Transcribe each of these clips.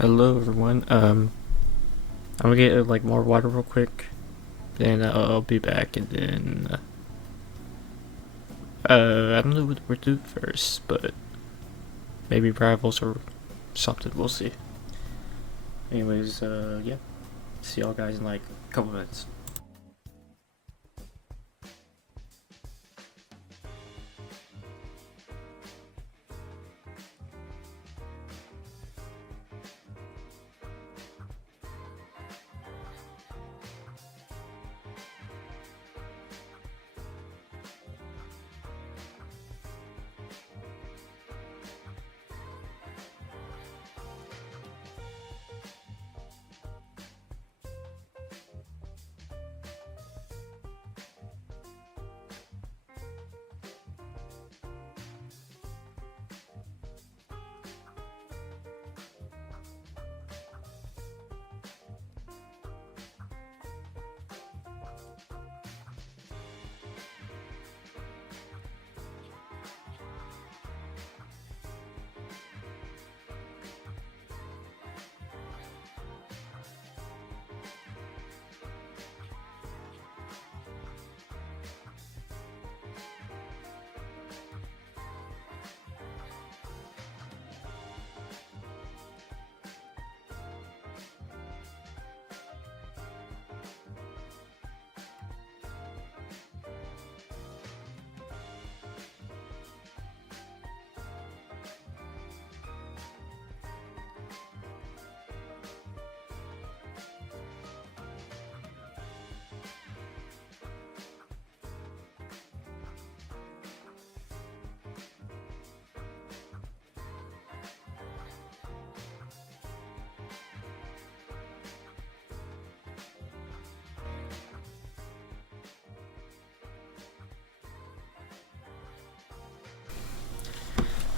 Hello everyone. I'm gonna get like more water real quick, then I'll be back, and then I don't know what we're doing first, but maybe rivals or something. We'll see. Anyways, yeah. See y'all guys in like a couple minutes.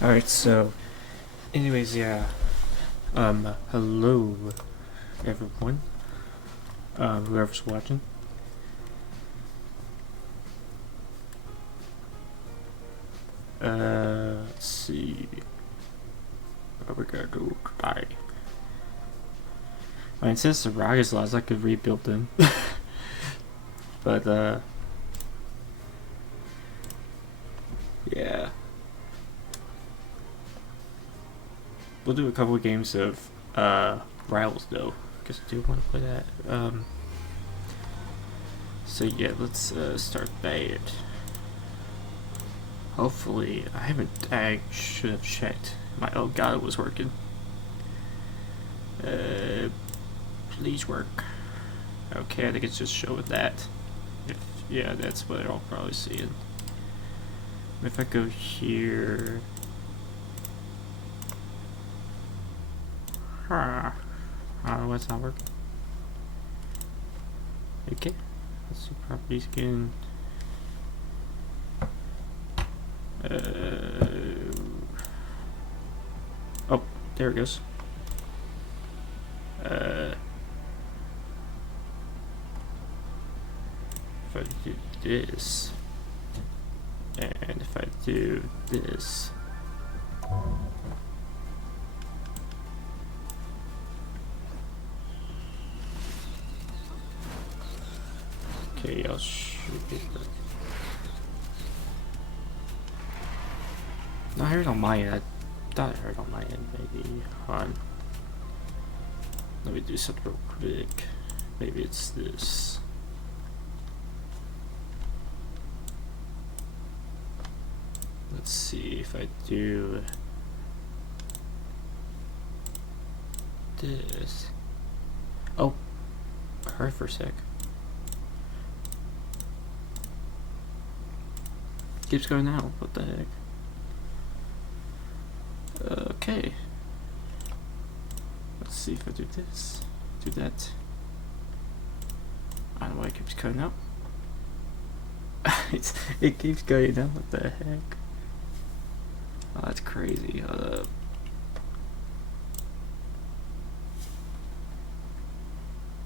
Alright, so, anyways, yeah. Hello everyone. Whoever's watching. Let's see. What we gotta do today? It says the Ragas laws, I could rebuild them. But, yeah. We'll do a couple of games of, Rivals though, because I do want to play that. So yeah, let's, start that. Hopefully, I should have checked. My Elgato was working. Please work. Okay, I think it's just showing that. Yeah, that's what I'll probably see it. If I go here. I don't know why it's not working. Okay, let's see properties again. Oh, there it goes. If I do this, and if I do this, okay, I'll shoot it. No, I heard on my end. I thought I heard on my end, maybe. Hold on. Let me do something real quick. Maybe it's this. Let's see if I do this. Oh, I heard for a sec. Keeps going out. What the heck? Okay. Let's see if I do this. Do that. I don't know why it keeps going out. It keeps going down. What the heck? Oh, that's crazy.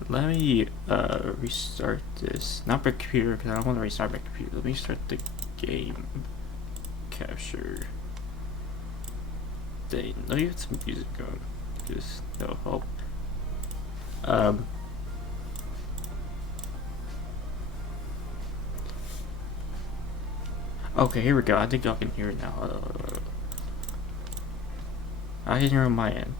Let me restart this. Not my computer, because I don't want to restart my computer. Let me start the game capture. They know you have some music on. Just no help. Okay, here we go. I think y'all can hear it now. I can hear on my end.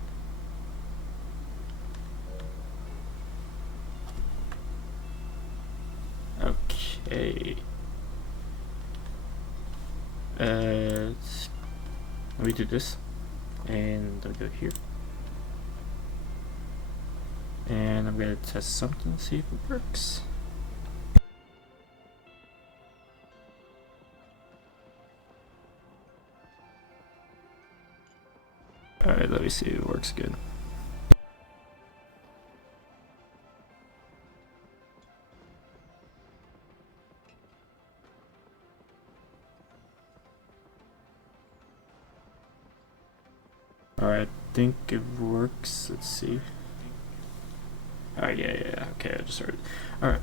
Okay. Let me do this, and I'll go here, and I'm gonna test something, see if it works. Alright, let me see if it works good. Alright, I think it works. Let's see. Alright, yeah. Okay, I just heard it. Alright.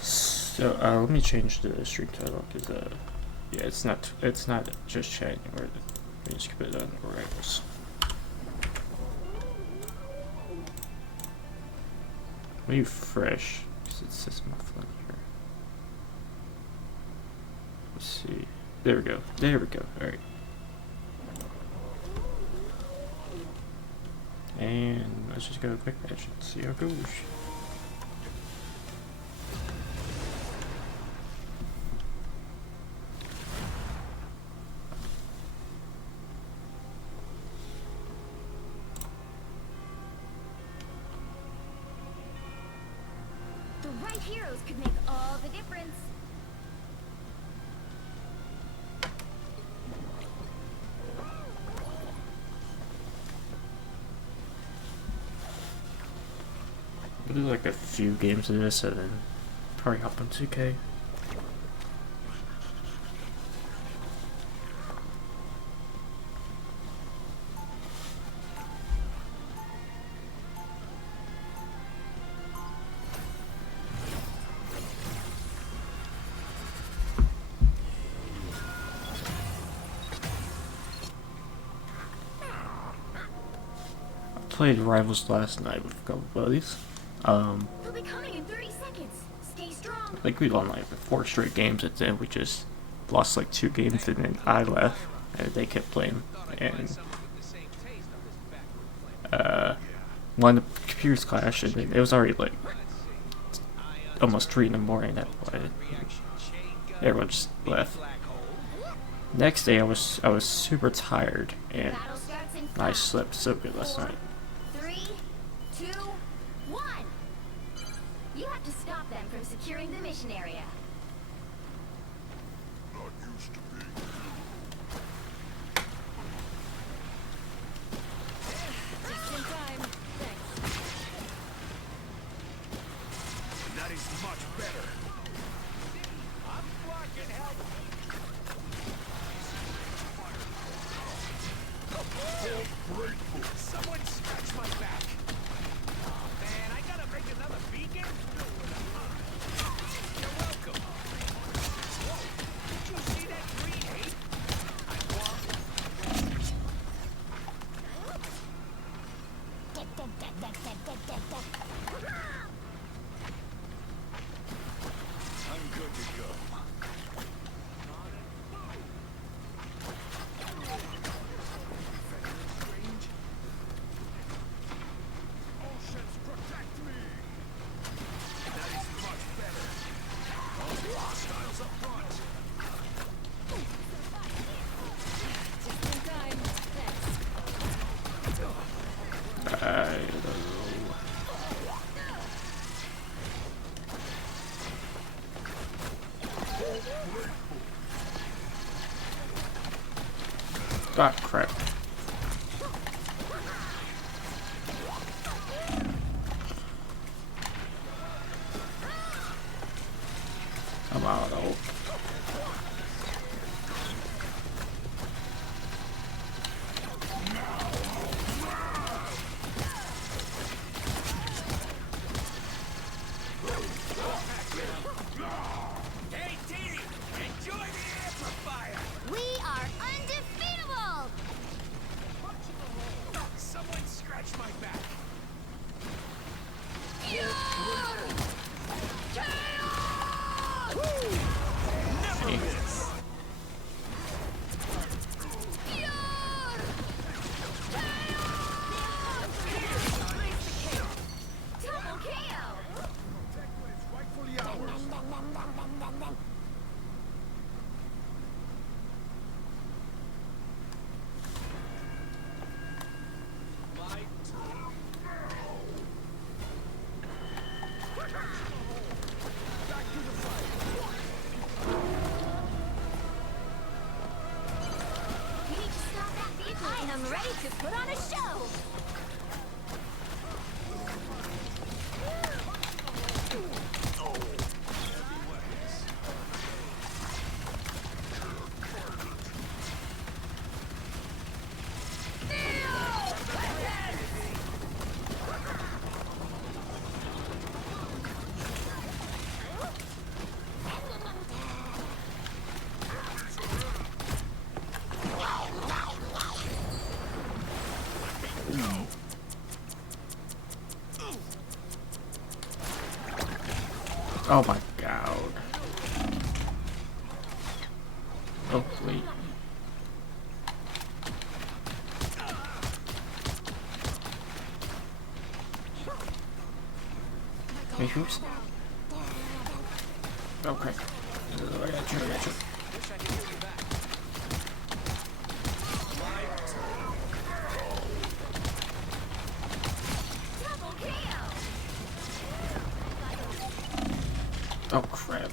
So, let me change the stream title, because, yeah, it's not just chat anymore. Let me just keep it on Rivals. Maybe fresh, because it says muffled here. Let's see. There we go. Alright. And let's just go to quick match and see how it goes. The right heroes could make all the difference. We'll do like a few games of this and then probably hop on 2K. Played Rivals last night with a couple buddies. They'll be coming in 30 seconds. Stay strong. I think we won like 4 straight games, and then we just lost like 2 games, and then I left, and they kept playing. And one of the computers crashed, and it was already like almost 3 in the morning. That point, everyone just left. Next day, I was super tired, and Battle starts in I 5, slept so good last 4, night. 3, 2, 1. You have to stop them from securing the mission area. Just in time. Thanks. That is much better. I'm blocking help. Someone scratch my back. Oh man, I gotta make another beacon? You're welcome. Whoa, did you see that green ape? I'm good to go. Oceans protect me! That is much better. Hostiles up front. Just in time. Thanks. I don't know. Ah, crap. Come on, oh. Hey team, enjoy the amplifier. We are undefeatable! ready to put on a show. Oh my god. Oh, wait. Wait, who's... Okay. I got you, I got you. Oh crap.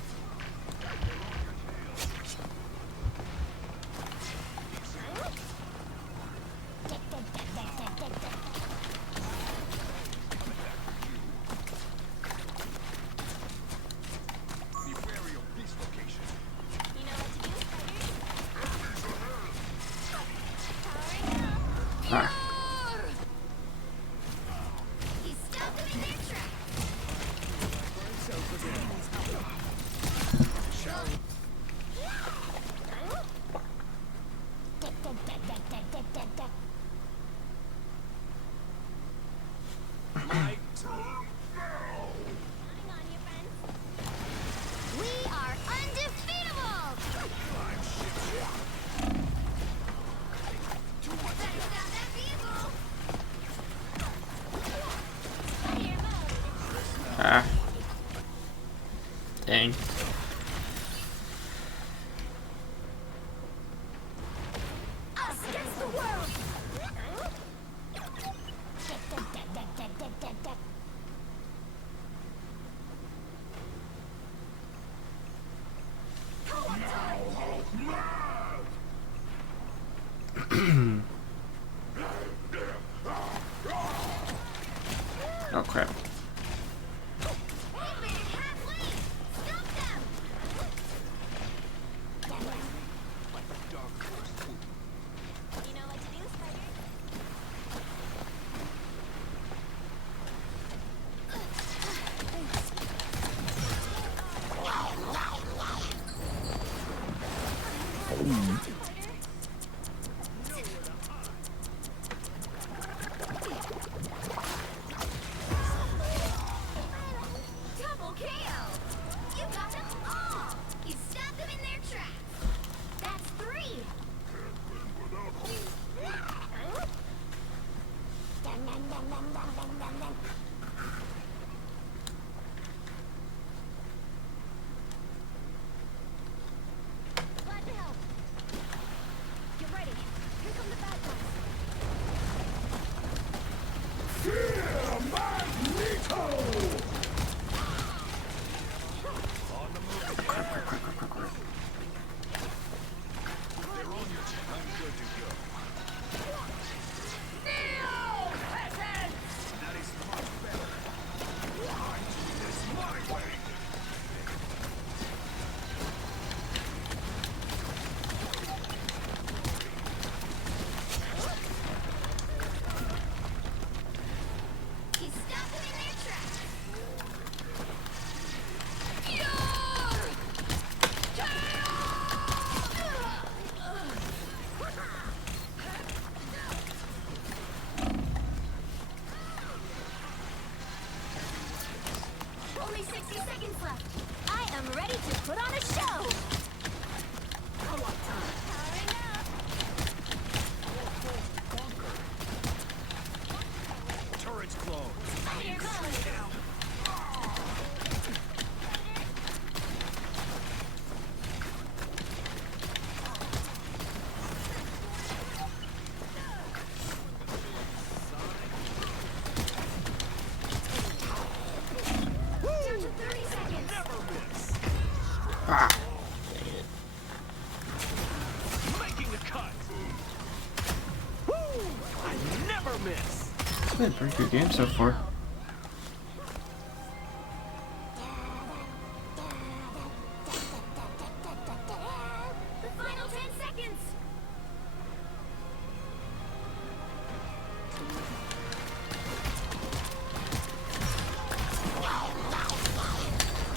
Ah. You stopped them in their tracks. We are undefeatable! Better stop that being never miss. It's been a pretty good game so far. The final 10 seconds.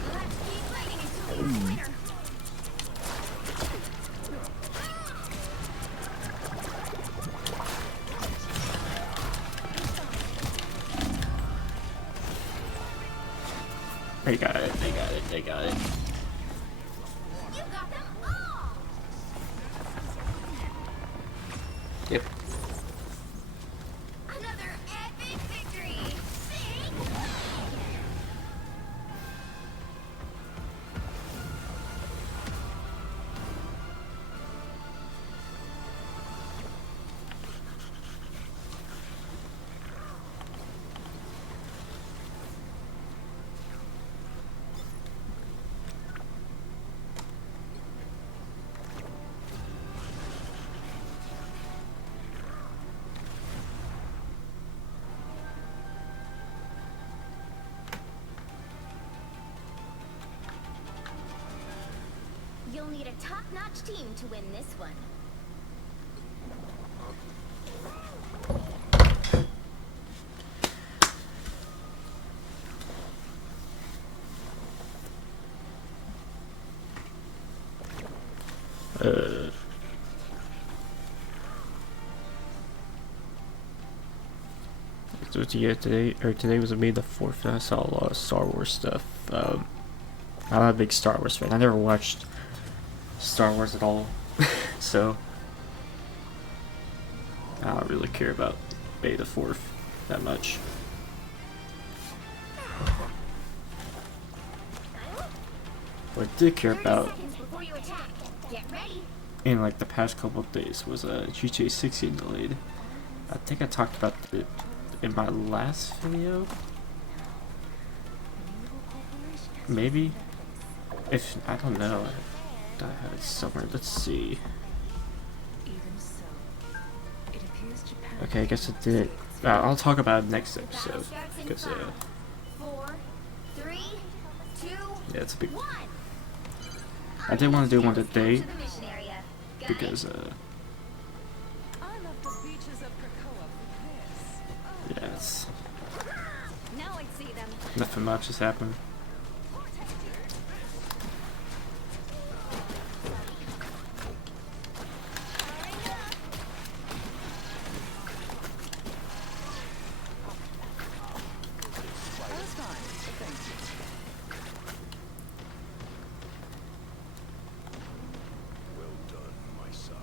You'll have to keep fighting until it's the winner. They got it, they got it, they got it. You got them all. Yep. Another epic victory. Sing. You'll need a top-notch team to win this one. So yeah, today was May the 4th, and I saw a lot of Star Wars stuff. I'm not a big Star Wars fan. I never watched Star Wars at all, so I don't really care about May the 4th that much. What I did care 30 about seconds before you attack. Get ready. in like the past couple of days was GTA 6 getting delayed. I think I talked about it in my last video. Maybe. If I don't know. I have it somewhere. Let's see. Okay, I guess it did. I'll talk about it next episode. Because 4, 3, 2, yeah, it's a big. 1. I didn't want to do one today To the mission area. Got it? because I love the beaches of Krakoa for this. yeah, it's Now I see them. nothing much has happened. That was fine. Thank you. Well done, my son.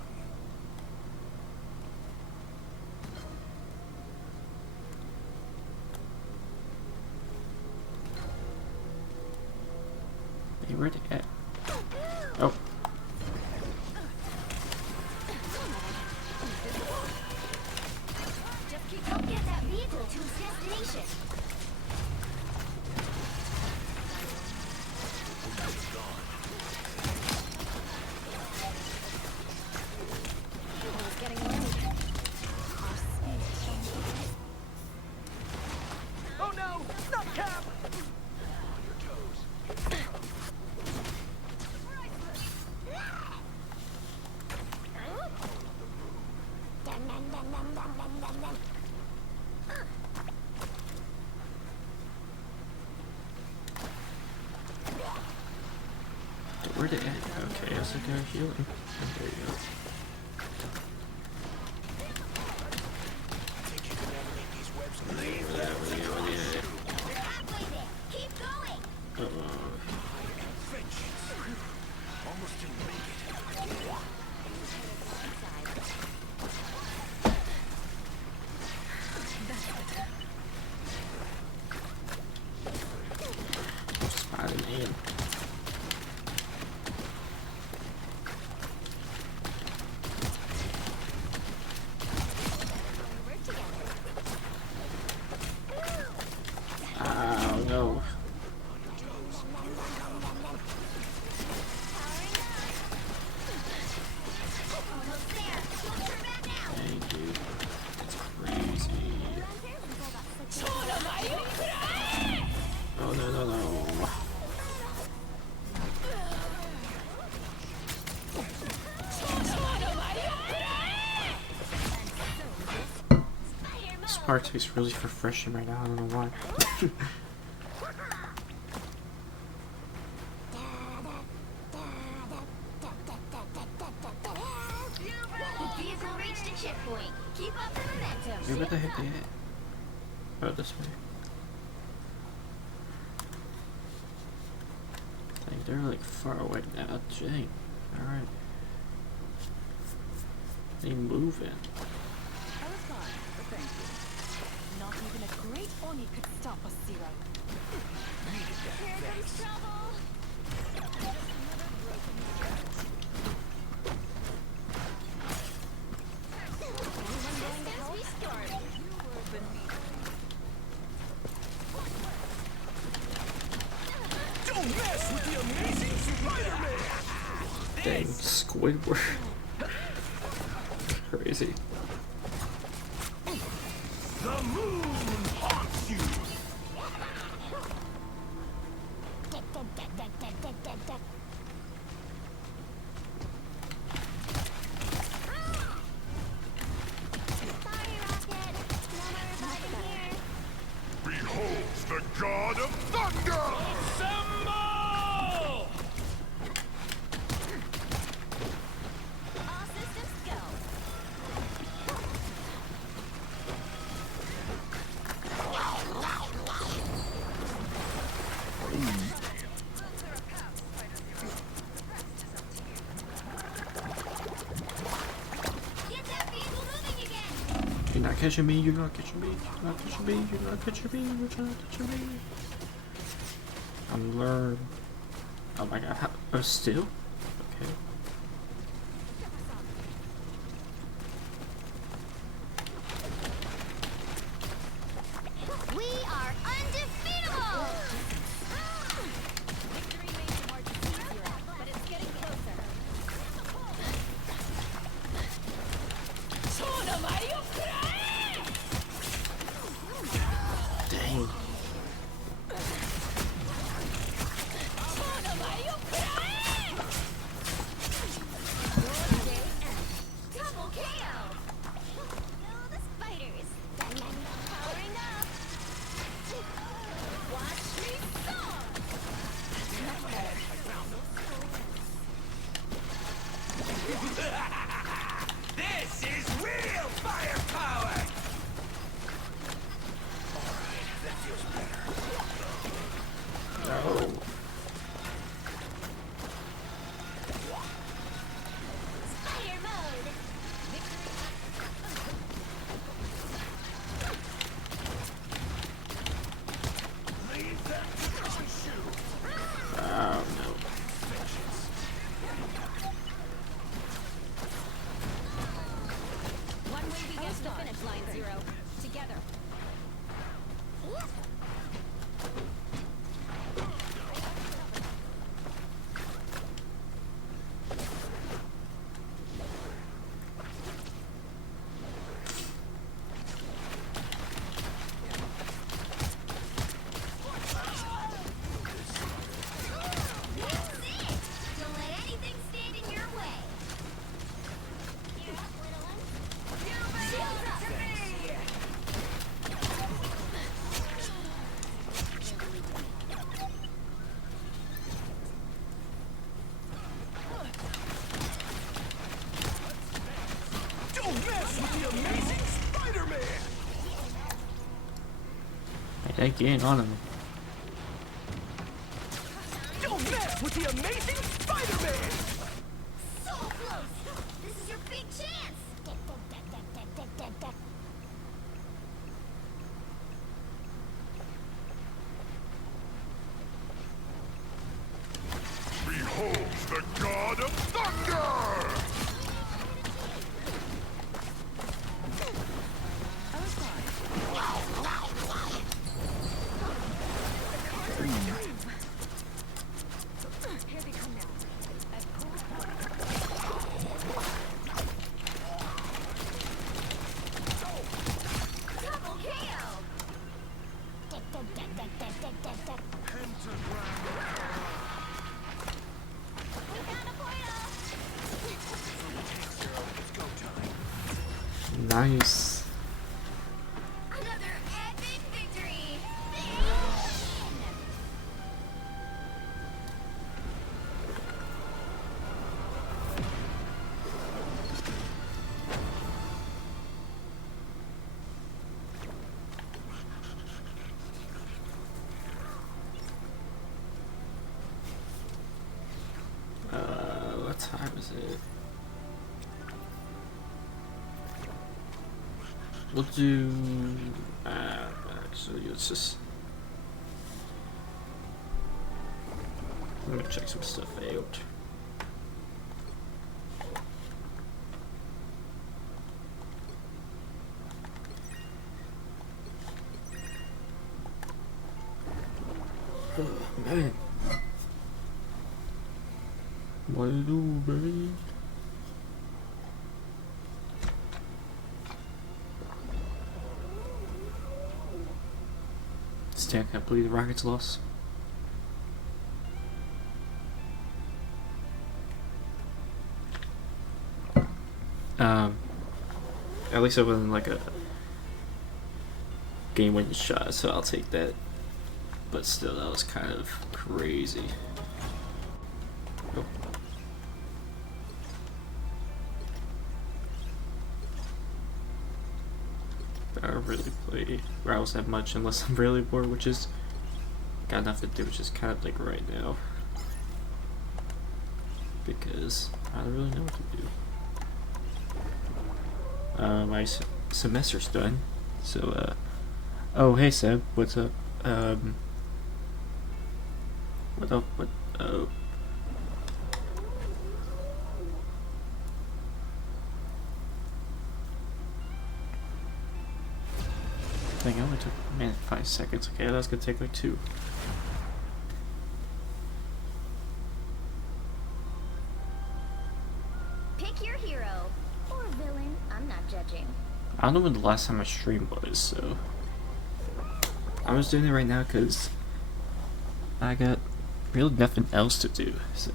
Hey, where'd it at? Oh. Just keep don't get that vehicle to its destination. It's getting late. Our speed is changing. Oh no! Not Cap! On your toes. Where'd it at? Okay, it's like a healing. There you go. Think you can navigate these webs on the You're halfway there. Keep going. vengeance? Almost didn't make it. Spider-Man. part tastes really refreshing right now. I don't know why. The vehicle reached a checkpoint. Keep up the momentum. Where the heck they at? Oh, this way. Dang, they're like far away now. Dang. Alright. They moving. I was fine, but thank you. Not even a great Oni could stop us, Zero. Here comes trouble. Systems restored. Don't mess with the amazing Spider-Man! Dang, Squidward. Crazy. The moon haunts you! Sorry, Rocket. No more fighting here. Beholds the god of thunder! Assemble! All systems go. Get that vehicle moving again. You're not catching me, you're not catching me, you're not catching me, you're not catching me, you're not catching me. I'm learned. Oh my god, oh, still? Okay. We are undefeatable! Victory may be hard to see, Zero, but it's getting closer. Dang. Double KO! Kill the spiders. Powering up. Watch me soar! This is real firepower! No. Spider mode! Leave them to shoot! Oh no. One way we get to the finish line, Zero. Together. That's it! Don't let anything stand in your way. You're up, little one. Shields up! Don't mess with the amazing Spider-Man! Hey, they getting on him. Don't mess with the amazing Spider-Man! So close! This is your big chance! Beholds the god of thunder! I was fine. Here they come now. At full Double KO! We found a portal! Nice. I We'll do. Actually, let's just. Let me check some stuff out. Oh, man. What to do, baby? Still, I can't believe the Rockets lost. At least it wasn't like a game-winning shot, so I'll take that. But still, that was kind of crazy. Oh. I don't really play Rivals that much unless I'm really bored, which is got nothing to do, which is kind of like right now. Because I don't really know what to do. My semester's done, so oh hey Seb, what's up? What up? What? Oh. Dang, it only took 5 seconds. Okay, that's gonna take like 2. Pick your hero. Or villain. I'm not judging. I don't know when the last time I streamed was, so I'm just doing it right now because I got really nothing else to do, so.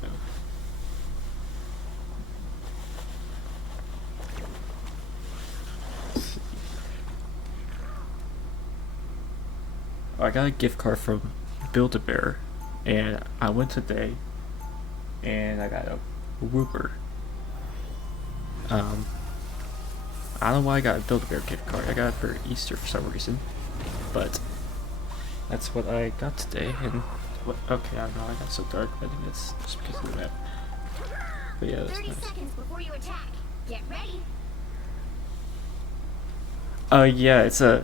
I got a gift card from Build-A-Bear, and I went today, and I got a Whooper. I don't know why I got a Build-A-Bear gift card. I got it for Easter for some reason, but that's what I got today. And what? Okay, I don't know. I got so dark, but I think it's just because of the map. But yeah, that's 30 nice. seconds before you attack. Get ready. Yeah, it's a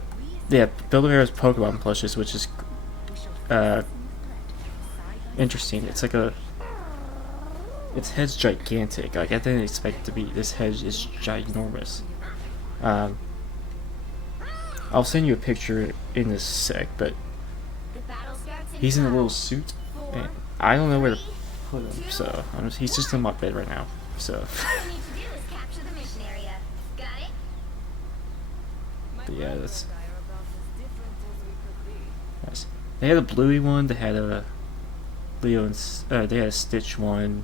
Build-A-Bear's Pokemon plushes, which is interesting. It's like its head's gigantic. Like I didn't expect it to be. This head is ginormous. I'll send you a picture in a sec, but The battle starts in he's in a 5, little suit, 4, and I don't know where to 3, put him. So he's just in my bed right now. So All you need to do is capture the mission area. Got it? but yeah, that's nice. They had a Bluey one. They had a Leo and they had a Stitch one.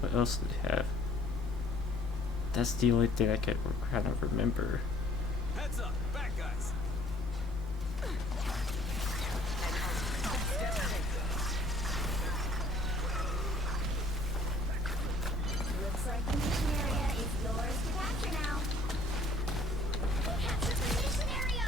What else did they have? That's the only thing I can kind of remember. Heads up, bad guys. Looks like the mission area is yours to capture now. Capture the mission area!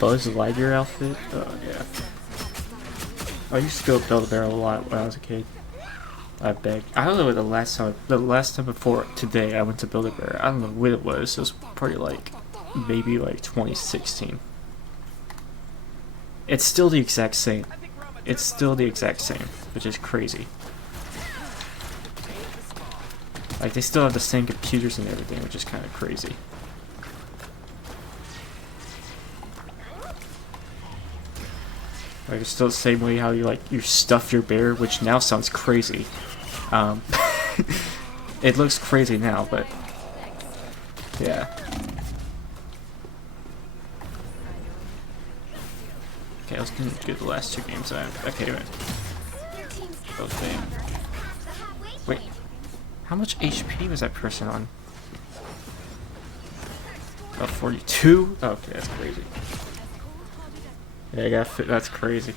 Buzz Lightyear outfit? Oh yeah. I used to go Build-A-Bear a lot when I was a kid. I begged. I don't know what the last time before today I went to Build-A-Bear. I don't know when it was. It was probably like maybe like 2016. It's still the exact same. It's still the exact same, which is crazy. Like they still have the same computers and everything, which is kind of crazy. Like it's still the same way how you stuff your bear, which now sounds crazy. It looks crazy now, but yeah. Okay, I was doing good the last 2 games. Okay, wait. Your team's Oh, capture damn. number has passed the halfway Wait, point. how much HP was that person on? Oh, 42? Oh, okay, that's crazy. Yeah, I got fit. That's crazy.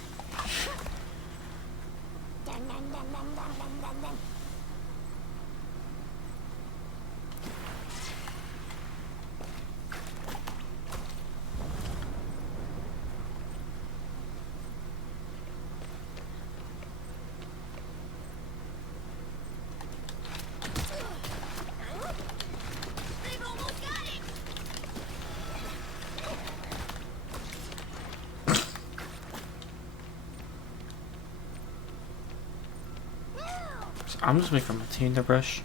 I'm just waiting for my team to rush.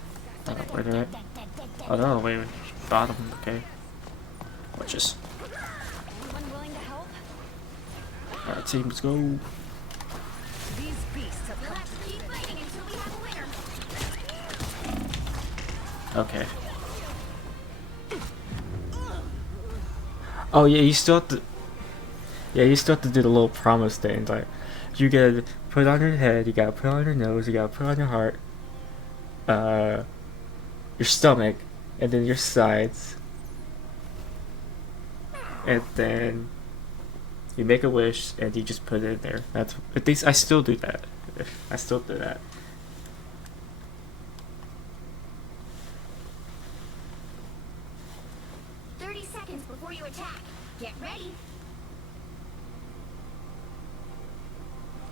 I don't know where they're at. Oh, they're all the way at the bottom. Okay. Watch this. Anyone willing to help? Alright, team, let's go. These beasts have We'll come have to keep fighting until we have a winner. Okay. Oh yeah, you still have to. Yeah, you still have to do the little promise thing. Like, you gotta put it on your head, you gotta put it on your nose, you gotta put it on your heart, your stomach, and then your sides, and then you make a wish and you just put it in there. That's at least I still do that. I still do that. 30 seconds before you attack. Get ready.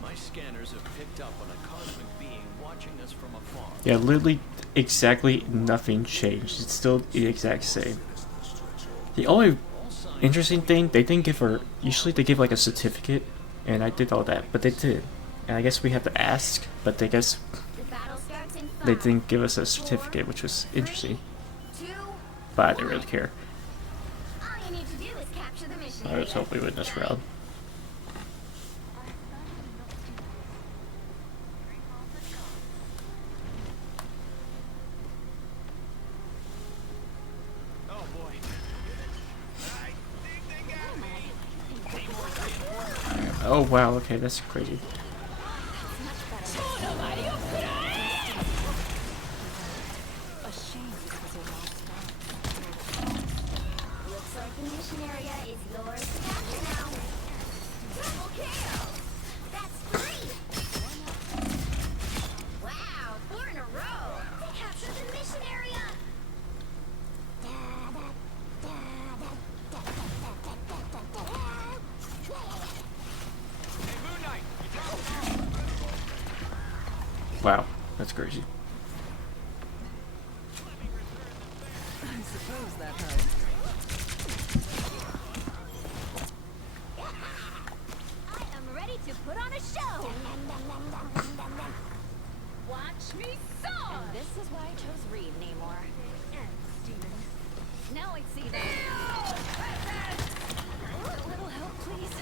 My scanners have picked up on a cosmic being watching us from afar. Yeah, literally, exactly nothing changed. It's still the exact same. The only interesting thing, they didn't give her. Usually, they give like a certificate, and I did all that, but they did. And I guess we have to ask, but I guess The battle starts in 5, they didn't give us a certificate, which was interesting. 2, But I didn't really care. all you need to do is capture the mission I area. just hope we win this round. Oh boy. I think they got me. Teamwork reinforced. Oh wow, okay, that's crazy. ashamed this was your last fight. Looks like the mission area is yours to capture now. Double kill! That's 3! Wow, 4 in a row! They captured the mission area! Hey, Moon Knight, you Wow, that's crazy. I suppose that helps. I am ready to put on a show! Watch me soar! And this is why I chose Reed, Namor. And Steven. Now I see that. A little help, please.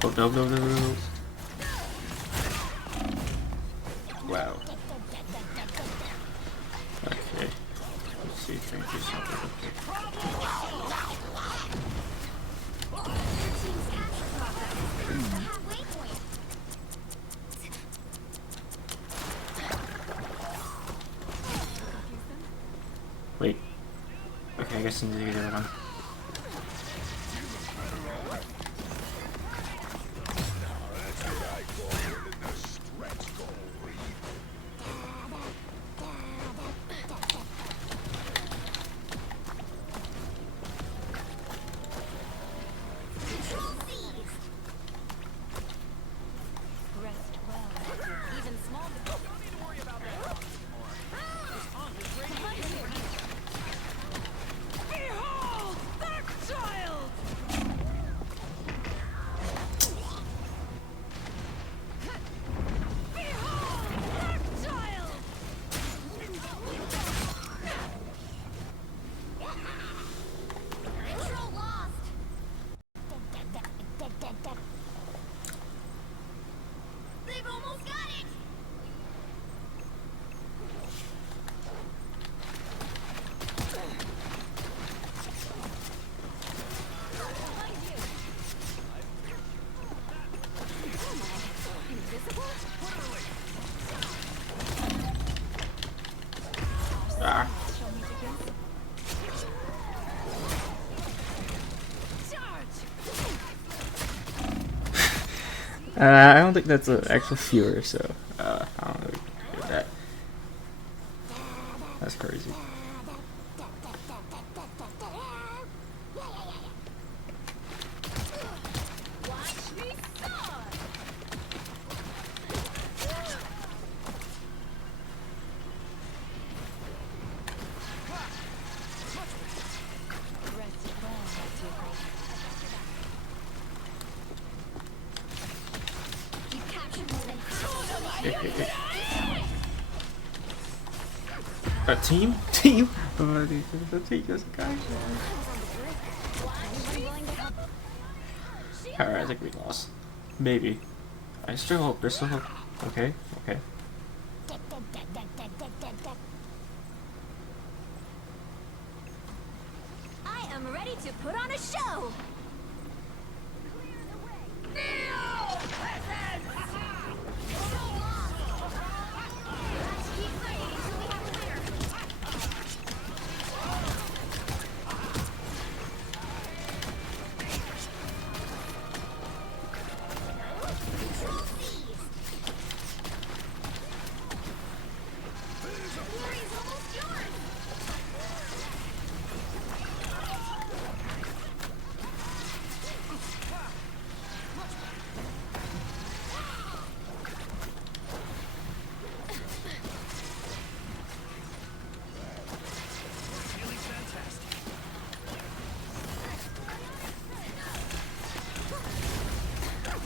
Oh no no no no! Wow. Okay. Let's see if I can do something. Okay. Your team's capture progress is the halfway point. Wait. Okay, I guess I need to get that one. Control seized! Rest well. Even small. don't need to worry about that anymore. This hunt is radiating. Behold that child! Behold that child! Control lost! They've almost got it! Ah. Shall meet again. Charge! I don't think that's an actual viewer, so I don't know if we can do that. That's crazy. Watch me soar! Rest well, my dear. You captured A team? Team? The team is a guy. Alright, I think we lost. Maybe. I still hope. There's still hope. Okay, okay. I am ready to put on a show. Let's keep fighting until we have a winner. Trophies. Glory is almost yours.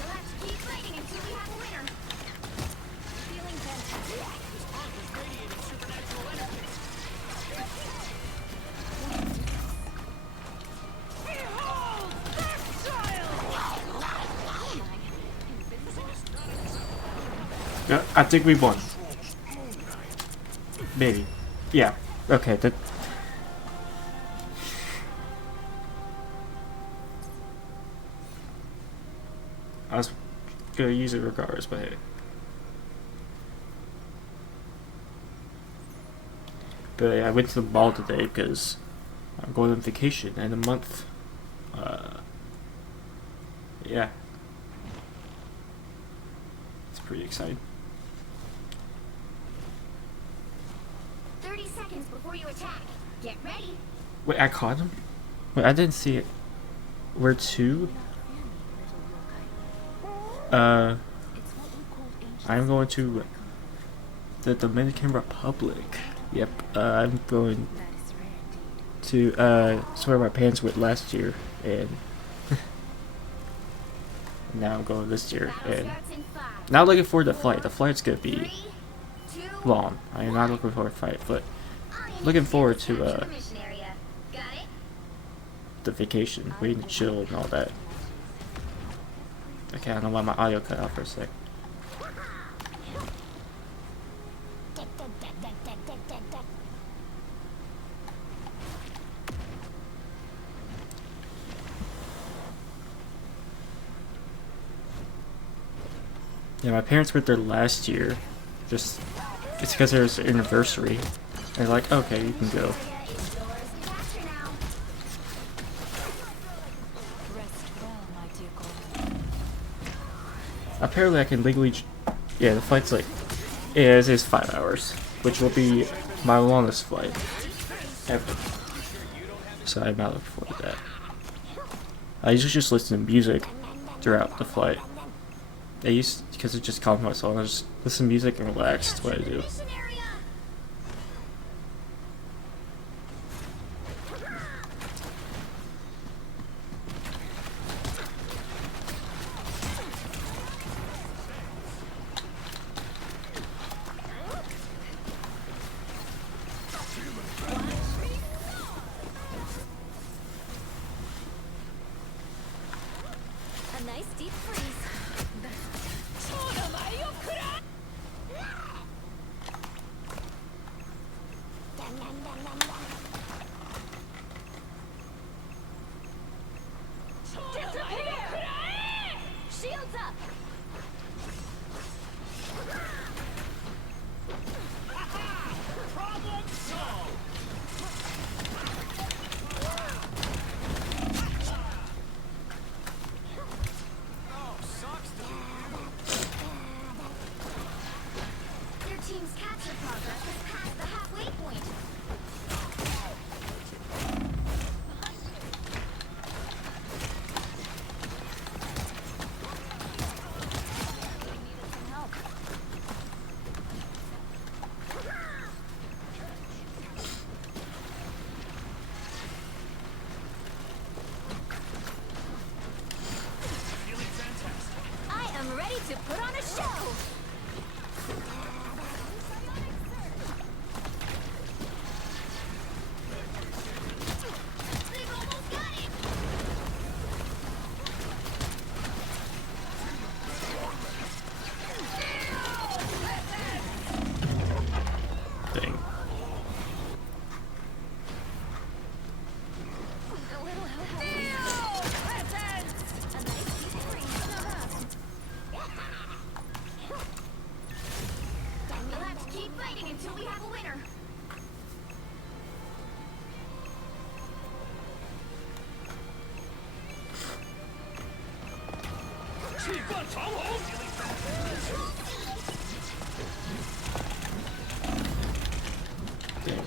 Let's keep fighting until we have a winner. Feeling fantastic. Yeah, I think we won. Maybe. Yeah. Okay, that. I was gonna use it regardless, but hey. But yeah, I went to the mall today because I'm going on vacation in a month. Yeah. It's pretty exciting. 30 seconds before you attack. Get ready. Wait, I caught him? Wait, I didn't see it. Where to? I'm going to the Dominican Republic. Yep, I'm going to, it's where my parents went last year, and now I'm going this year, Battle and starts in 5. not looking forward to the flight. The flight's gonna be 3, 2, long. I am not looking forward to the flight, but all you need looking to do forward is to, capture the mission area. Got it? the vacation, waiting to chill and all that. Okay, I don't know why my audio cut out for a sec. Yeah, my parents went there last year. Just, it's because there was an anniversary. They're like, okay, you can go. Area is yours to capture now. Rest well, my dear Gordon. Apparently, I can legally. Yeah, the flight's like. Yeah, it is 5 hours, which will be my longest flight ever. So I'm not looking forward to that. I usually just listen to music throughout the flight. I used because it just calms my soul. I just listen to music and relax. That's what I do. Mission area. A nice deep freeze. Shields up. Your team's capture progress has passed the halfway point. I am ready to put on a show. Damn.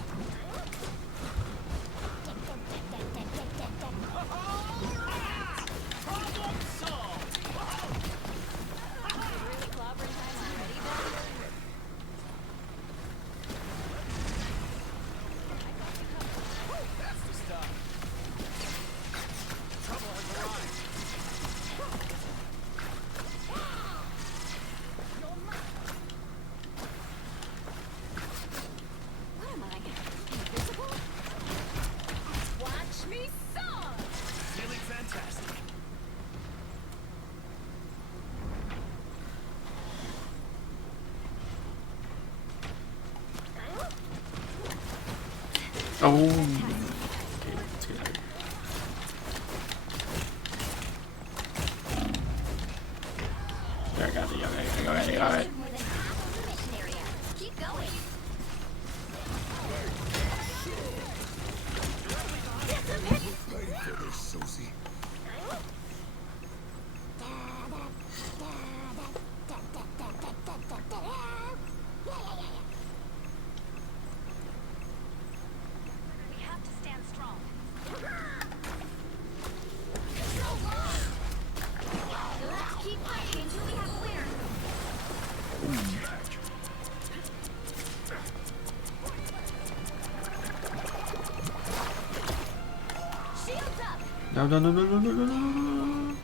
What am I? Invisible? Watch me soar! Feeling fantastic. Oh. Okay, let's get out of here. There, I got it, got it. More than half of the mission area. Keep going. We have to stand strong. Let's keep fighting until we have a winner. Shields up. No, no, no, no, no, no, no, no, no.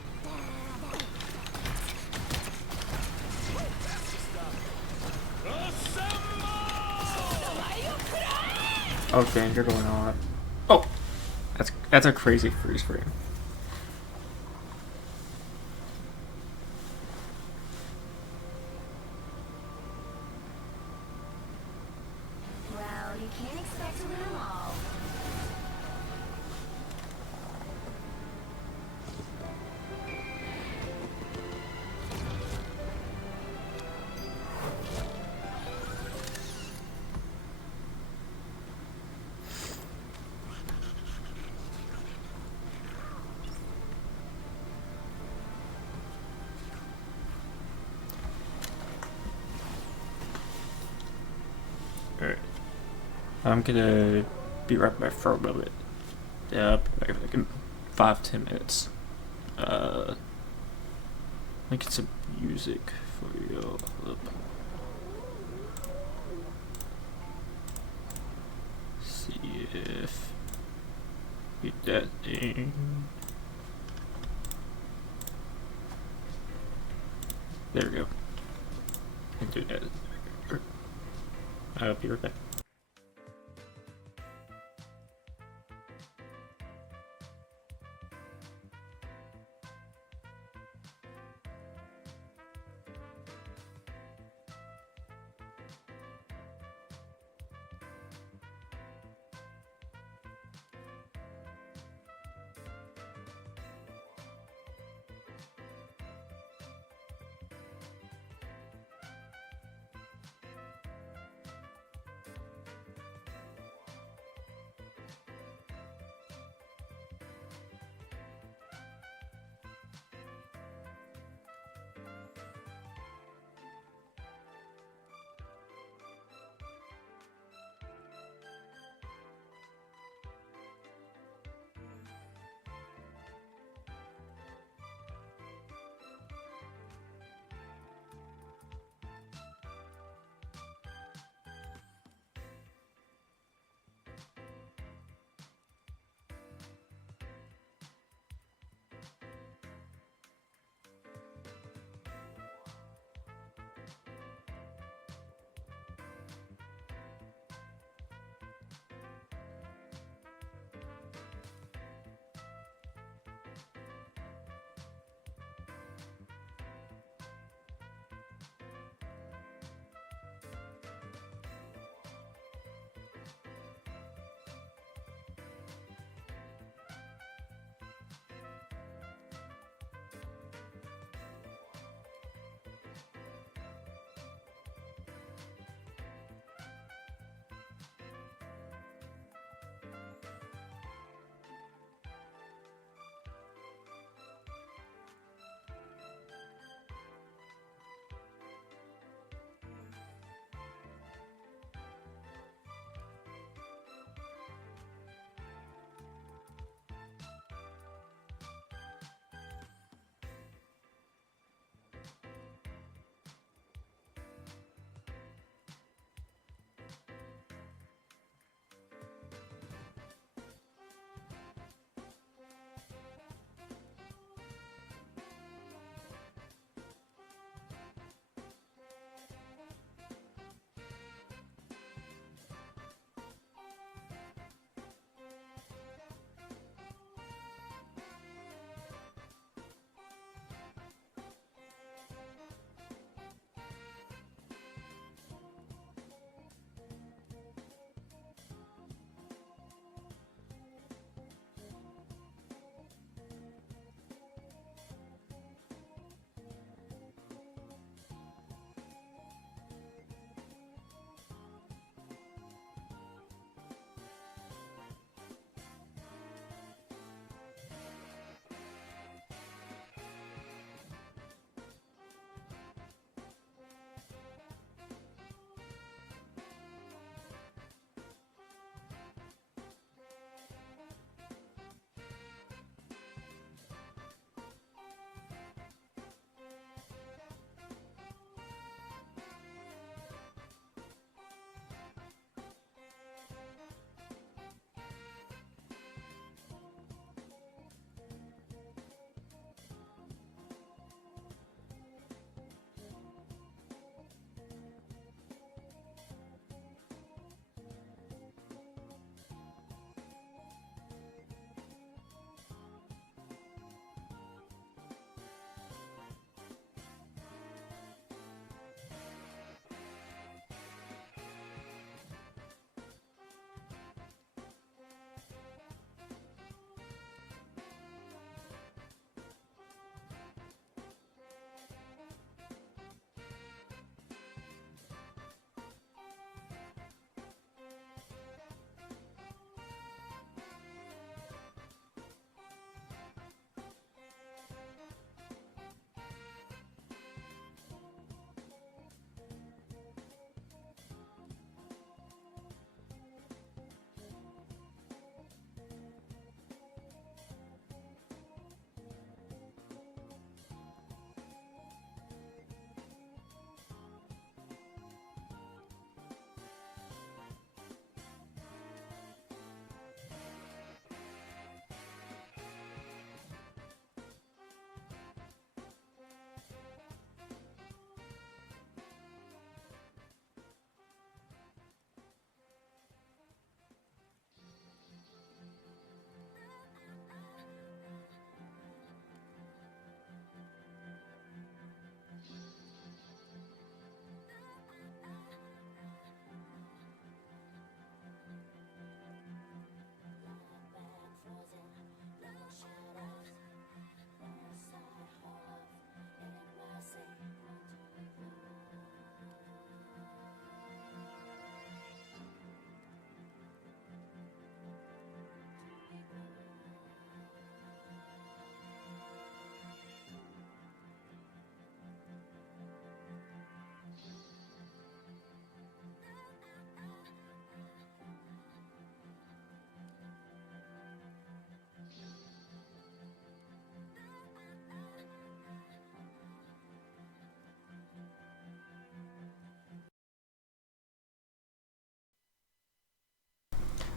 Oh, danger going on. Oh, that's a crazy freeze frame. Well, you can't expect to win them all. Alright. I'm gonna be right back for a moment. Yeah, I'll be back like in 5-10 minutes. I think it's some music for you. Hold up. See if get that thing. There we go. I can do that. I'll be right back.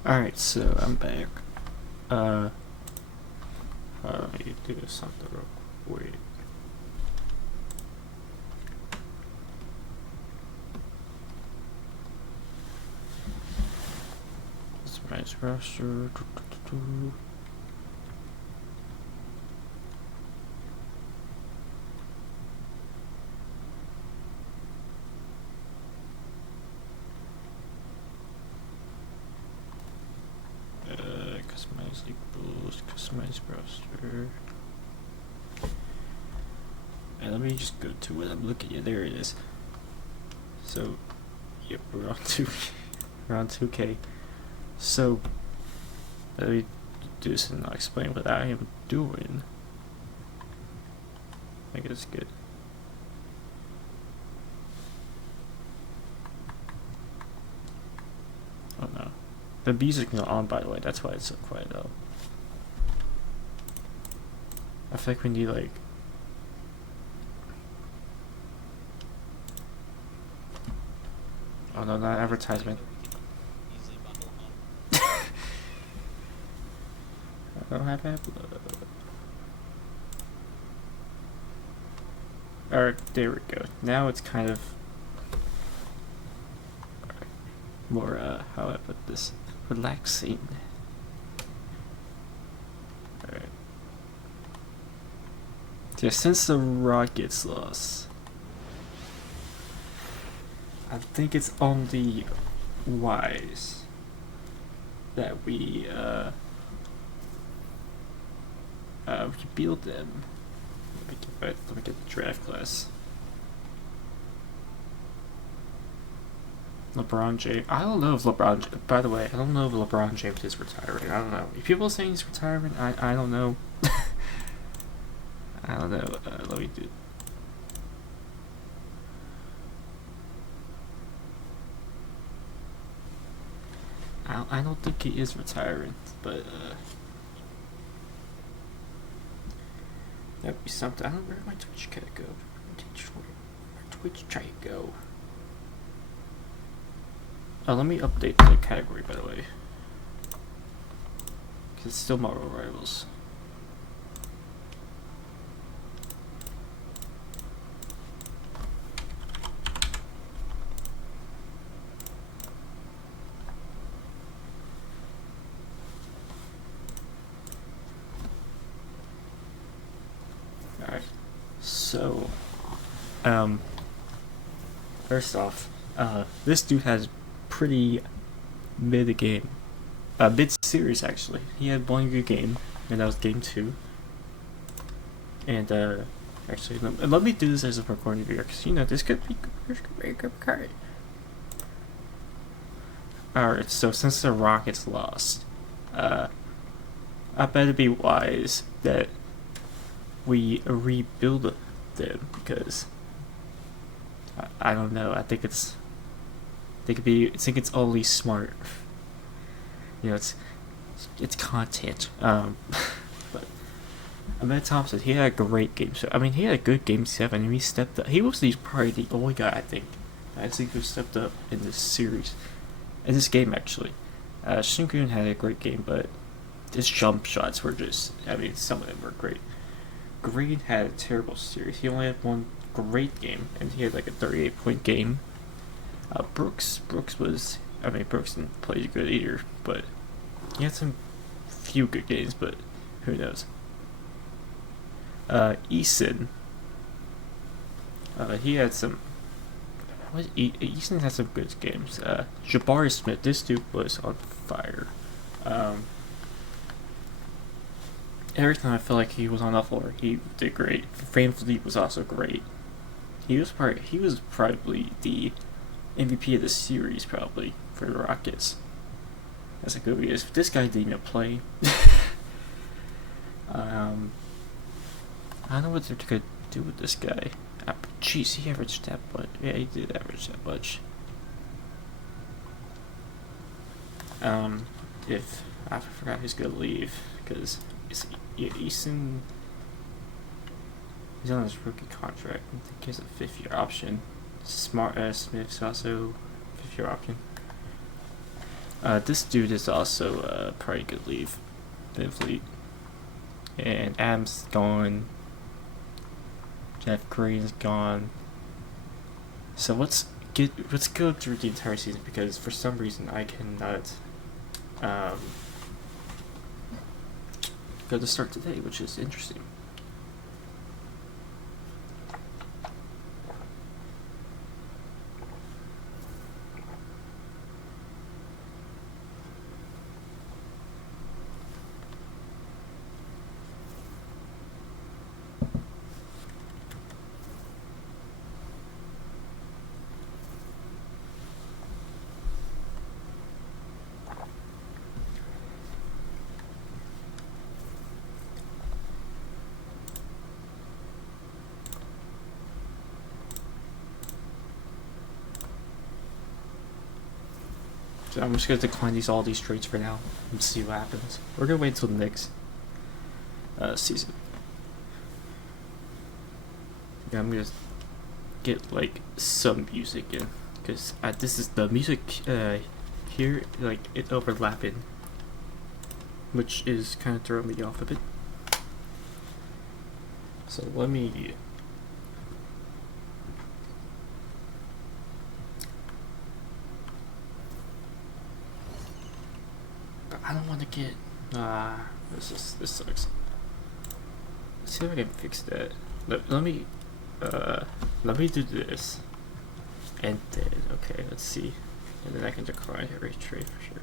Alright, so I'm back. Let me do something real quick. This man's roster. Customize equals customize browser. And let me just go to what I'm looking at. There it is. So, yep, we're on 2. We're on 2K. So, let me do this and I'll explain what I am doing. I think it's good. Oh no. The music's not on, by the way, that's why it's so quiet though. I feel like we need like... Oh no, not advertisement. I don't have that. Alright, there we go. Now it's kind of more, how I put this, relaxing. Alright. Yeah, since the rock gets lost, I think it's only wise that we rebuild them. Let me get the draft class. LeBron James. I don't know if LeBron. By the way, I don't know if LeBron James is retiring. I don't know. If people are saying he's retiring, I don't know. I don't know. Let me do. I don't think he is retiring, but that'd be something. I don't know where my Twitch chat go. My Twitch chat go. Oh, let me update the category, by the way. Cause it's still Marvel Rivals. Alright. So, first off, this dude has pretty mid game. Mid series actually. He had one good game, and that was game 2. And actually, let me do this as a recording video, because you know this could be a good card. Alright, so since the Rockets lost, I bet it'd be wise that we rebuild them, because I don't know. I think it's only smart. You know, it's content. But Ahmed Thompson, he had a great game. So I mean, he had a good game 7, and he stepped up. He was probably the only guy I think who stepped up in this series, in this game actually. Shingun had a great game, but his jump shots were just. I mean, some of them were great. Green had a terrible series. He only had one great game, and he had like a 38-point game. Brooks was. I mean, Brooks didn't play good either, but he had some few good games, but who knows. Eason. He had some. Eason had some good games. Jabari Smith, this dude was on fire. Every time I felt like he was on the floor, he did great. VanVleet was also great. He was probably the MVP of the series, probably for the Rockets. That's a good reason. If this guy didn't even play, I don't know what they're gonna do with this guy. Jeez, he averaged that much. Yeah, he did average that much. If I forgot who's gonna leave, because Eason, he's on his rookie contract. I think he has a 5-year option. Smith's also 5-year option. This dude is also probably could leave VanVleet. And Adam's gone. Jeff Green's gone. So let's go through the entire season, because for some reason I cannot go to start today, which is interesting. So I'm just gonna decline all these trades for now and see what happens. We're gonna wait until the next season. Yeah, I'm gonna get like some music in, because this is the music here, like it's overlapping, which is kind of throwing me off a bit. So let me. I don't want to get. This sucks. Let's see if I can fix that. Let me do this, and then okay, let's see, and then I can decline every trade for sure.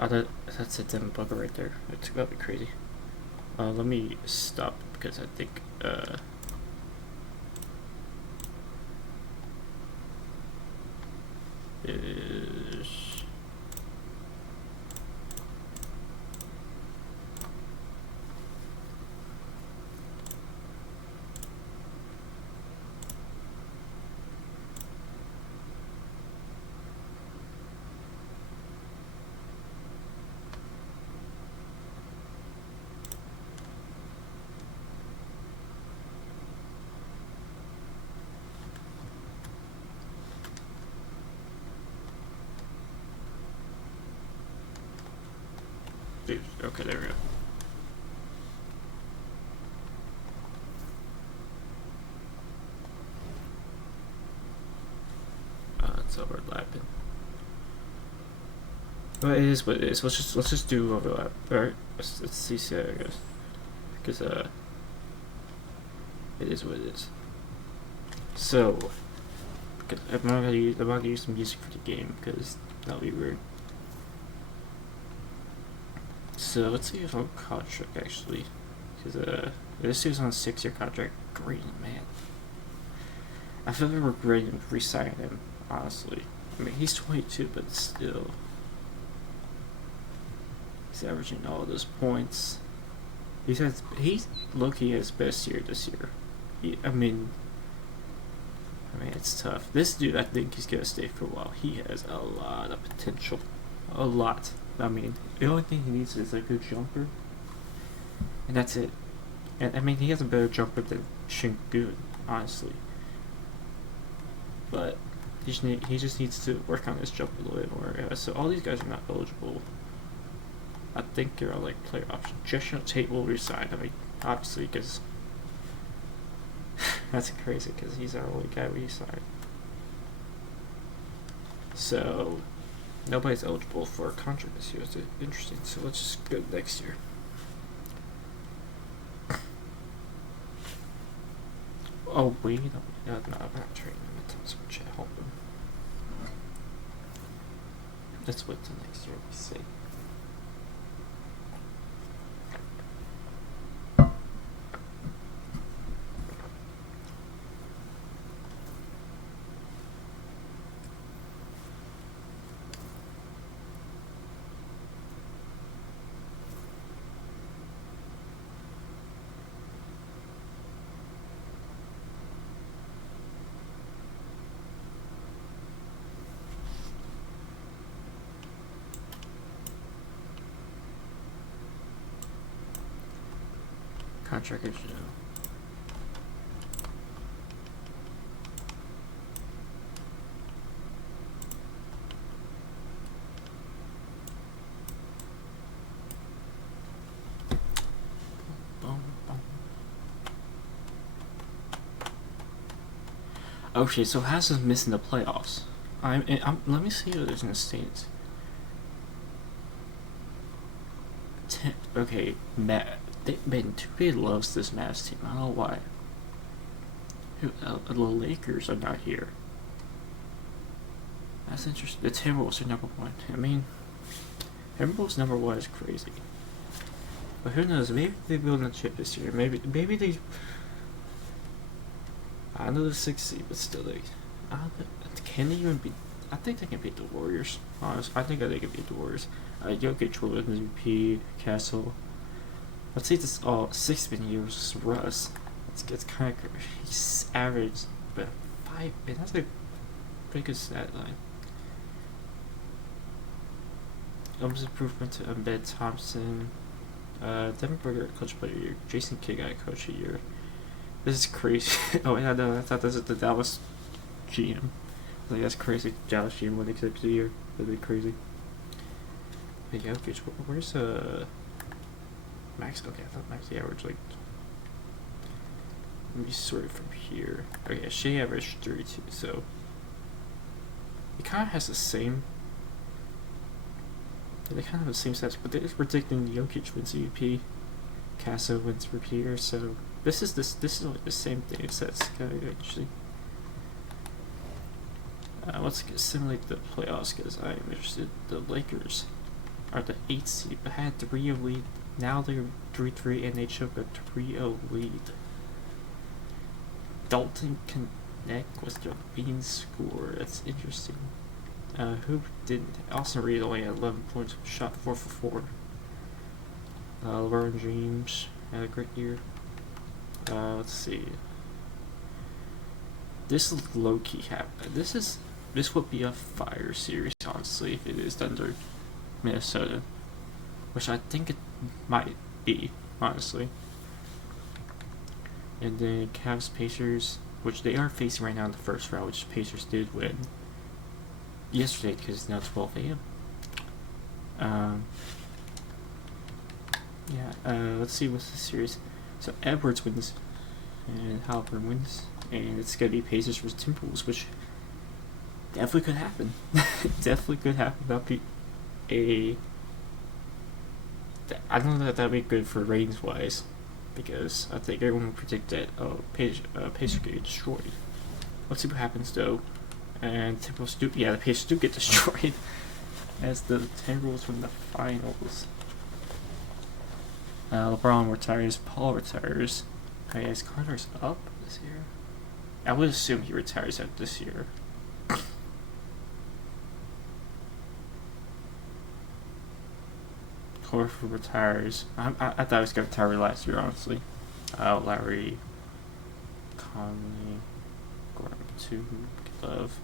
Oh, that's a damn bugger right there. It's gotta be crazy. Let me stop, because I think is. Okay, there we go. It's overlapping. Well, it is what it is. Let's just do overlap. Alright, let's see how it goes. Because it is what it is. So, because I'm not gonna use some music for the game, because that'll be weird. So let's see if I'll contract actually, because this dude's on a 6-year contract. Great, man. I feel like we're ready to re-sign him, honestly. I mean, he's 22, but still, he's averaging all those points. He's low-key his best year this year. I mean, it's tough. This dude, I think he's gonna stay for a while. He has a lot of potential, a lot. I mean, the only thing he needs is a good jumper, and that's it. And I mean, he has a better jumper than Şengün, honestly. But he just needs to work on his jump a little bit more. So all these guys are not eligible. I think they're all like player option. Joshua Tate will resign. I mean, obviously, because that's crazy, because he's our only guy we signed. So nobody's eligible for a contract this year. It's interesting. So let's just go next year. Oh wait, no, I'm not trading him. It's some chat. Hold on. Let's wait till next year. We see. Contract issue. Okay, so Haas is missing the playoffs. Let me see what it's in the States. Okay, man, 2K loves this Mavs team. I don't know why. The Lakers are not here. That's interesting. The Timberwolves are number 1. I mean, Timberwolves number 1 is crazy. But who knows? Maybe they build a chip this year. Maybe they. I know the 6th seed, but still, can they even beat? I think they can beat the Warriors. Honestly, I think they can beat the Warriors. Jokic will win MVP, Castle. Let's see this all 6-man years Russ. It's kind of he's average, but 5. Man, that's a pretty good stat line. Almost improvement to Ben Thompson. Devin Booker Coach Player of the Year. Jason Kidd got Coach of the Year. This is crazy. Oh yeah, no, I thought this was the Dallas GM. Like that's crazy. Dallas GM winning Coach of the Year. That'd be crazy. But Jokic, where's Max? Okay, I thought Max averaged like. Let me sort it from here. Okay, Shea averaged 32, so it kind of has the same. They kind of have the same stats, but they're predicting Jokic wins MVP, Casso wins repeater. So this is like the same thing. It says kind of actually. Let's simulate the playoffs because I'm interested. The Lakers are the 8th seed, but had 3-0 lead. Now they're 3-3 and they choke a 3-0 lead. Dalton Connect was the bean scorer. That's interesting. Who didn't? Austin Reed only had 11 points, shot 4 for 4. LeBron James had a great year. Let's see. This is low-key happen. This would be a fire series, honestly, if it is under Minnesota, which I think it might be, honestly. And then Cavs Pacers, which they are facing right now in the first round, which Pacers did win yesterday because it's now 12 a.m. Let's see what's the series. So Edwards wins, and Halliburton wins, and it's gonna be Pacers versus Timberwolves, which definitely could happen. Definitely could happen. That'd be I don't know that that'd be good for ratings wise, because I think everyone would predict that Pacers get destroyed. Let's see what happens though. And Timberwolves do, the Pacers do get destroyed as the Timberwolves win the finals. LeBron retires, Paul retires. I guess Carter's up this year. I would assume he retires out this year. Horford retires. I thought he was going to retire last year, honestly. Lowry, Conley, Gordon, 2, Love.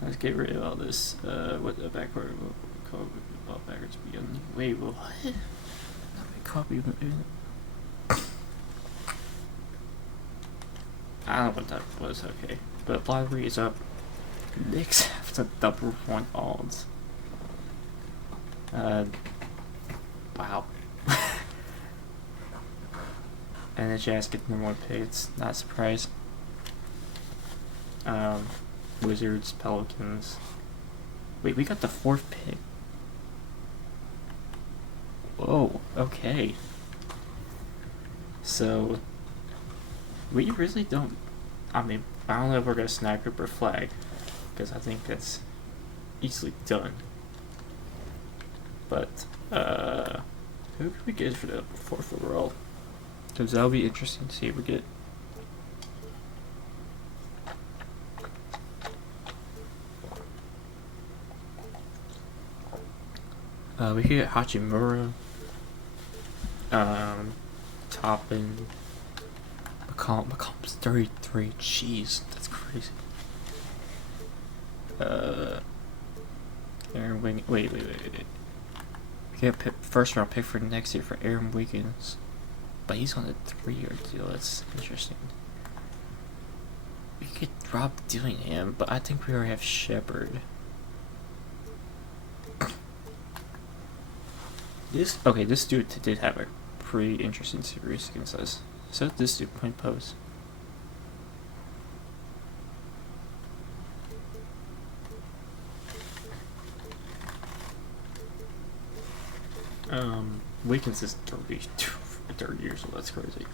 Let's get rid of all this. What the backward call backwards beyond. Wait, what? Copy. I don't know what that was. Okay, but Lowry is up. Knicks have the double point odds. Wow. And the Jazz get number 1 pick. It's not a surprise. Wizards, Pelicans. Wait, we got the 4th pick. Whoa, okay. So, we really don't. I mean, I don't know if we're gonna snag group or flag, because I think that's easily done. But, who can we get for the 4th overall? Because that'll be interesting to see if we get. We could get Hachimura, Toppin, McCollum's 33. Jeez, that's crazy. Aaron Wiggins. Wait. We get a first round pick for next year for Aaron Wiggins, but he's on a 3-year deal. That's interesting. We could drop Dillingham, but I think we already have Shepard. This dude did have a pretty interesting series against us. So this 2-point pose. Wiggins is 30 years old. That's crazy.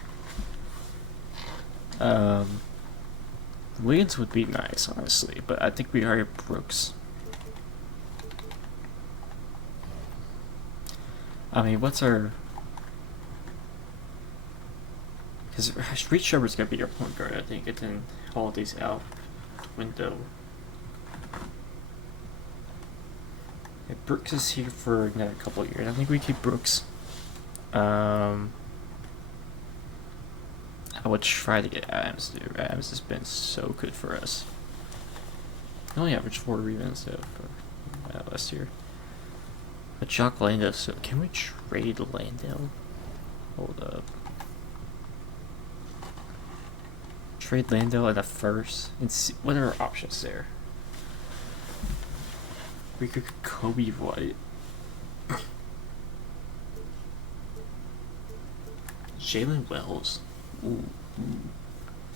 Wiggins would be nice, honestly, but I think we hire Brooks. I mean, what's our... Because Reed Shepherd's gonna be your point guard, I think, and then Holiday's out the window. Yeah, Brooks is here for another couple of years. I think we keep Brooks. I would try to get Adams, dude. Adams has been so good for us. He only averaged 4 rebounds though for last year. But Jock Landale, so can we trade Landale? Hold up. Trade Landale at a first and see what are our options there. We could Kobe White. Jalen Wells. Ooh.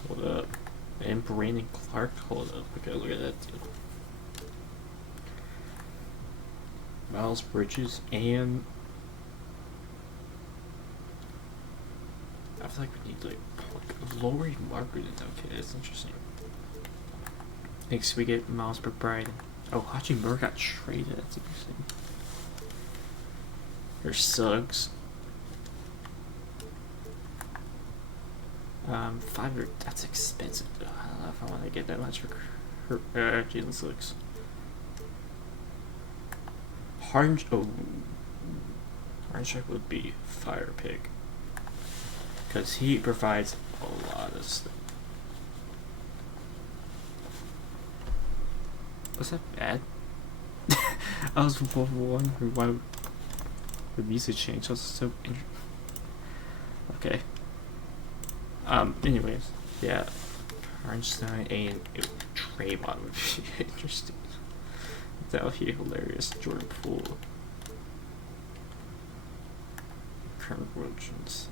Hold up. And Brandon Clark. Hold up. Okay, look at that deal. Miles Bridges and I feel like we need like Laurie Margaret. Okay, that's interesting. Next we get Miles McBride. Oh, Hachimura got traded. That's interesting. There's Suggs. 500. That's expensive. I don't know if I want to get that much for Jalen Suggs. Hardenstruck would be fire pick because he provides a lot of stuff. Was that bad? I was wondering why the music changed. I was so okay. Anyways, yeah, Hardenstein and Draymond would be interesting. That would be hilarious. Jordan Poole. Kirk Wilkins.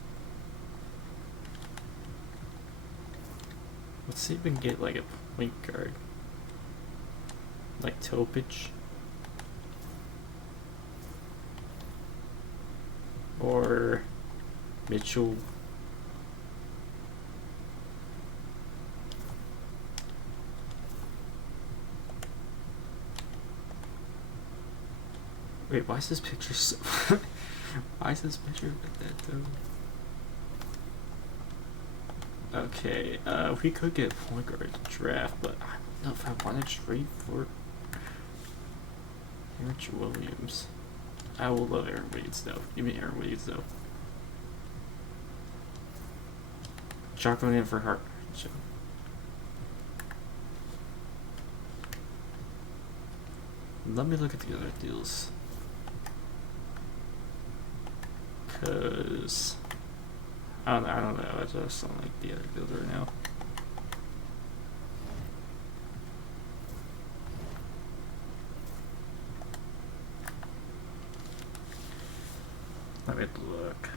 Let's see if we can get like a point guard. Like Topic. Or Mitchell. Wait, why is this picture so... why is this picture like that, though? Okay, we could get a point guard to draft, but I don't know if I want to trade for... Aaron Williams. I will love Aaron Williams, though. Give me Aaron Williams, though. Chocolate in for Hart. Let me look at the other deals. Cause I don't know. I just don't like the other deals right now. Let me look.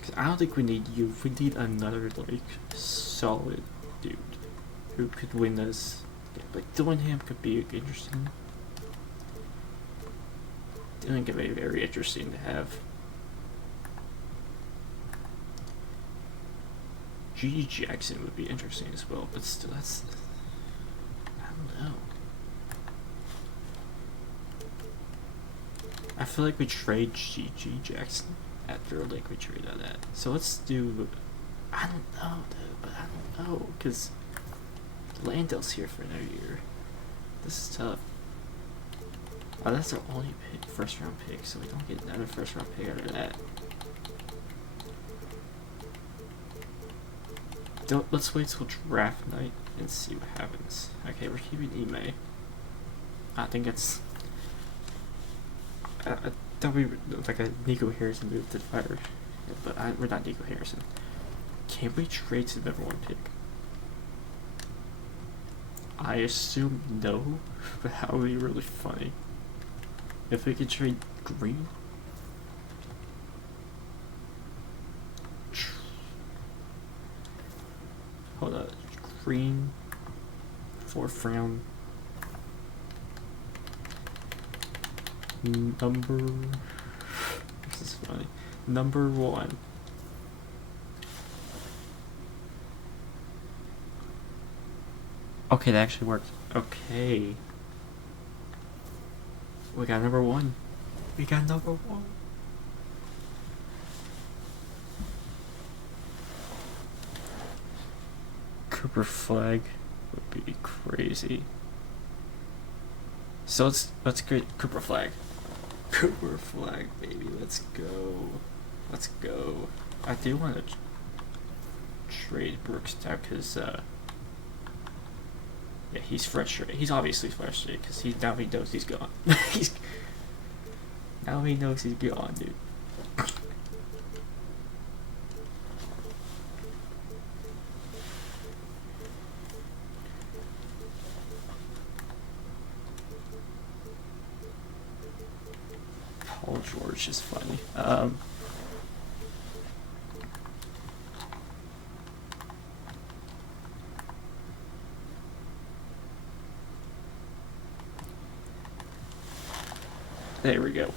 Cause I don't think we need you. We need another like solid dude who could win us. Like Dillingham could be interesting. Dillingham could be very interesting to have. G.G. Jackson would be interesting as well, but still, that's... I don't know. I feel like we trade G.G. Jackson after like we trade on that. So let's do... I don't know, dude, but I don't know, because... Landale's here for another year. This is tough. Oh, that's our only pick, first round pick, so we don't get another first round pick out of that. Let's wait till draft night and see what happens. Okay, we're keeping Ime. I think it's... I thought we were like a Nico Harrison moved to the fire, but we're not Nico Harrison. Can we trade to the #1 pick? I assume no, but that would be really funny. If we could trade green. Hold on. Green. 4th round. Number. This is funny. Number 1. Okay, that actually worked. Okay. We got number 1. We got number 1. Cooper Flag would be crazy. So let's get Cooper Flag. Cooper Flag, baby. Let's go. Let's go. I do want to trade Brooks now because yeah, he's frustrated. He's obviously frustrated because now he knows he's gone. Now he knows he's gone, dude. Paul George is funny. There we go.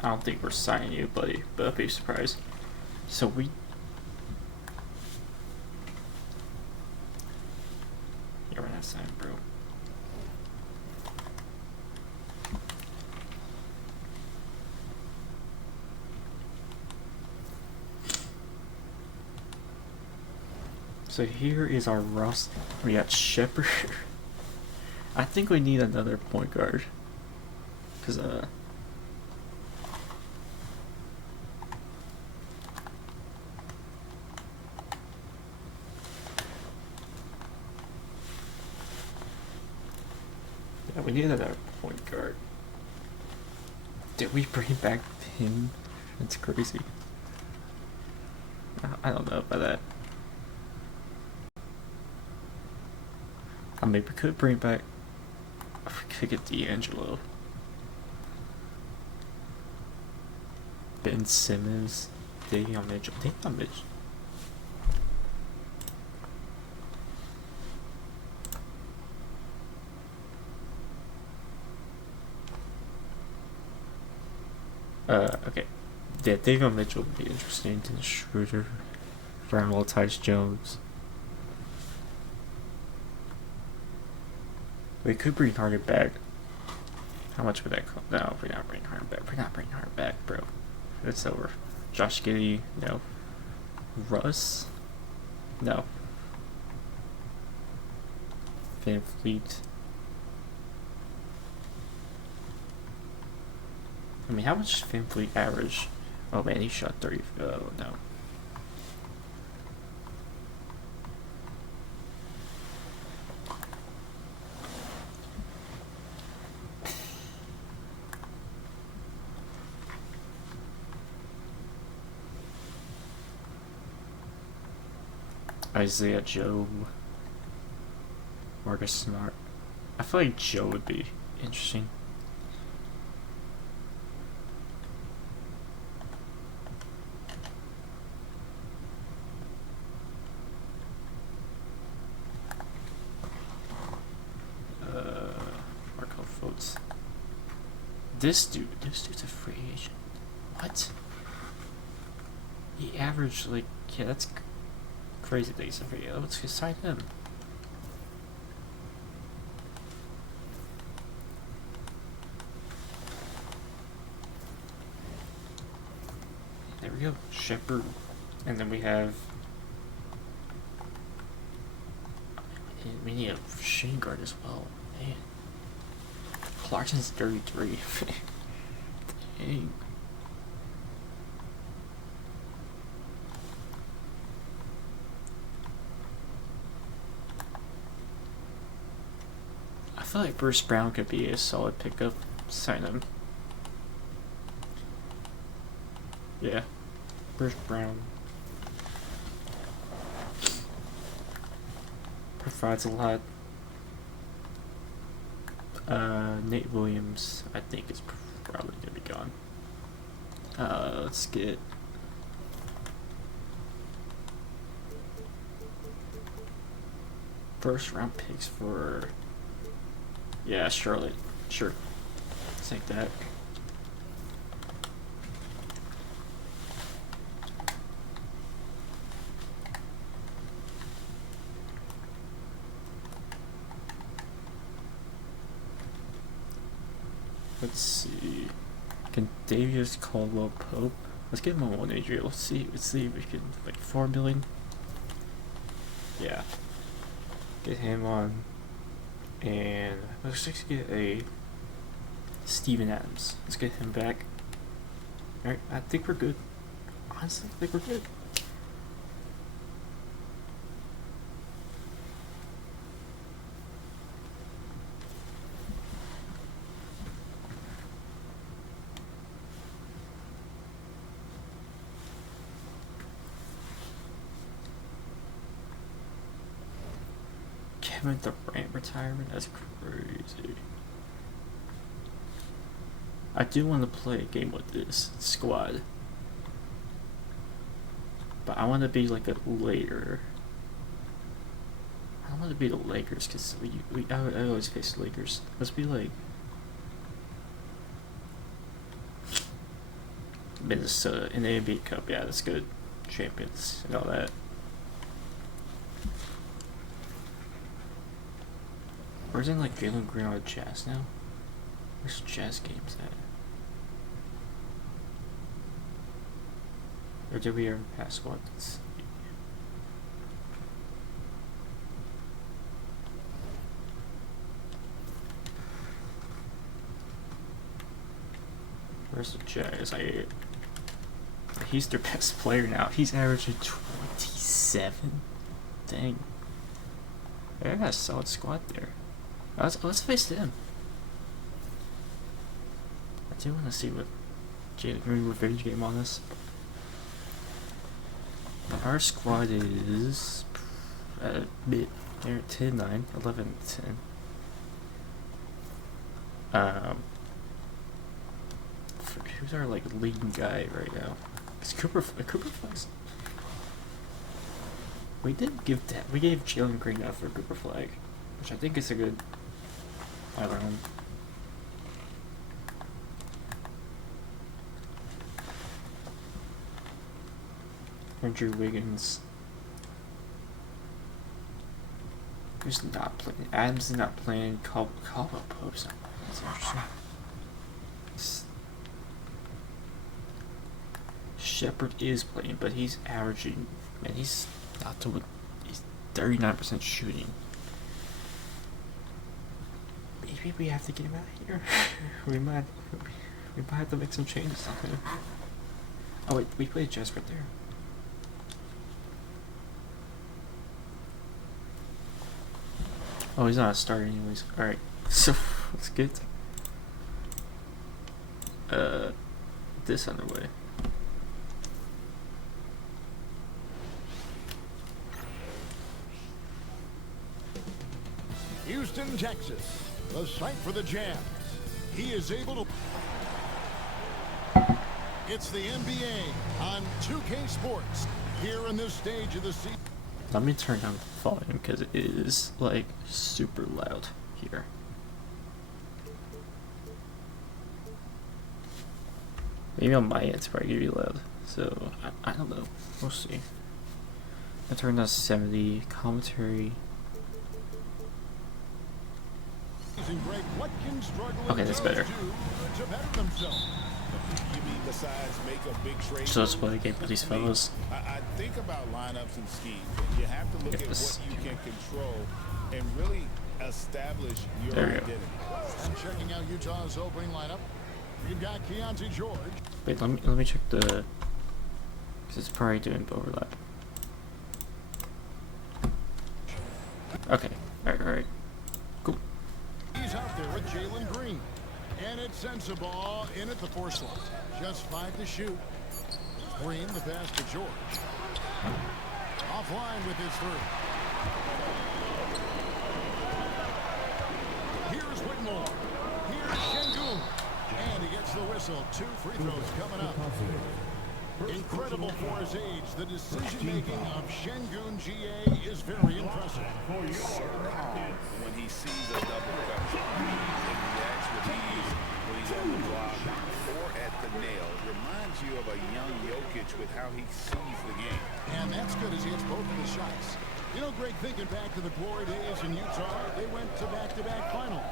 I don't think we're signing you, buddy, but I'd be surprised. So we... Yeah, we're not signing, bro. So here is our roster. We got Shepard. I think we need another point guard. Cause yeah, we need another point guard. Did we bring back Pin? That's crazy. I don't know about that. I mean, we could bring back. We could get D'Angelo. Ben Simmons. Davion Mitchell. Davion Mitchell. Okay. Yeah, Davion Mitchell would be interesting. Dennis Schroeder. Brownwell, Tyus Jones. We could bring Harden back. How much would that cost? No, we're not bringing Harden back. We're not bringing Harden back, bro. It's over. Josh Giddey, no. Russ? No. Van Fleet. I mean, how much does Van Fleet average? Oh man, he shot 30. Oh no. Isaiah Joe, Marcus Smart. I feel like Joe would be interesting. Marco Fultz. This dude's a free agent. What? He averaged like, yeah, that's crazy that he's a free agent. Let's just sign him. There we go, Shepard, and then we have. We need a shooting guard as well. Man, Clarkson's 33. Dang. I feel like Bruce Brown could be a solid pickup. Sign him. Yeah, Bruce Brown. provides a lot. Nate Williams, I think, is probably gonna be gone. Let's get first round picks for, yeah, Charlotte. Sure, let's take that. Let's see. Condavious Caldwell Pope. Let's get him on 180. Let's see if we can, like, 4 million. Yeah. Get him on. And let's just get a Steven Adams. Let's get him back. Alright, I think we're good. Honestly, I think we're good. Kevin Durant retirement? That's crazy. I do want to play a game with this squad, but I want to be like a Laker. I don't want to be the Lakers because I always face the Lakers. Let's be like Minnesota in the NBA Cup. Yeah, that's good. Champions and all that. Or isn't like Jalen Green on Jazz now? Where's Jazz games at? Or did we ever pass one? Let's see. Where's the Jazz? He's their best player now. He's averaging 27. Dang. They got a solid squad there. Let's face him. I do want to see what Jalen Green revenge game on this. But our squad is a bit. They're at 10-9, 11-10. Who's our like leading guy right now? It's Cooper Flags. We did give that. We gave Jalen Green out for Cooper Flag, which I think is a good. I don't know. Andrew Wiggins. Who's not playing? Adams is not playing. Caldwell Pope's not playing. That's interesting. Shepard is playing, but he's averaging. Man, he's not doing. He's 39% shooting. Maybe we have to get him out of here. we might have to make some changes. Oh wait, we played Jazz right there. Oh, he's not a starter anyways. Alright, so let's get this underway. Houston, Texas, the site for the Jazz. He is able to... It's the NBA on 2K Sports here in this stage of the season. Let me turn down the volume because it is like super loud here. Maybe on my end it's probably gonna be loud. So I don't know. We'll see. I turned down 70 commentary. Okay, that's better. So let's play a game with these fellas. I think about lineups and schemes. You have to look at what you can control and really establish your identity. And checking out Utah's opening lineup, you've got Keontae George. Wait, let me check the, because it's probably doing overlap. Okay, alright. Cool. He's out there with Jalen Green. And it sends the ball in at the 4 slot. Just 5 to shoot. Green, the pass to George. Offline with his 3. Here's Whitmore. Here's Şengün. And he gets the whistle. 2 free throws coming up. Incredible for his age. The decision-making of Şengün GA is very impressive. So calm when he sees a double cut. He reacts with ease when he's on the block or at the nail. Reminds you of a young Jokic with how he sees the game. And that's good as he hits both of his shots. You know, Greg, thinking back to the glory days in Utah, they went to back-to-back finals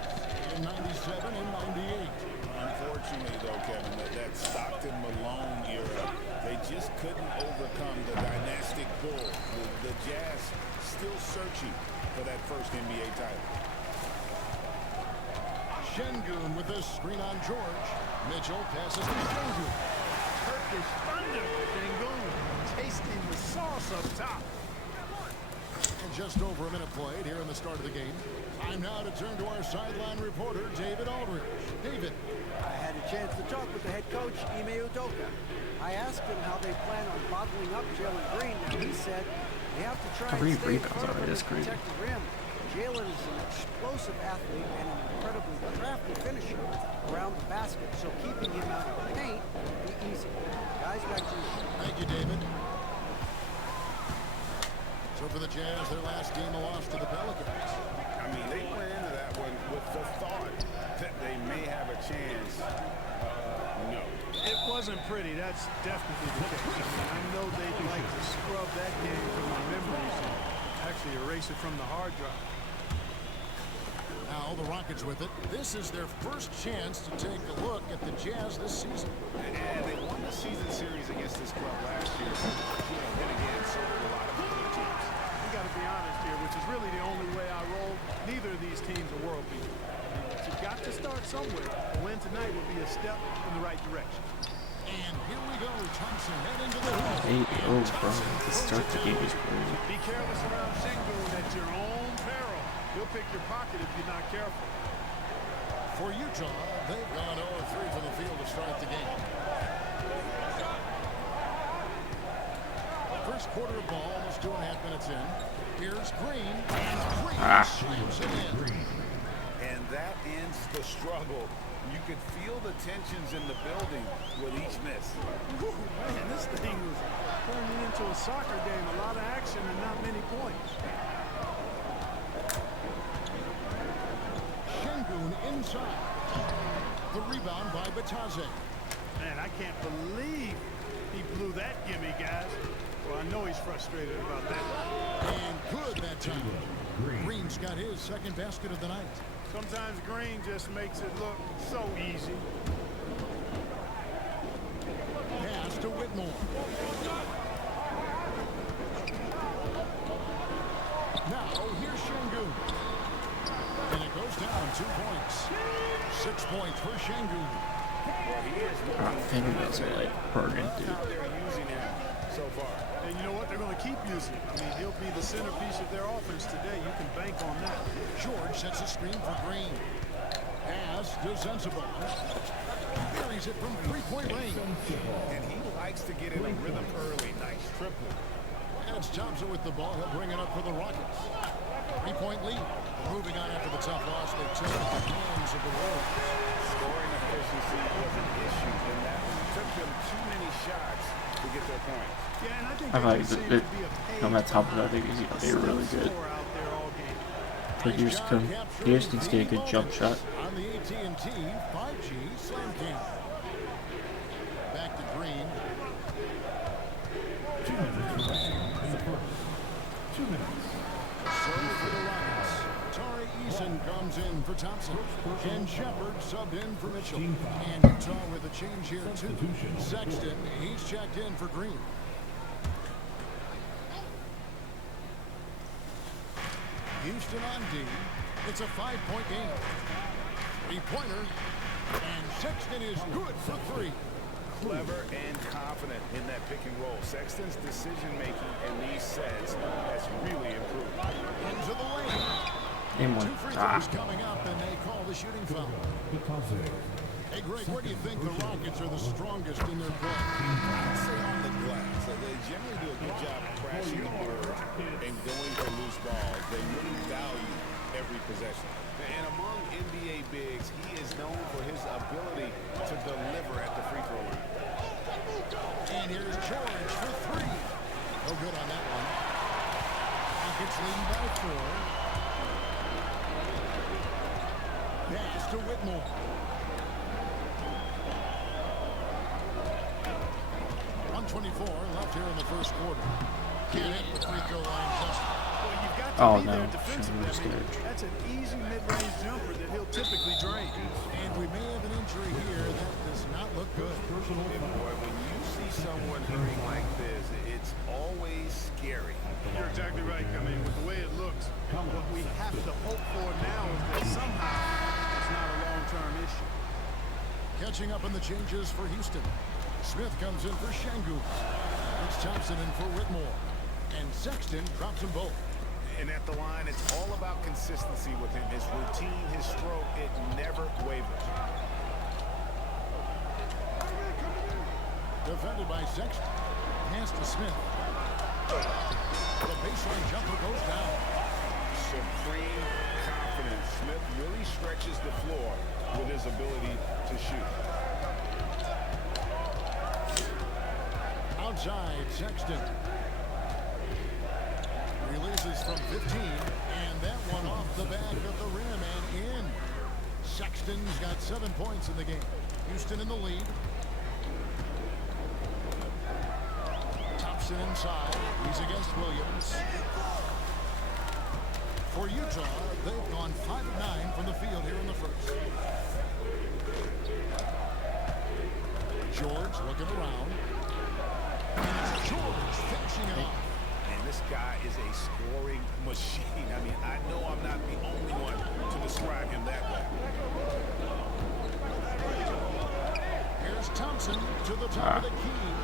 in 97 and 98. Unfortunately, though, Kevin, that Stockton Malone era, they just couldn't overcome the dynastic Bulls. The Jazz still searching for that first NBA title. Şengün with a screen on George. Mitchell passes to Şengün. Turkish thunder. Şengün tasting the sauce up top. And just over a minute played here in the start of the game. Time now to turn to our sideline reporter, David Aldridge. David. I had a chance to talk with the head coach, Ime Udoka. I asked him how they plan on bottling up Jalen Green, and he said they have to try and Three stay in rebounds front of him already, and that's crazy. protect the rim. Jalen is an explosive athlete and an incredibly crafty finisher around the basket, so keeping him out of the paint will be easy. Guys, back to you. Thank you, David. So for the Jazz, their last game a loss to the Pelicans. I mean, they went into that one with the thought that they may have a chance. No. It wasn't pretty. That's definitely the case. I mean, I know they'd like to scrub that game from their memories and actually erase it from the hard drive. Now the Rockets with it. This is their first chance to take a look at the Jazz this season. And they won the season series against this club last year. Then again, so did a lot of other teams. We got to be honest here, which is really the only way I roll. Neither of these teams are world beaters. I mean, but you got to start somewhere. A win tonight would be a step in the right direction. And here we go. Thompson head into the hoop. 8-0 from the start the game is crazy. Be careless around Şengün at your own peril. He'll pick your pocket if you're not careful. For Utah, they've gone 0-3 from the field to start the game. First quarter of ball, almost 2.5 minutes in. Here's Green, and Green slams it in. And that ends the struggle. You could feel the tensions in the building with each miss. Whew, man, this thing was turning into a soccer game. A lot of action and not many points. Şengün inside. The rebound by Bataze. Man, I can't believe he blew that gimme, guys. Well, I know he's frustrated about that. And good that time. Green's got his second basket of the night. Sometimes Green just makes it look so easy. Pass to Whitmore. Now, here's Şengün. And it goes down 2 points. 6 points for Şengün. Well, he is Ah, fingernails are like burning, dude. how they're using him so far. And you know what? They're going to keep using him. I mean, he'll be the centerpiece of their offense today. You can bank on that. George sets a screen for Green. Pass to Sensabaugh. Buries it from three-point range. And he likes to get in a rhythm early. Nice triple. And it's Thompson with the ball. He'll bring it up for the Rockets. 3-point lead. Moving on after the tough loss, they took at the hands of the Wolves. Scoring efficiency was an issue in that one. Took them too many shots to get their points. Yeah, and I think I they like seem that. to be a No matter how good I think they were really good. score out there all game. But here's needs to get a good jump shot. On the AT&T 5G Slam Cam. Back to Green. 2 minutes. Serve for the Rockets. Tari Eason comes in for Thompson. And Shepard subbed in for Mitchell. And Utah with a change here too. Sexton, he's checked in for Green. Houston on D. It's a 5-point game. 3-pointer. And Sexton is good for 3. Clever and confident in that pick and roll. Sexton's decision-making in these sets has really improved. Into the lane. Game 2 1. free Ah. throws coming up, and they call the shooting foul. Hey, Greg, where do you think the Rockets are the strongest in their play? I'd say on the glass. They generally do a good job crashing the board and going for loose balls. They really value every possession. And among NBA bigs, he is known for his ability to deliver at the free throw line. And here's George for three. No good on that one. Rockets leading by 4. Pass to Whitmore. 1:24 left here in the first quarter. Can't hit the free throw line just. Well, you've got to Oh, be no. there defensively. Shouldn't have scared. That's an easy mid-range jumper that he'll typically drain. And we may have an injury here that does not look good. And boy, when you see someone hurting like this, it's always scary. You're exactly right. I mean, with the way it looks, what we have to hope for now is that somehow it's not a long-term issue. Catching up on the changes for Houston. Smith comes in for Şengün. It's Thompson in for Whitmore. And Sexton drops them both. And at the line, it's all about consistency with him. His routine, his stroke, it never wavers. Defended by Sexton. Pass to Smith. The baseline jumper goes down. Supreme confidence. Smith really stretches the floor with his ability to shoot. Outside, Sexton. Releases from 15, and that one off the back of the rim and in. Sexton's got 7 points in the game. Houston in the lead. Thompson inside. He's against Williams. For Utah, they've gone 5 of 9 from the field here in the first. George looking around. And it's George finishing it off. And this guy is a scoring machine. I mean, I know I'm not the only one to describe him that way. Here's Thompson to the top of the key.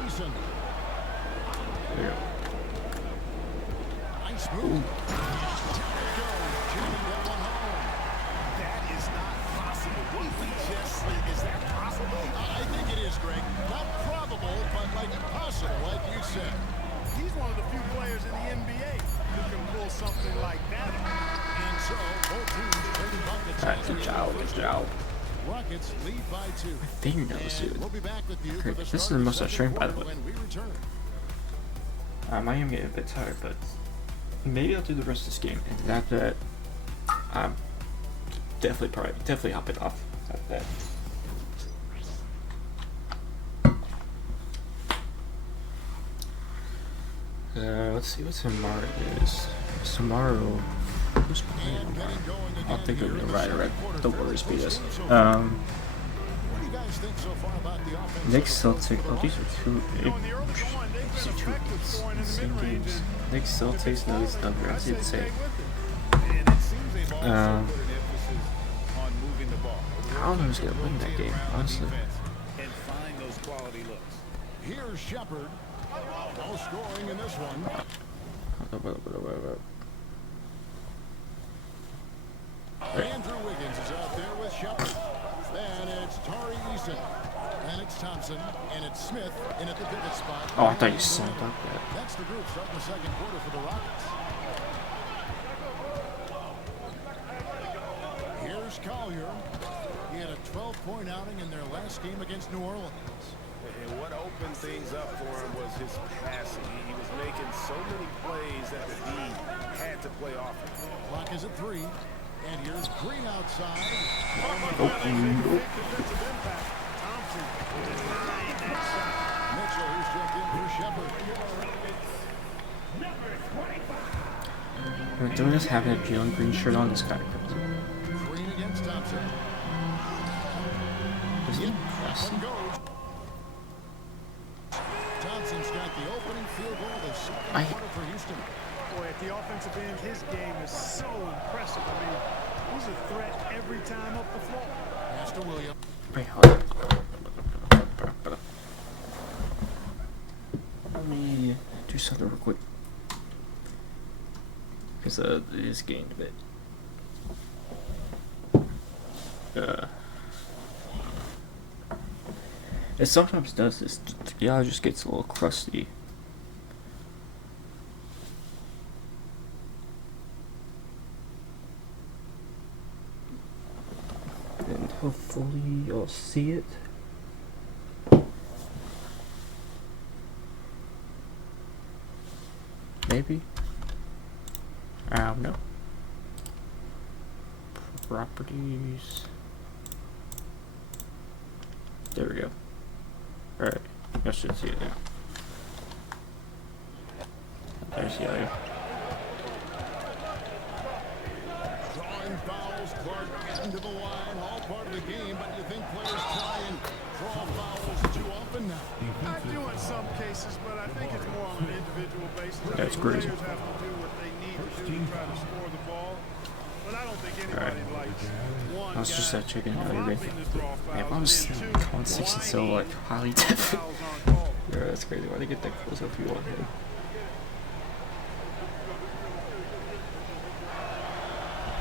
Eason. Yeah. Nice move. Jamming that one home. That is not possible. What we just said, is that possible? I think it is, Greg. Not probable, but like possible, like you said. He's one of the few players in the NBA who can pull something like that off. And so, both teams trading buckets. Alright, good job, good job. Rockets lead by 2. Fingernails, dude. We'll be back with you for the This is start the of most I've second streamed, by the quarter way. when we return. I am getting a bit tired, but maybe I'll do the rest of this game. And after that, I'm definitely hopping off after that. Let's see what tomorrow is. Tomorrow, who's playing And tomorrow? getting going I again don't think here it'll in be the right second at quarter. the Warriors beat us. What do you guys think so far about the offense? Knicks, Celtics. Oh, these are two. You know, in the early going, they've These are been two effective scoring in the same mid-range. games. And Knicks, Celtics, Nuggets, Thunder. I It's say the stay same. with it. And it seems they've also Um, put an emphasis on moving the ball. I don't know who's gonna win that game, honestly. And find those quality looks. Here's Shepard. No scoring in this one. Andrew Wiggins is out there with Shepard. Then it's Tari Eason. And it's Thompson. And it's Smith in at the pivot spot. Oh, I thought you slammed up that. That's the group starting the second quarter for the Rockets. Here's Collier. He had a 12-point outing in their last game against New Orleans. And what opened things up for him was his passing. He was making so many plays that the D had to play offense. Clock is at 3. And here's Green outside. Big defensive impact. Thompson denying that shot. Mitchell, who's checked in for Shepard. We're doing this having a Jalen Green shirt on this guy. Green against Thompson. Does he One press? goes. Thompson's got the opening field goal of the second I- quarter for Houston. Boy, at the offensive end, his game is so impressive. I mean, he's a threat every time up the floor. Pass to Williams. Wait, hold on. Let me do something real quick. Because it is getting a bit. It sometimes does this. Yeah, it just gets a little crusty. Hopefully you'll see it. Maybe. I don't know. Properties. There we go. Alright, I should see it now. There's the other. Drawing fouls, Clark getting to the line, all part of the game, but you think players try and draw fouls too often now? I do in some cases, but I think it's more on an individual basis. That's I think crazy. players have to do what they need to do to try to score the ball. But I don't think anybody likes one I was just guy checking out everything. dropping the draw Man, fouls I'm and just then two on 6 and so like highly blinding different. fouls on call. Yeah, that's crazy. Why they get that close up you on him?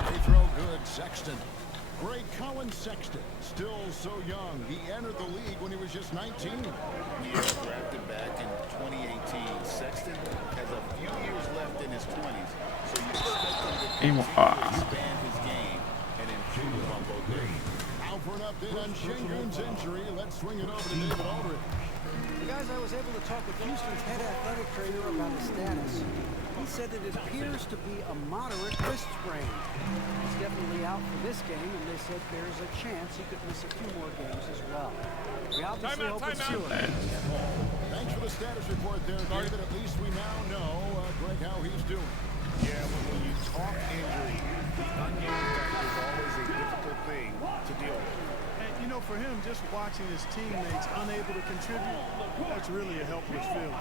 They throw good, Sexton. Greg Collins Sexton, still so young. He entered the league when he was just 19. Yeah, drafted back in 2018. Sexton has a few years left in his 20s, so you expect him to continue to expand his game and improve on both days. Now for an update on Şengün's injury, let's swing it over to David Aldridge. Guys, I was able to talk with Houston's head athletic trainer about his status. He said that it appears to be a moderate wrist sprain. He's definitely out for this game, and they said there's a chance he could miss a few more games as well. We obviously hope it's fewer. Thanks for the status report there, David. At least we now know, Greg, how he's doing. Yeah, when you talk injury, the unknown factor is always a difficult thing to deal with. And you know, for him, just watching his teammates unable to contribute, that's really a helpless feeling.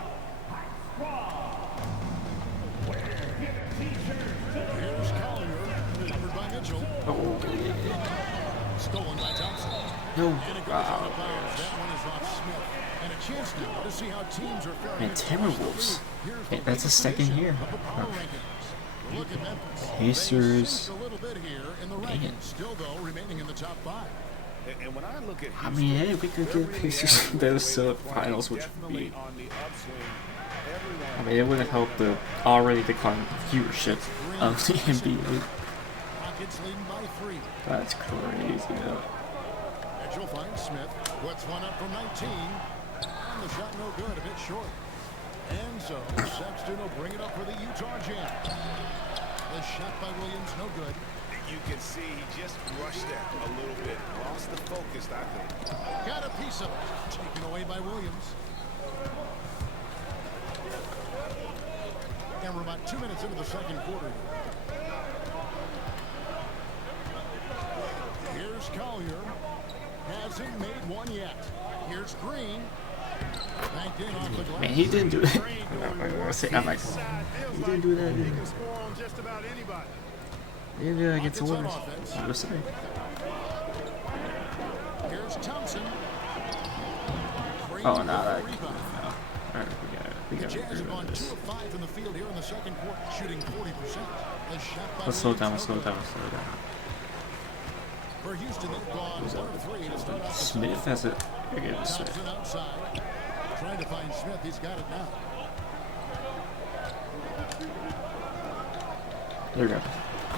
Here's Collier, covered by Mitchell. Oh, Stolen by Thompson. no. And it goes out of bounds. That one is off Smith. And a chance now to see how teams are faring. Man, Timberwolves. Man, that's a second here. Look at Memphis. Pacers. They sink a little bit here in the Dang it. rankings. Still, though, remaining in the top 5. And when I look at I mean, hey, we could get Pacers in those finals, which would definitely be. on the upswing, everyone I mean, it wouldn't help the already declining viewership of the NBA. Rockets leading by 3. That's crazy, though. Mitchell finds Smith. Puts one up from 19. And the shot no good, a bit short. And so Sexton will bring it up for the Utah Jazz. The shot by Williams, no good. you can see he just rushed that a little bit. Lost the focus, I think. Got a piece of it. Taken away by Williams. And we're about 2 minutes into the second quarter. Here's Collier. Hasn't made one yet. Here's Green. Banked in off the glass. Man, he didn't do that. I'm like, he didn't do that. He can score on just about anybody. He didn't do that against the Warriors. I was saying. Here's Thompson. Oh, no, that. No. Alright, we got to Jazz agree have gone with 2 this. of 5 in the field here in the second quarter, shooting 40%. The shot by Let's slow it down, Williams, let's slow it no down, let's slow it down. good. For Houston, they've gone 1 of 3 to start off the Smith has it. Again, Smith. Thompson outside. Trying to find Smith. He's got it now. There we go.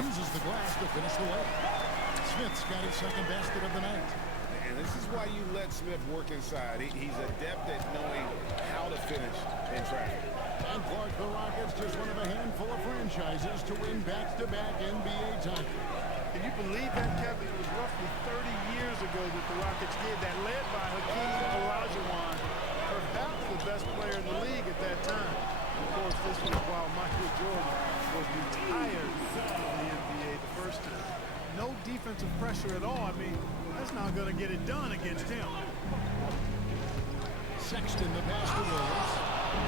Uses the glass to finish the way. Smith's got his second basket of the night. And this is why you let Smith work inside. He's adept at knowing how to finish in traffic. And Clark, the Rockets, just one of a handful of franchises to win back-to-back NBA titles. Can you believe that, Kevin? It was roughly 30 years ago that the Rockets did that, led by Hakeem Olajuwon, perhaps the best player in the league at that time. Of course, this was while Michael Jordan was retired from the NBA the first time. No defensive pressure at all. I mean, that's not going to get it done against him. Sexton, the pass to Williams.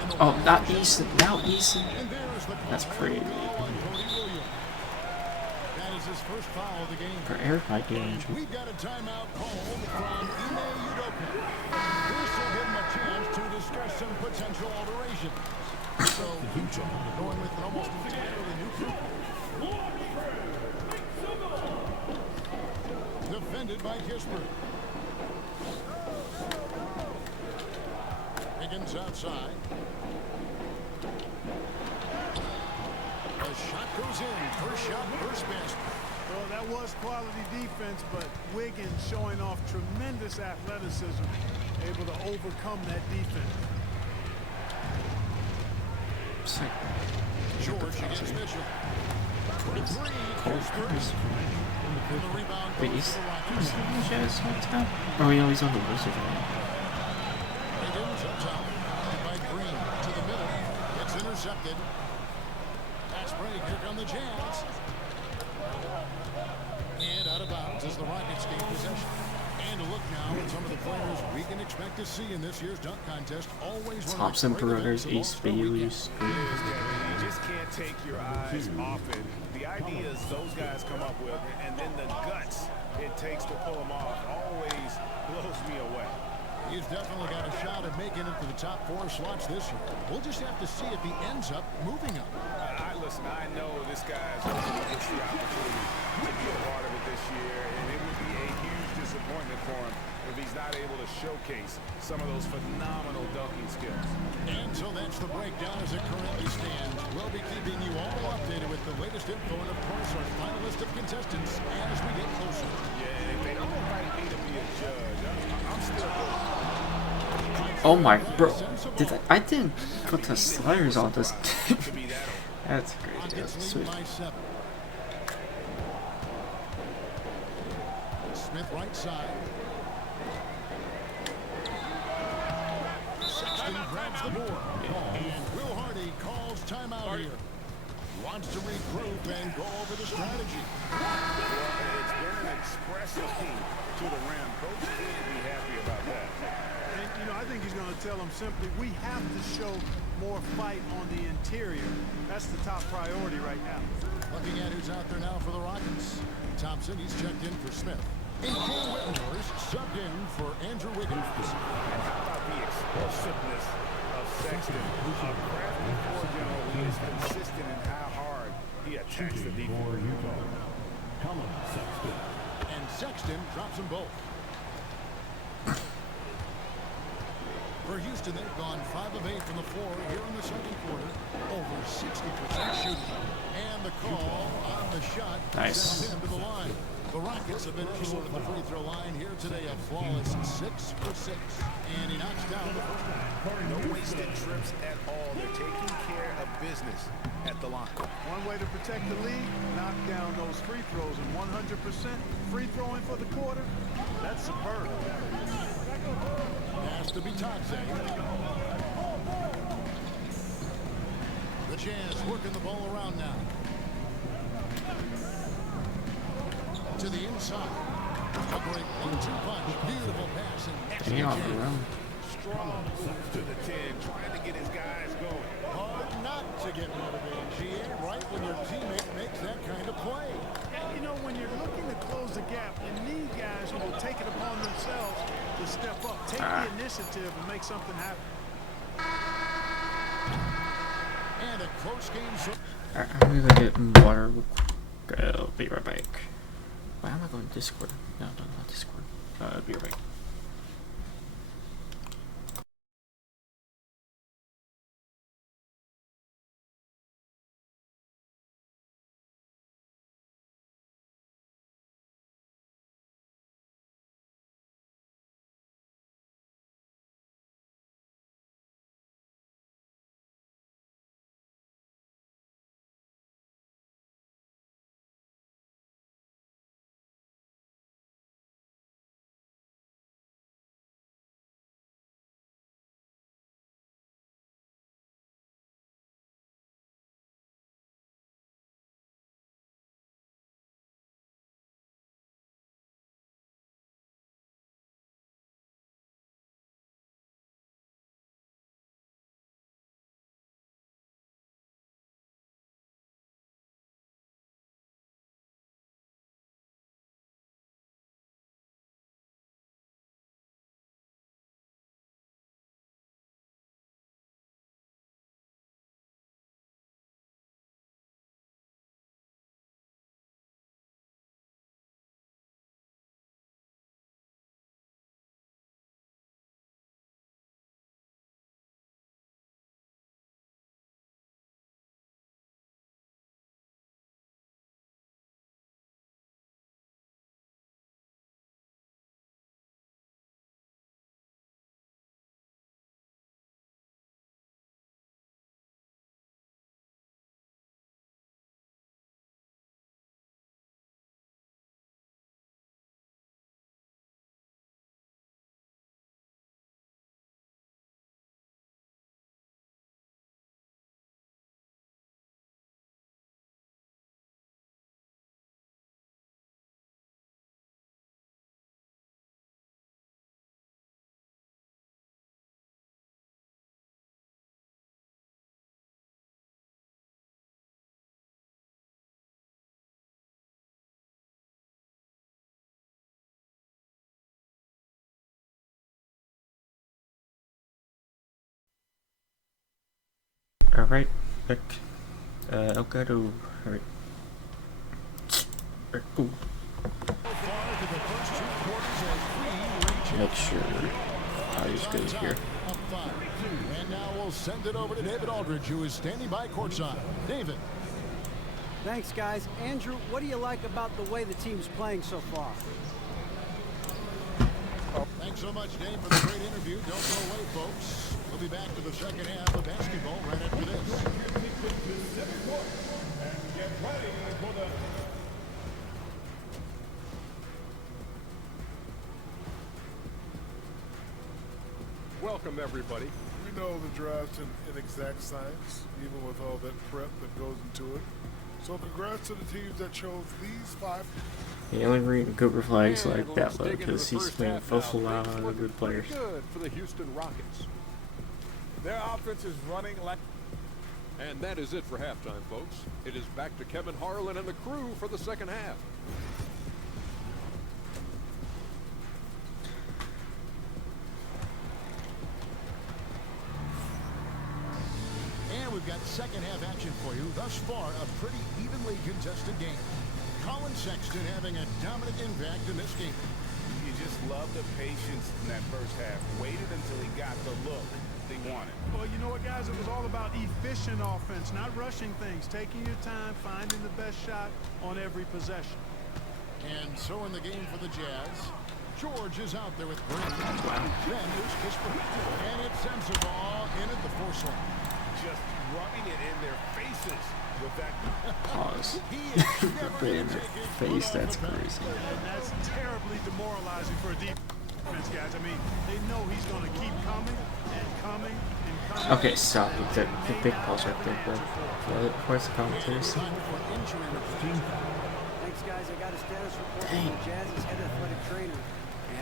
And the Oh, not Eason. Now Eason. And there's the That's call crazy. on Cody Williams. That is his first foul of the game. For Eric might get injured. We've got a timeout called from Ime Udoka. This will give him a chance to discuss some potential alterations. So, going with an almost entirely new group. Defended by Kispert. Higgins outside. The shot goes in. First shot, first basket. Well, that was quality defense, but Wiggins showing off tremendous athleticism, able to overcome that defense. Sick. George against Mitchell. 23 is first. And the rebound Wait, goes is to the he Rockets. on the Jazz hometown? Oh, yeah, he's on the Wizards right Higgins up top. By Green to the middle. It's intercepted. Pass break. Here come the Jazz. And out of bounds as the Rockets gain possession. And a look now at some of the players we can expect to see in this year's dunk contest. Always one of the Thompson, great events Brothers, of Ace All-Star Bailey, Weekend. You just can't take your eyes off it. The ideas those guys come up with, and then the guts it takes to pull them off, always blows me away. He's definitely got a shot at making it to the top 4 slots this year. We'll just have to see if he ends up moving up. Listen, I know this guy's hoping to get the opportunity to be a part of it this year, and it would be a huge disappointment for him if he's not able to showcase some of those phenomenal dunking skills. And so that's the breakdown as it currently stands. We'll be keeping you all updated with the latest info and, of course, our final list of contestants as we get closer. Yeah, and if they don't invite me to be a judge, I'm still good. Oh my, bro, I didn't put the sliders on this. That's great. Yeah, Rockets lead sweet. by 7. Smith right side. Sexton grabs the board. And Will Hardy calls timeout here. Wants to regroup and go over the strategy. Well, it's been an expressive team to the rim. Coach can't be happy about that. And, you know, I think he's going to tell them simply, we have to show more fight on the interior. That's the top priority right now. Looking at who's out there now for the Rockets. Thompson, he's checked in for Smith. And Cam Whitmore's subbed in for Andrew Wiggins. And how about the explosiveness of Sexton? A crafty floor general who is consistent in how hard he attacks the defense. And Sexton drops them both. For Houston, they've gone 5 of 8 from the floor here in the second quarter. Over 60% shooting. And the call on the shot Nice. sends him to the line. The Rockets have been excellent at the free throw line here today. A flawless 6 for 6. And he knocks down the first one. No wasted trips at all. They're taking care of business at the line. One way to protect the lead, knock down those free throws, and 100% free throwing for the quarter, that's superb. Has to be Tadze. The Jazz working the ball around now. To the inside. A great 1-2 punch. Beautiful pass. And Damn, bro. Strong move to the 10, trying to get his guys going. hard not to get motivated, GA, right when your teammate makes that kind of play. And, you know, when you're looking to close the gap, you need guys who will take it upon themselves to step up, take the initiative, and make something happen. And a close game. Alright, I'm gonna get water real quick. I'll be right back. Why am I going to Discord? No, not Discord. I'll be right back. right back. Elgato. Alright. Ooh. Make sure audio's good here. And now we'll send it over to David Aldridge, who is standing by courtside. David. Thanks, guys. Andrew, what do you like about the way the team's playing so far? Thanks so much, Dave, for the great interview. Don't go away, folks. We'll be back to the second half of basketball right after this. Welcome, everybody. We know the draft's an inexact science, even with all that prep that goes into it. So congrats to the teams that chose these 5. The only reason Cooper flags like that low because he's playing full out on the good players. Good for the Houston Rockets. Their offense is running like... And that is it for halftime, folks. It is back to Kevin Harlan and the crew for the second half. And we've got second half action for you. Thus far, a pretty evenly contested game. Colin Sexton having a dominant impact in this game. You just love the patience in that first half. Waited until he got the look they wanted. Well, you know what, guys? It was all about efficient offense, not rushing things, taking your time, finding the best shot on every possession. And so in the game for the Jazz, George is out there with Green. Then there's Kisper. And it sends the ball in at the force line. Just rubbing it in their faces with that. Pause. He is never In gonna the take his face, foot that's off the pedal. crazy. And that's terribly demoralizing for a defense, guys. I mean, they know he's going to keep coming and coming and coming. Okay, stop. The big pause right there, bro. Where's the commentators? Thanks, guys. I got a status report from the Jazz's head athletic trainer.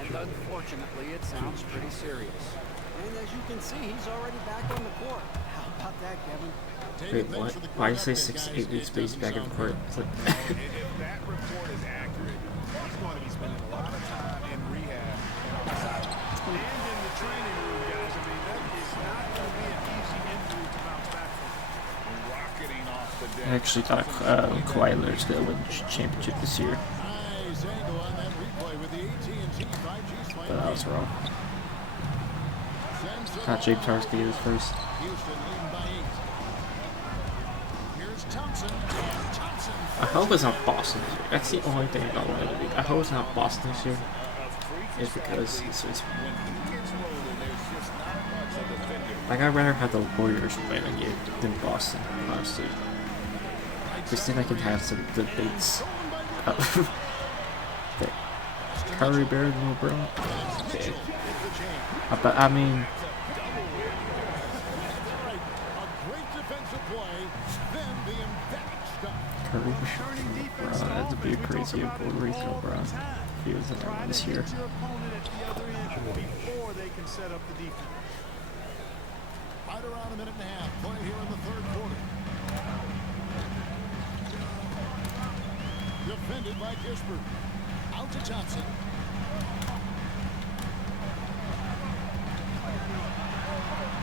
And unfortunately, it sounds pretty serious. And as you can see, he's already back on the court. How about that, Kevin? Wait, what? Why do you say 6 to 8 weeks space back and forth? It's like If that report is accurate, he's going to be spending a lot of time in rehab and on the sideline. And in the training room, guys. I mean, that is not going to be an easy injury to bounce back from. Rocketing off the deck. I actually thought Kawhi Leonard's gonna win the championship this year, Nice angle on that replay with the AT&T 5G but slide. I was wrong. Sends the Thought James ball Harden was gonna get his first. Houston leading by 8. Here's Thompson. And Thompson. I hope it's not Boston this year. That's the only thing I don't want to do. I hope it's not Boston this year. Is because it's like I'd rather have the Warriors win than Boston, honestly. Because then I can have some debates. That Curry better than LeBron. Okay. But I mean, A great defensive play. Then the emphatic stop. Curry, LeBron, that'd be crazy if Puerto Rico, bro. If he was in there this year. Get your opponent at the other end before they can set up the defense. Right around a minute and a half. Play here in the third quarter. Defended by Kisper. Out to Thompson.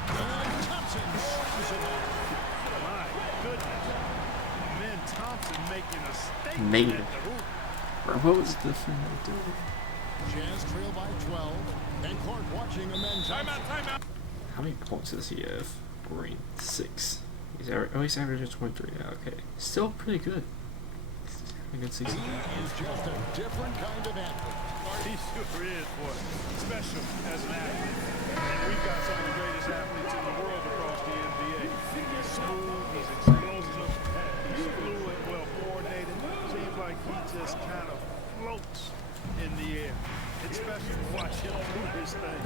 And Thompson swings it out. My goodness. And then Thompson making a statement Nailed at it. the hoop. Bro, what was the thing? Jazz trail by 12. And Clark watching the men. Timeout. How many points does he have? Green 6. He's averaging 23. Yeah, okay, still pretty good. A good season. He is just a different kind of athlete. He sure is, boy. Special as an athlete. And we've got some of the greatest athletes in the world across the NBA. He's smooth, he's explosive, he's fluid, well coordinated. Seems like he just kind of floats in the air. It's special to watch him do his thing.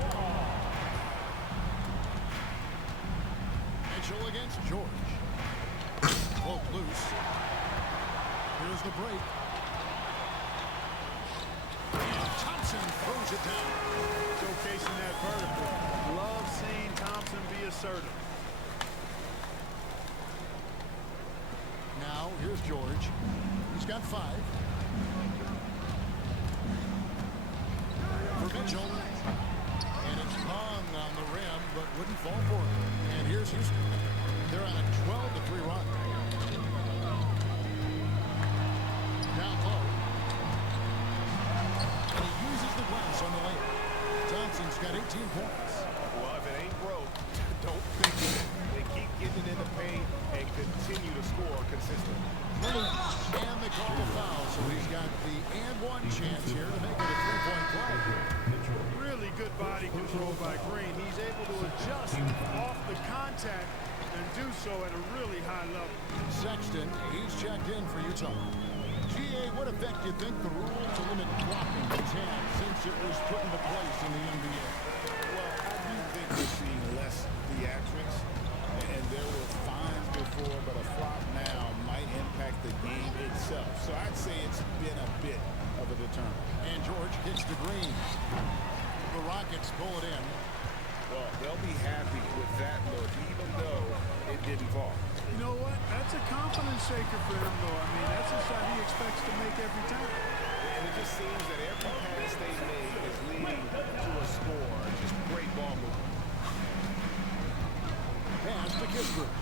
Mitchell against George. Both loose. Here's the break. And Thompson throws it down. Showcasing that vertical. Love seeing Thompson be assertive. Now, here's George. He's got 5. For Mitchell. And it's hung on the rim, but wouldn't fall for him. And here's Houston. They're on a 12-3 run. Down low. And he uses the glass on the lane. Thompson's got 18 points. Well, if it ain't broke, don't fix it. They keep getting in the paint and continue to score consistently. And they call the foul, so he's got the and one chance here to make it a three-point play. Really good body control by Green. He's able to adjust off the contact and do so at a really high level. Sexton, he's checked in for Utah. GA, what effect do you think the rule to limit blocking has had since it was put into place in the NBA? Well, I do think we're seeing less theatrics, and there were fines before, but a flop now might impact the game itself. So I'd say it's been a bit of a deterrent. And George gets to Green. The Rockets pull it in. Well, they'll be happy with that look, even though it didn't fall. You know what? That's a confidence shaker for him, though. I mean, that's a shot he expects to make every time. And it just seems that every pass they make is leading to a score. Just great ball movement. Pass to Kispert.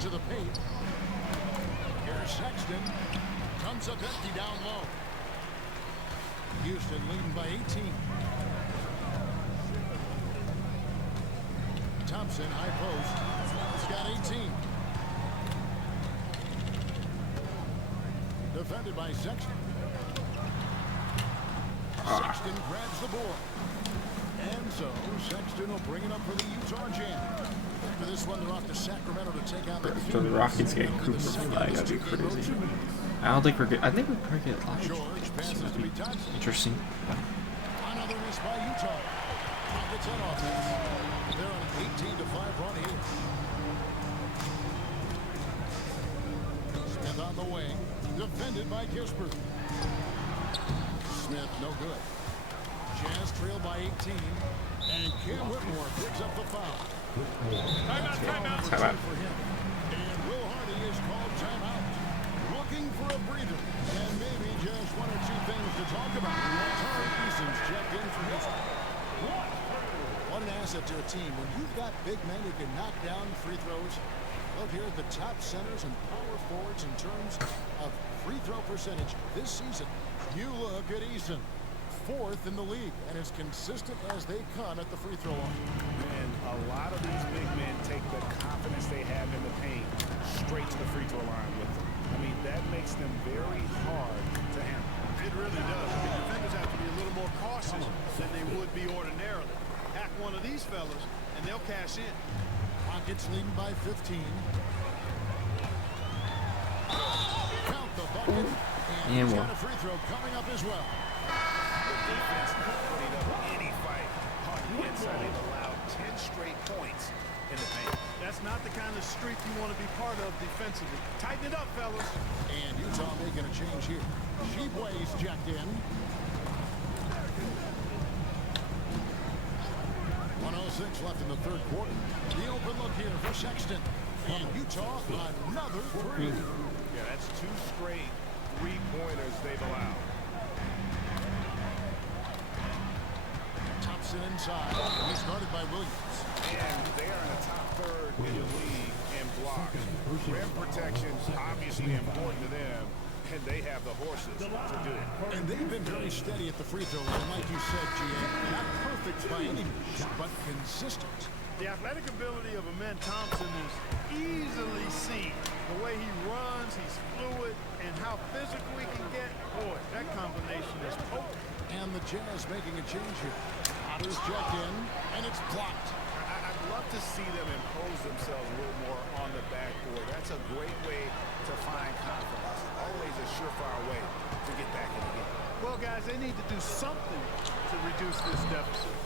To the paint. Here's Sexton. Comes up empty down low. Houston leading by 18. Thompson, high post. He's got 18. Defended by Sexton. Sexton grabs the board. And so Sexton will bring it up for the Utah Jam. After this one, they're off to Sacramento to take on The Rockets getting crucified. That'd be crazy. I don't think we're good. I think we'll probably get live. George passes to be Thompson. Interesting. Another miss by Utah. Rockets on offense. They're on an 18-5 run here. Smith on the wing. Defended by Kispert. Smith, no good. Jazz trailed by 18. And Cam Whitmore picks up the foul. Timeout. For him. And Will Hardy is called timeout. Looking for a breather. And maybe just one or two things to talk about. Tari Eason's checked in for his. What an asset to a team. When you've got big men who can knock down free throws, look here at the top centers and power forwards in terms of free throw percentage this season. You look at Eason, 4th in the league, and as consistent as they come at the free throw line. And a lot of these big men take the confidence they have in the paint straight to the free throw line with them. I mean, that makes them very hard to handle. It really does. I mean, defenders have to be a little more cautious than they would be ordinarily. Hack one of these fellas, and they'll cash in. Rockets leading by 15. Count the bucket. And he's got a free throw coming up as well. The defense putting up any fight on the inside. They've allowed 10 straight points in the paint. That's not the kind of streak you want to be part of defensively. Tighten it up, fellas. And Utah making a change here. Sheboy's checked in. 1:06 left in the third quarter. The open look here for Sexton. And Utah, another three. Yeah, that's 2 straight three-pointers they've allowed. Thompson inside. He's guarded by Williams. And they are in the top third in the league in blocks. Rim protection obviously important to them, and they have the horses to do it. And they've been very steady at the free throw line, like you said, GA. Not perfect by any means, but consistent. The athletic ability of Amen Thompson is easily seen. The way he runs, he's fluid, and how physical he can get. Boy, that combination is potent. And the Jazz making a change here. Otter's checked in, and it's blocked. I'd love to see them impose themselves a little more on the backboard. That's a great way to find confidence. Always a surefire way to get back in the game. Well, guys, they need to do something to reduce this deficit.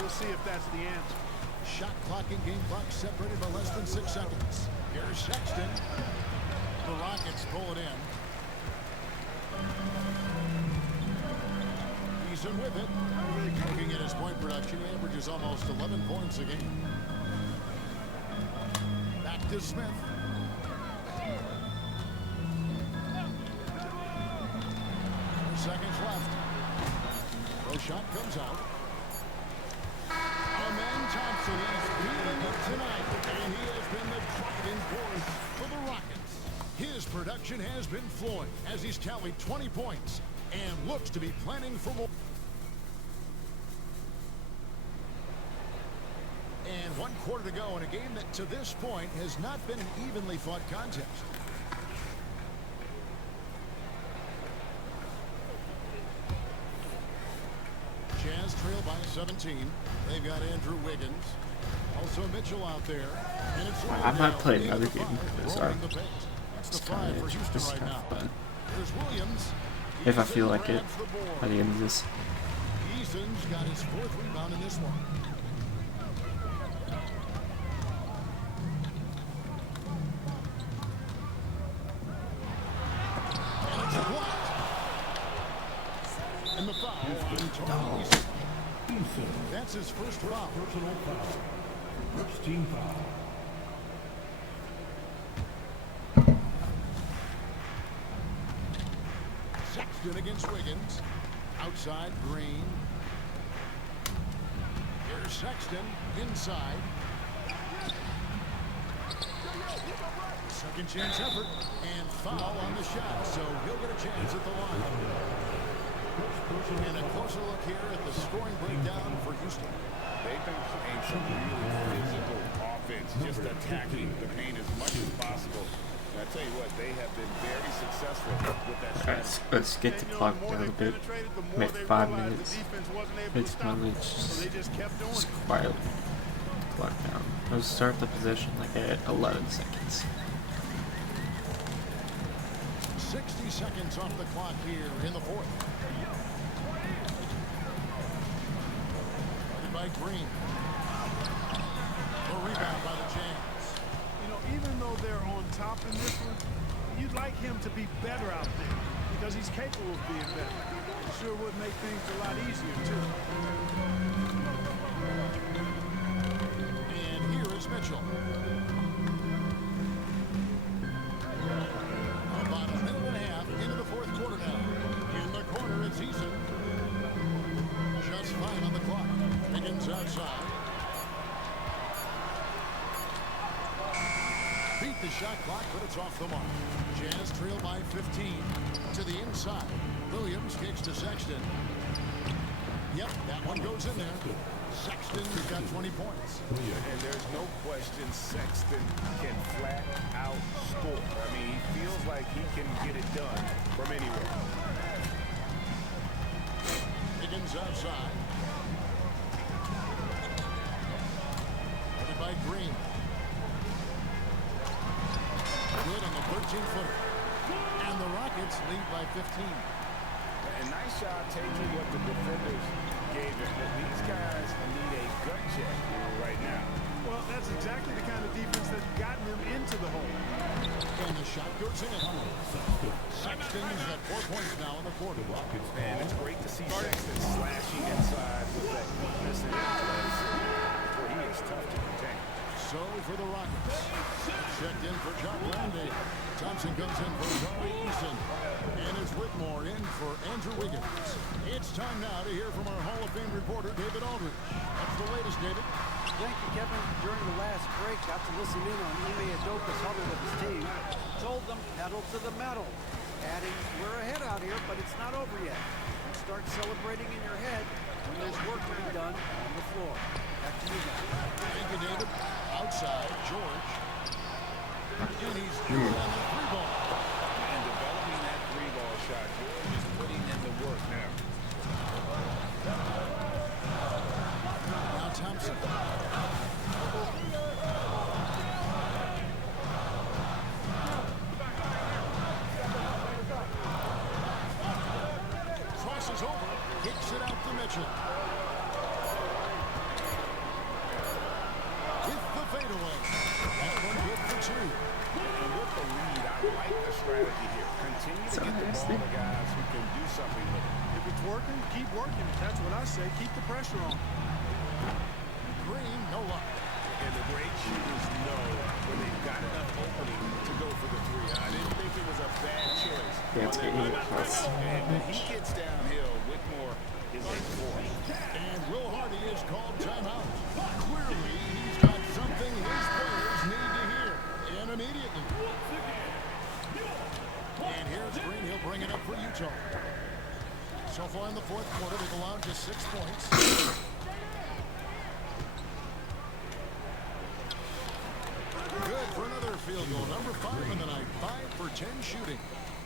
We'll see if that's the answer. Shot clock and game clock separated by less than 6 seconds. Here's Sexton. The Rockets pull it in. Eason with it. Looking at his point production, he averages almost 11 points a game. Back to Smith. 4 seconds left. No shot comes out. Listen, he's feeling it tonight, and he has been the driving force for the Rockets. His production has been flowing as he's tallied 20 points and looks to be planning for more. And 1 quarter to go in a game that to this point has not been an evenly fought contest. Jazz trail by 17. They've got Andrew Wiggins. Also Mitchell out there. And it's I might play another game for this rolling the pace. That's the It's kind 5 for of Houston right now. fun. There's Williams. If I feel Eason like it grabs the board. by the end of this. Eason's got his 4th rebound in this one. And it's blocked. And the foul on Tony Eason. That's his first foul. Personal foul. First team foul. Sexton against Wiggins. Outside, Green. Here's Sexton inside. Second chance effort and foul on the shot, so he'll get a chance at the line. And a closer look here at the scoring breakdown for Houston. They've been playing some really physical offense, just attacking the paint as much as possible. And I tell you what, they have been very successful with that Alright, strategy. let's get the clock down a bit. Make 5 minutes. It's probably just quiet. Clock down. Let's start the possession like at 11 seconds. 60 seconds off the clock here in the 4th. Started by Green. The rebound by the Jazz. You know, even though they're on top in this one, you'd like him to be better out there because he's capable of being better. It sure would make things a lot easier, too. And here is Mitchell. About a minute and a half into the 4th quarter now. In the corner, it's Eason. Just 5 on the clock. Wiggins outside. Beat the shot clock, but it's off the mark. Jazz trail by 15 to the inside. Williams kicks to Sexton. Yep, that one goes in there. Sexton's got 20 points. And there's no question Sexton can flat out score. I mean, he feels like he can get it done from anywhere. Higgins outside. Headed by Green. Good on the 13-footer. And the Rockets lead by 15. A nice shot taking what the defenders gave him. But these guys need a gut check right now. Well, that's exactly the kind of defense that's gotten them into the hole. And the shot goes in. Sexton's got 4 points now in the quarter. Man, it's great to see Sexton slashing inside with that quickness and athleticism. For he is tough to contain. So for the Rockets, checked in for John Randy. Thompson comes in for Tony Eason. And it's Whitmore in for Andrew Wiggins. It's time now to hear from our Hall of Fame reporter, David Aldridge. What's the latest, David? Thank you, Kevin. During the last break, got to listen in on Ime Udoka's huddle with his team. Told them, pedal to the metal. Adding, we're ahead out here, but it's not over yet. You start celebrating in your head when there's work to be done on the floor. Back to you guys. Thank you, David. Outside, George. And he's good on the 3-ball. And developing that 3-ball shot, George is putting in the work now. Now Thompson. Crosses over, kicks it out to Mitchell. With the fadeaway. That one good for 2. And with the lead, I like the strategy here. Continue to get the ball to guys who can do something with it. If it's working, keep working it. That's what I say. Keep the pressure on. Green, no luck. And the great shooters know when they've got enough opening to go for the 3. I didn't think it was a bad choice. Yeah, it's getting it plus. And when he gets downhill, Whitmore is a force. And Will Hardy is called timeout. Clearly So far in the fourth quarter, they've allowed just 6 points. Good for another field goal. Number 5 in the night. 5 for 10 shooting.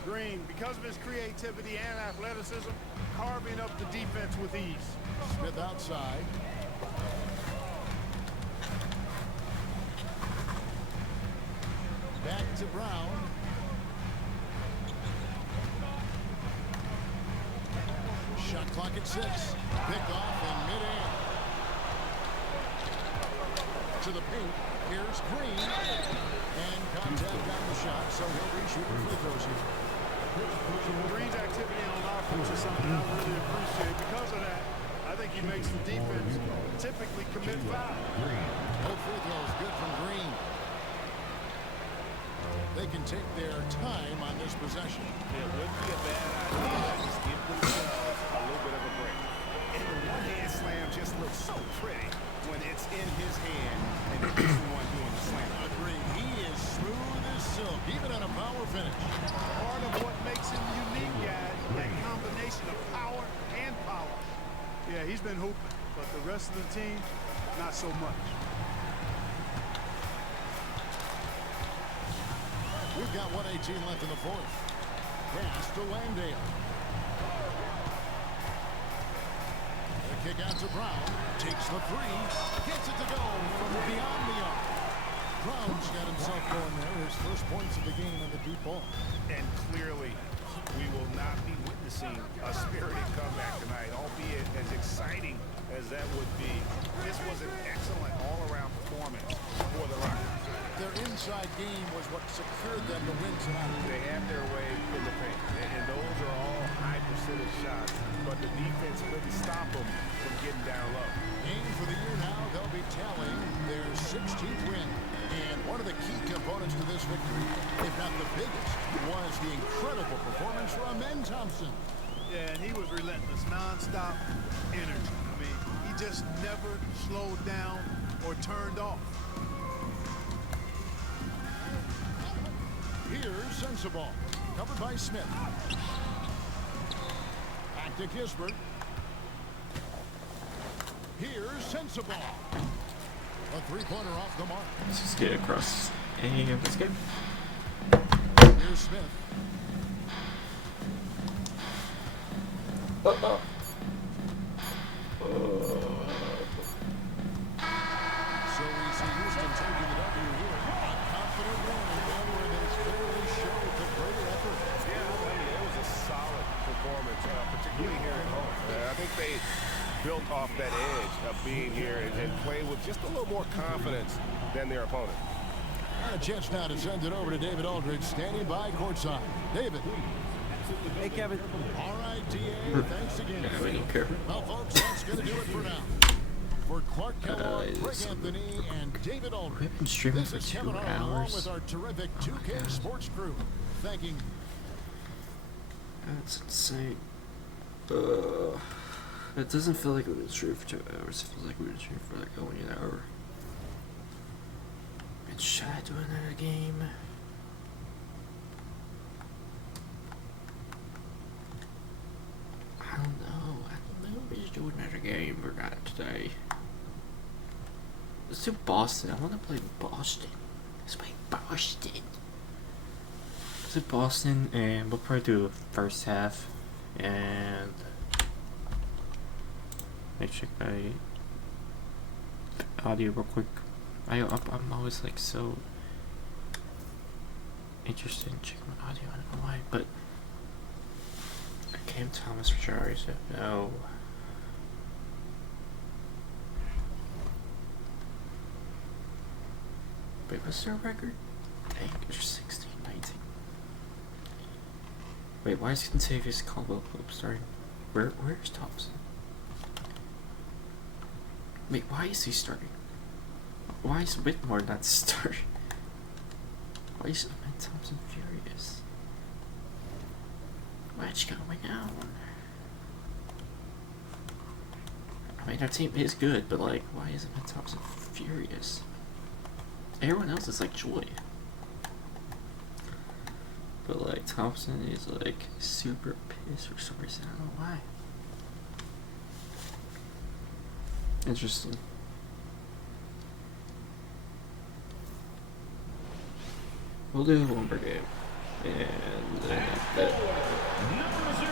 Green, because of his creativity and athleticism, carving up the defense with ease. Smith outside. Back to Brown. Shot clock at 6. Picked off in midair. To the paint. Here's Green. And contact on the shot, so he'll be shooting free throws here. Green's activity on offense is something I really appreciate. Because of that, I think he makes the defense typically commit foul. No free throws. Good from Green. They can take their time on this possession. It wouldn't be a bad idea to just give themselves a little bit of a break. And the one-hand slam just looks so pretty when it's in his hand and he's the one doing the slam. Agreed. He is smooth as silk, even on a power finish. Part of what makes him unique, guys, that combination of power and power. Yeah, he's been hooping, but the rest of the team, not so much. We've got 1:18 left in the fourth. Pass to Langdale. The kick out to Brown. Takes the three. Gets it to go from beyond the arc. Brown's got himself going there. His first points of the game in the deep ball. And clearly, we will not be witnessing a spirited comeback tonight, albeit as exciting as that would be. This was an excellent all-around performance for the Rockets. Their inside game was what secured them to win tonight. They have their way in the paint, and those are all high percentage shots, but the defense couldn't stop them from getting down low. Game for the year now, they'll be tallying their 16th win. And one of the key components to this victory, if not the biggest, was the incredible performance from Amen Thompson. Yeah, and he was relentless, non-stop energy. I mean, he just never slowed down or turned off. Here's Sensabaugh, covered by Smith. Back to Gisbert. Here's Sensabaugh. A three-pointer off the mark. Let's just get across any of this game. Here's Smith. So we see Houston taking the W here. A confident win in one where they clearly showed the greater effort. Yeah, I mean, it was a solid performance, particularly here at home. I think they built off that edge of being here and played with just a little more confidence than their opponent. A chance now to send it over to David Aldridge, standing by courtside. David. Hey, Kevin. All right, DA, thanks again. Yeah, we don't care. Well, folks, that's going to do it for now. For Clark Kellogg, Greg Anthony, and David Aldridge, We've been streaming this for is 2 Kevin Harlan along hours. with our terrific 2K Sports crew. Thanking. That's insane. It doesn't feel like we've been streaming for 2 hours. It feels like we've been streaming for like only an hour. And should I do another game? I don't know. if we should do another game or not today. Let's do Boston. I want to play Boston. Let's play Boston. Let's do Boston, and we'll probably do the first half. And let me check my audio real quick. I'm always like so interested in checking my audio. I don't know why, but Cam Thomas for sure. Already said no. Wait, what's their record? Dang, it's 16, 19. Wait, why is Contavious Caldwell Pope starting? Where's Thompson? Wait, why is he starting? Why is Whitmore not starting? Why is Amen Thompson furious? What's going on? I mean, our team is good, but like, why is Amen Thompson furious? Everyone else is like joy. But like, Thompson is like super pissed for some reason. I don't know why. Interesting. We'll do one more game. And then that. Number 0,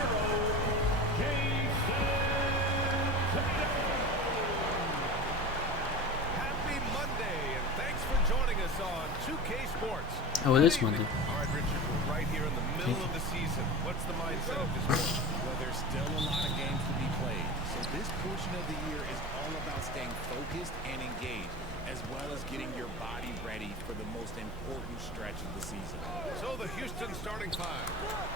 Happy Monday, and thanks for joining us on 2K Sports. Oh, it is Monday. All right, Richard, we're right here in the middle of the season. What's the mindset of this point? Well, there's still a lot of games to be played. So this portion of the year is all about staying focused and engaged, as well as getting your body ready for the most important stretch of the season. So the Houston starting five.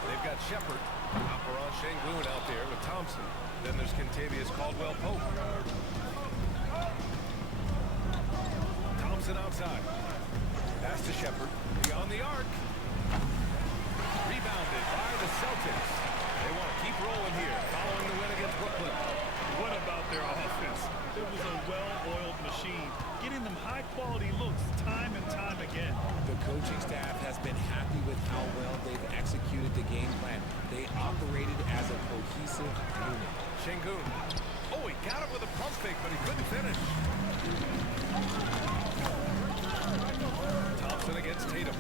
They've got Shepard, Alperon Şengün out there with Thompson. Then there's Kentavious Caldwell-Pope. Thompson outside. Pass to Shepard. Beyond the arc. Rebounded by the Celtics. They want to keep rolling here, following the win against Brooklyn. What about their offense? It was a well-oiled machine, getting them high-quality looks time and time again. The coaching staff has been happy with how well they've executed the game plan. They operated as a cohesive unit. Şengün. Oh, he got it with a pump fake, but he couldn't finish. Thompson against Tatum.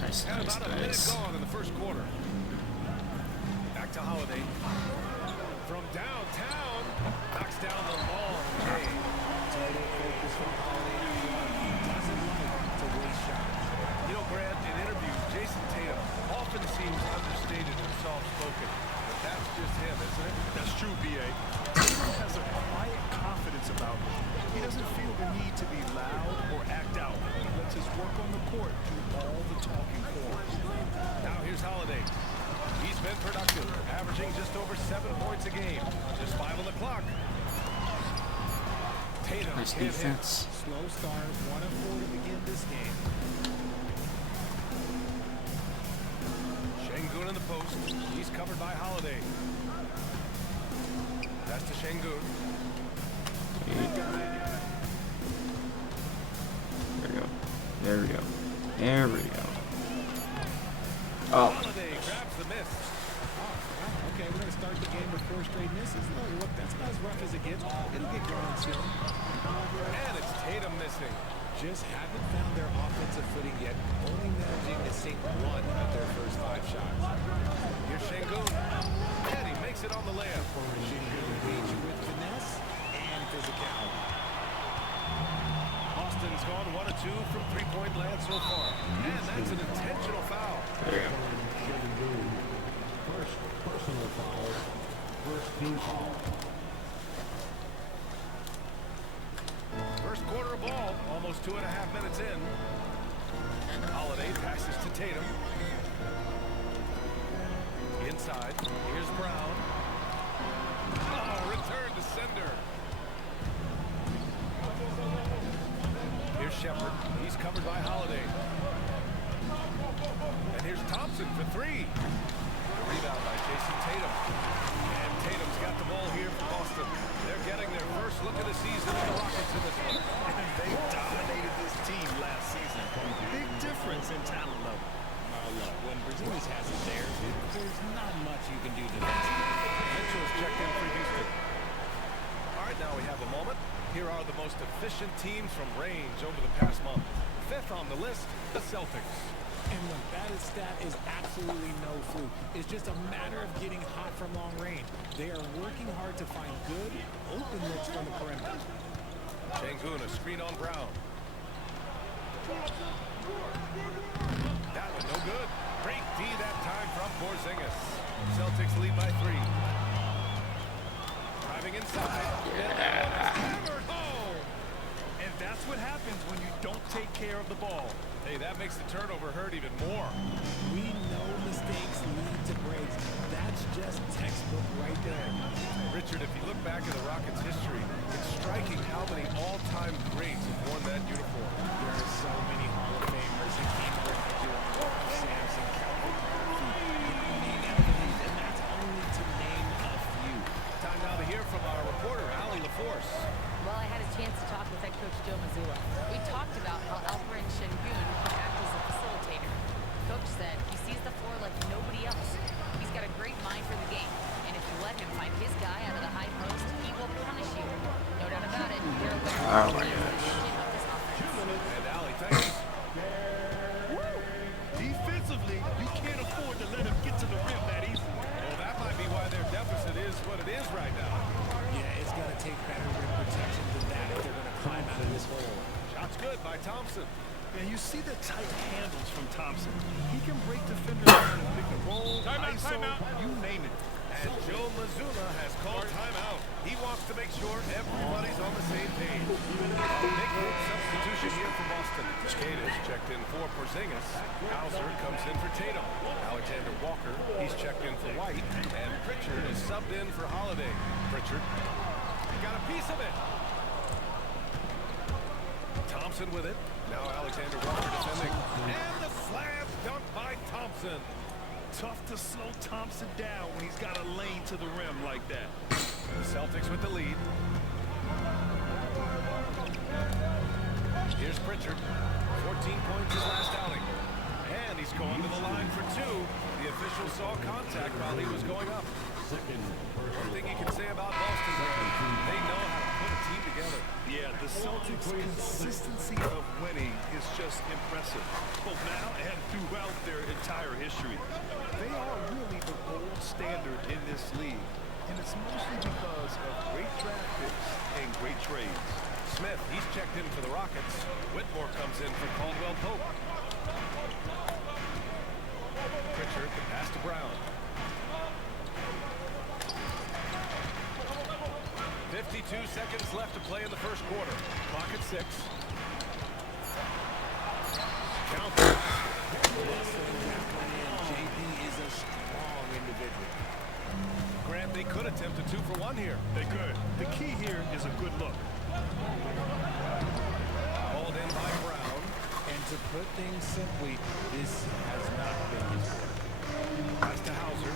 Nice, And nice, about a minute nice. gone in the first quarter. Back to Holiday. From downtown, knocks down the long game. Total focus from Holiday. He doesn't like to waste shots. You know, Brad, in interviews, Jason Tatum often seems understated and soft-spoken. But that's just him, isn't it? That's true, B.A. Tatum has a quiet confidence about him. He doesn't feel the need to be loud or act out. He lets his work on the court do all the talking for him. Now here's Holiday. He's been productive, averaging just over 7 points a game. Just 5 on the clock. Tatum Nice can't hit. defense. Slow start, 1 of 4 to begin this game. Şengün in the post. He's covered by Holiday. That's to Şengün. There we go. There we go. There we go. Oh. Holiday grabs the miss. Okay, we're going to start the game with 4 straight misses. No, look, that's about as rough as it gets. It'll get going soon. And it's Tatum missing. Just haven't found their offensive footing yet, only managing to sink 1 of their first 5 shots. Here's Şengün. And he makes it on the layup. Şengün beats you with finesse and physicality. Austin's gone 1 of 2 from 3-point land so far. And that's an intentional foul. There we go. First personal foul. First team foul. First quarter of ball, almost 2.5 minutes in. Holiday passes to Tatum. Inside, here's Brown. Oh, return to sender. Here's Shepard. He's covered by Holiday. And here's Thompson for 3. The rebound by Jason Tatum. And Tatum's got the ball here for Boston. They're getting their first look of the season with the Rockets in this one. And they dominated this team last season. Big difference in talent level. Look, when Brazilians has it there, there's not much you can do defensively. Mitchell's checked in for Houston. All right, now we have a moment. Here are the most efficient teams from range over the past month. 5th on the list, the Celtics. And look, that stat is absolutely no fluke. It's just a matter of getting hot from long range. They are working hard to find good, open looks from the perimeter. Şengün, a screen on Brown. That one no good. Great D that time from Porzingis. Celtics lead by 3. Driving inside. Yeah. Hammered home. And that's what happens when you don't take care of the ball. Hey, that makes the turnover hurt even more. We know mistakes lead to breaks. That's just textbook right there. Richard, if you look back at the Rockets' history, it's striking how many all-time greats have worn that uniform. There are so many Hall of Famers. Hakeem Olajuwon, Samson, Calvin Murphy. You name everything, and that's only to name a few. Time now to hear from our reporter, Allie LaForce. Well, I had a chance to talk with head coach Joe Mazzulla. We talked about how Alperon Şengün can act as a facilitator. Coach said he sees the floor like nobody else. He's got a great mind for the game, and if you let him find his guy Oh my gosh. And Allie, thanks. Defensively, you can't afford to let him get to the rim that easy. Well, that might be why their deficit is what it is right now. Yeah, it's going to take better rim protection than that if they're going to climb out of this hole. Shot's good by Thompson. And you see the tight handles from Thompson. He can break defenders out in pick and roll, ISO, you name it. And Joe Mazzulla has called timeout. He wants to make sure everybody's on the same page. A big group substitution here for Boston. Skates checked in for Porzingis. Hauser comes in for Tatum. Alexander Walker, he's checked in for White. And Pritchard is subbed in for Holiday. Pritchard got a piece of it. Thompson with it. Now Alexander Walker defending. And the slam dunk by Thompson. Tough to slow Thompson down when he's got a lane to the rim like that. The Celtics with the lead. Here's Pritchard. 14 points his last outing. And he's going to the line for two. The official saw contact while he was going up. One thing you can say about Boston, they know how to put a team together. Yeah, the Celtics' consistency of winning is just impressive, both now and throughout their entire history. They are really the gold standard in this league, and it's mostly because of great draft picks and great trades. Smith, he's checked in for the Rockets. Whitmore comes in for Caldwell Pope. Pritchard, the pass to Brown. 52 seconds left to play in the first quarter. Clock at 6. Count. JB is a strong individual. Grant, they could attempt a 2 for 1 here. They could. The key here is a good look. Hauled in by Brown. And to put things simply, this has not been his quarter. Pass to Hauser.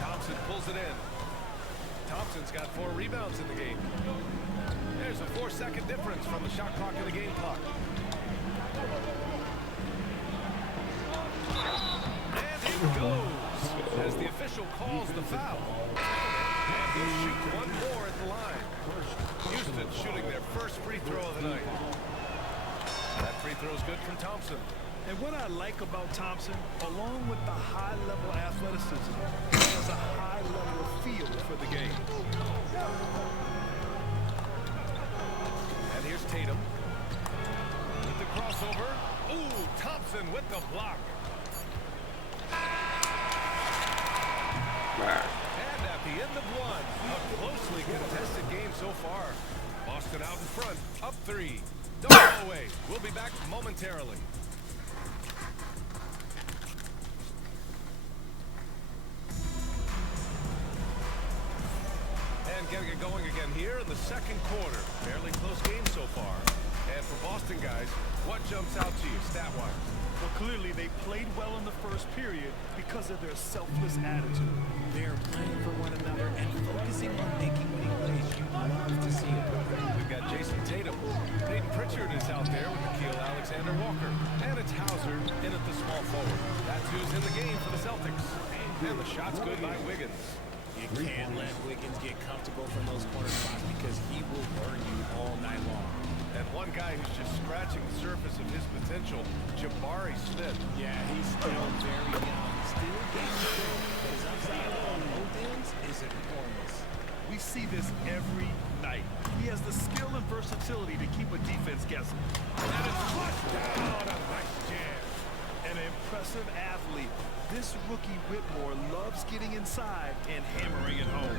Thompson pulls it in. Thompson's got 4 rebounds in the game. There's a 4-second difference from the shot clock and the game clock. And it goes as the official calls the foul. And he'll shoot one more at the line. Houston shooting their first free throw of the night. That free throw is good from Thompson. And what I like about Thompson, along with the high-level athleticism, he has a high level of feel for the game. And here's Tatum. With the crossover. Ooh, Thompson with the block. And at the end of one, a closely contested game so far. Boston out in front, up 3. Don't go away. We'll be back momentarily. And getting it going again here in the second quarter. Fairly close game so far. And for Boston guys, what jumps out to you stat-wise? Well, clearly they played well in the first period because of their selfless attitude. They're playing for one another and focusing on making winning plays. You love to see it. We've got Jason Tatum. Peyton Pritchard is out there with Nickeil Alexander-Walker. And it's Hauser in at the small forward. That's who's in the game for the Celtics. And the shot's good by Wiggins. You can't let Wiggins get comfortable from those corner spots because he will burn you all night long. And one guy who's just scratching the surface of his potential, Jabari Smith. Yeah, he's still very young, still getting built, but his upside on both ends is enormous. We see this every night. He has the skill and versatility to keep a defense guessing. And it's flushed down, a nice jam. An impressive athlete. This rookie Whitmore loves getting inside and hammering it home.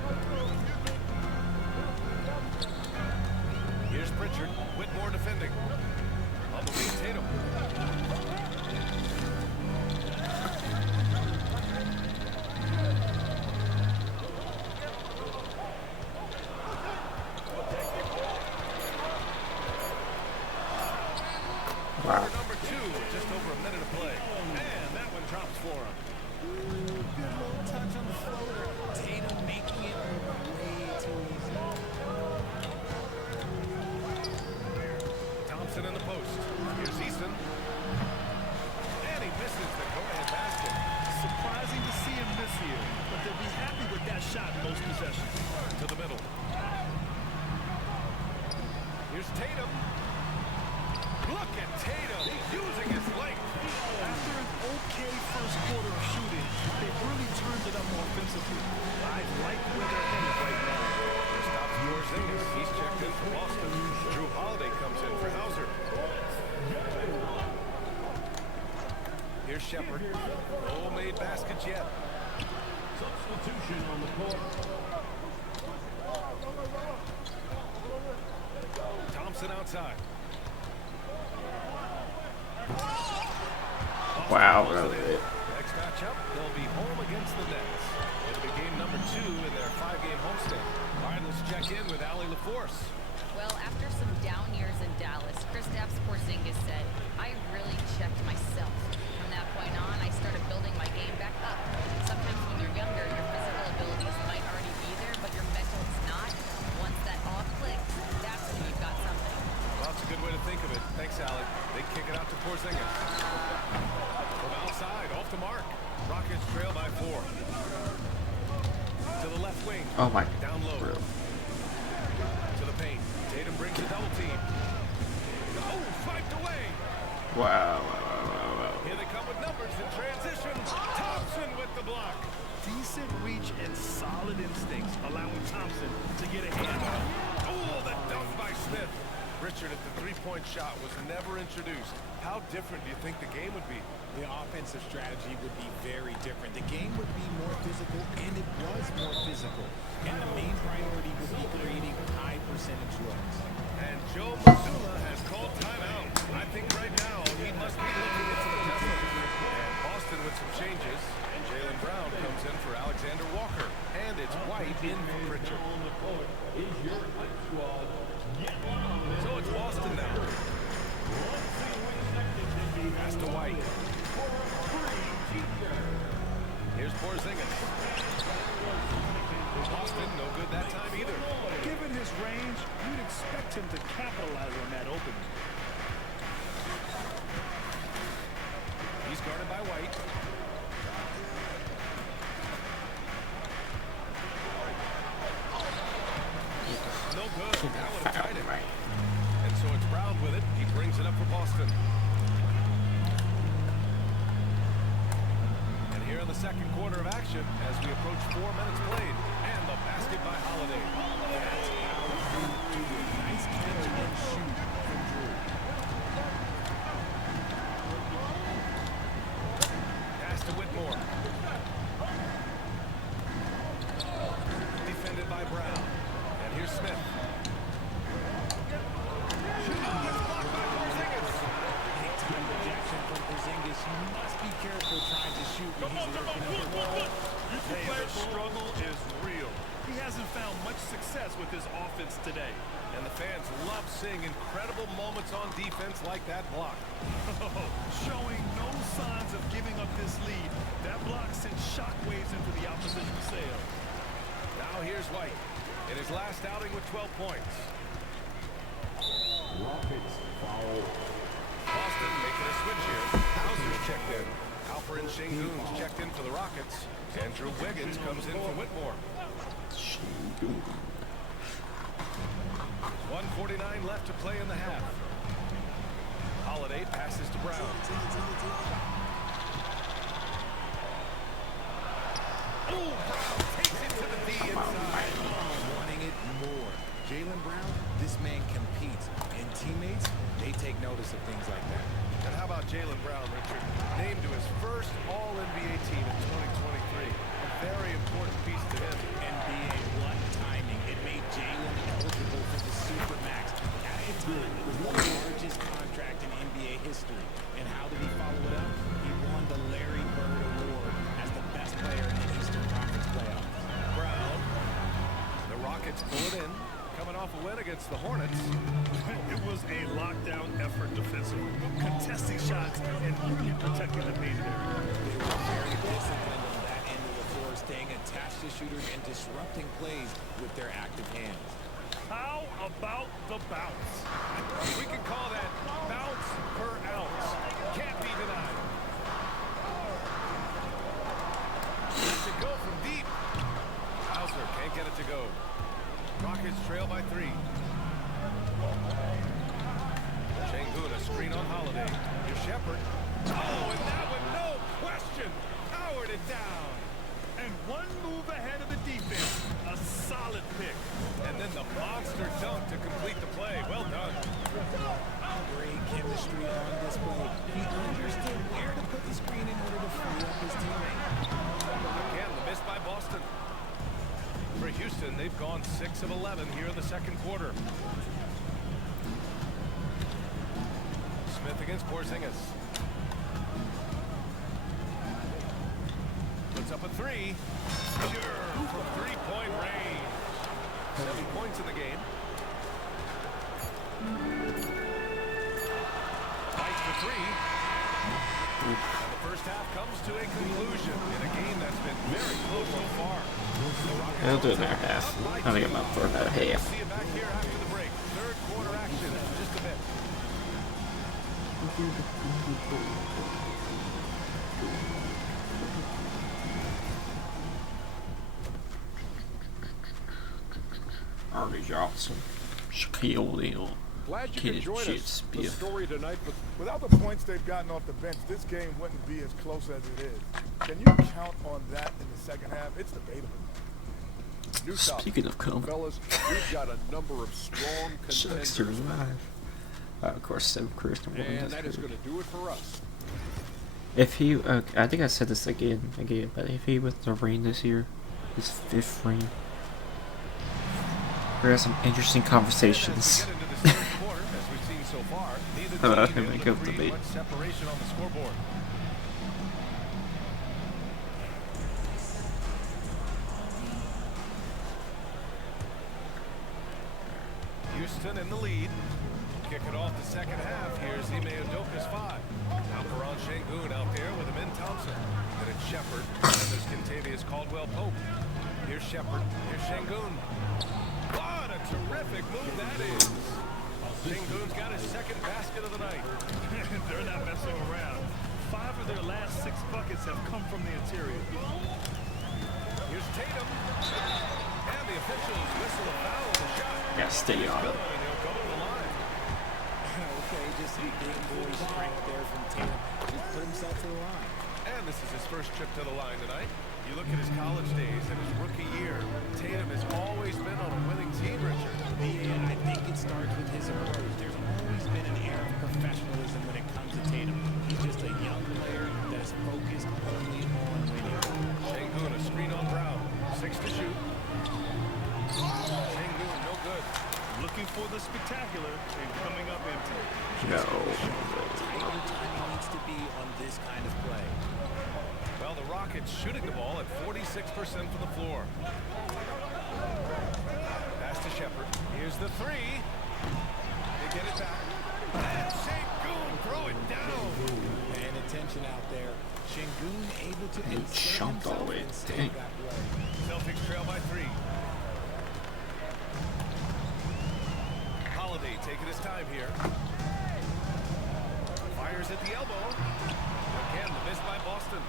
Here's Pritchard. Whitmore defending. On the wing, Tatum. Wow. Number 2, just over a minute of play. And that one drops for him. Good little touch on the floater. Tatum making it way too easy. Thompson in the post. Here's Easton. And he misses the go-ahead basket. Surprising to see him miss here, but they'll be happy with that shot most possessions. To the middle. Here's Tatum. Look at Tatum using his length. After an okay first quarter of shooting, they've really turned it up offensively. I like where they're headed right now. Here stops Porzingis. He's checked in for Boston. Drew Holiday comes in for Hauser. Here's Shepard. No made baskets yet. Substitution on the court. Thompson outside. Wow. Next matchup, they'll be home against the Nets. It'll be game number 2 in their 5-game homestand. All right, let's check in with Allie LaForce. Well, after some down years in Dallas, Kristaps Porzingis said, I really checked myself. From that point on, I started building my game back up. Sometimes when you're younger, your physical abilities might already be there, but your mental is not. Once that all clicks, that's when you've got something. Well, that's a good way to think of it. Thanks, Allie. They kick it out to Porzingis. From outside, off the mark. Rockets trail by 4. To the left wing. Oh my. Down low. Bro. To the paint. Tatum brings a double team. Oh, swiped away. Wow. Here they come with numbers in transition. Thompson with the block. Decent reach and solid instincts, allowing Thompson to get a hand on it. Oh, the dunk by Smith. Richard, if the three-point shot was never introduced, how different do you think the game would be? The offensive strategy would be very different. The game would be more physical, and it was more physical. And the main priority would be creating high percentage looks. And Joe Mazzulla has called timeout. I think right now he must be looking at some adjustments. And Boston with some changes. And Jaylen Brown comes in for Alexander Walker. And it's White in for Pritchard. So it's Boston now. Pass to White. Here's Porzingis. Boston, no good that time either. Given his range, you'd expect him to capitalize on that opening. He's guarded by White. No good. That would have tied it. And so it's Brown with it. He brings it up for Boston. And here in the second quarter of action, as we approach 4 minutes played, and the basket by Holiday. That's how Drew do it. Nice catch and shoot from Drew. Pass to Whitmore. Defended by Brown. And here's Smith. Shooting is blocked by Porzingis. Big time rejection from Porzingis. You must be careful trying to shoot when he's looking at the wall. Hey, the struggle is real. He hasn't found much success with his offense today. And the fans love seeing incredible moments on defense like that block. Showing no signs of giving up this lead. That block sent shockwaves into the opposition sail. Now here's White in his last outing with 12 points. Rockets foul. Boston making a switch here. Hauser's checked in. Alperen Şengün's checked in for the Rockets. Andrew Wiggins comes in for Whitmore. 1:49 left to play in the half. Holiday passes to Brown. Oh, Brown takes it to the D inside. Wanting it more. Jaylen Brown, this man competes. And teammates, they take notice of things like that. And how about Jaylen Brown, Richard? Named to his first All-NBA team in 2023. A very important piece to him. NBA, what timing. It made Jaylen eligible for the Supermax. At the time, it was the largest contract in NBA history. And how did he follow it up? He won the Larry Bird Award as the best player in the Eastern Conference playoffs. Brown. The Rockets pull it in. Coming off a win against the Hornets. It was a lockdown effort defensively, contesting shots and really protecting the paint area. They were very disciplined on that end of the floor, staying attached to shooters and disrupting plays with their active hands. How about the bounce? We can call that bounce per ounce. Can't be denied. Lets it go from deep. Hauser can't get it to go. Rockets trail by 3. solid pick. And then the monster dunk to complete the play. Well done. Great chemistry on display. He understood where to put the screen in order to free up his teammate. Again, the miss by Boston. For Houston, they've gone 6 of 11 here in the second quarter. Smith against Porzingis. Puts up a three. Sure, from three-point range. 7 points in the game. Fights for three. And the first half comes to a conclusion in a game that's been very close so far. I'll do another half. I think I'm up for about a half. See you back here after the break. Third quarter action in just a bit. Artie Johnson, Shaquille O'Neal, Glad you Kid could join us. Shits, The Biff. story tonight, but Without the points they've gotten off the bench, this game wouldn't be as close as it is. Can you count on that in the second half? It's debatable. new topic. Speaking of cum, Fellas, we've got a number of strong Shucks, contenders. live. Of course, Steph Curry's the one And that's that is hurt. going to do it for us. If he, I think I said this again, but if he with the ring this year, his 5th ring, we're gonna have some interesting conversations. Him and go debate. Separation on the scoreboard. Houston in the lead. Kick it off the second half. Here's Ime Udoka's 5. Alperon Şengün out there with Amin Thompson. Then it's Shepard. And there's Kentavious Caldwell-Pope. Here's Shepard. Here's Şengün. What a terrific move that is. Şengün's got his second basket of the night. They're not messing around. 5 of their last 6 buckets have come from the interior. Here's Tatum. And the officials whistle a foul on the shot. Yeah, stay on it. And he'll go to the line. Okay, just some big boy strength there from Tatum. Just put himself to the line. And this is his first trip to the line tonight. You look at his college days and his rookie year. Tatum has always been on a winning team, Richard. Yeah, I think it starts with his approach. There's always been an air of professionalism when it comes to Tatum. He's just a young player that is focused only on winning. Şengün, a screen on Brown. 6 to shoot. Şengün, no good. Looking for the spectacular and coming up empty. No. Tighter timing needs to be on this kind of play. Well, the Rockets shooting the ball at 46% from the floor. Pass to Shepard. Here's the 3. They get it back. And Şengün throw it down. Paying attention out there. Şengün able to He jumped all the way. Dang. Celtics trail by 3. Holiday taking his time here. Fires at the elbow. Again, the miss by Boston.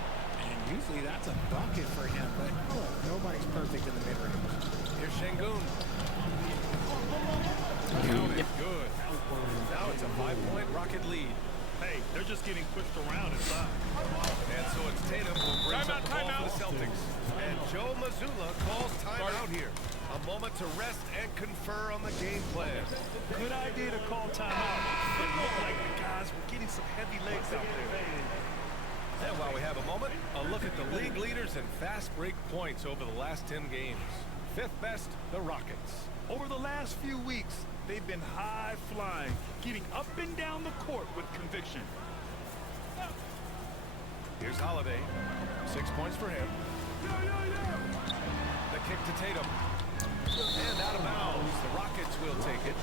And usually that's a bucket for him, but look, nobody's perfect in the mid-range. Here's Şengün. Yep. Good. Now it's a 5-point Rocket lead. Hey, they're just getting pushed around inside. And so it's Tatum who brings up the ball for the Celtics. And Joe Mazzulla calls timeout here. A moment to rest and confer on the game plan. Good idea to call timeout. It looked like the guys were getting some heavy legs out there. And while we have a moment, a look at the league leaders in fast break points over the last 10 games. 5th best, the Rockets. Over the last few weeks, they've been high-flying, getting up and down the court with conviction. Here's Holiday. 6 points for him. The kick to Tatum. And out of bounds. The Rockets will take it.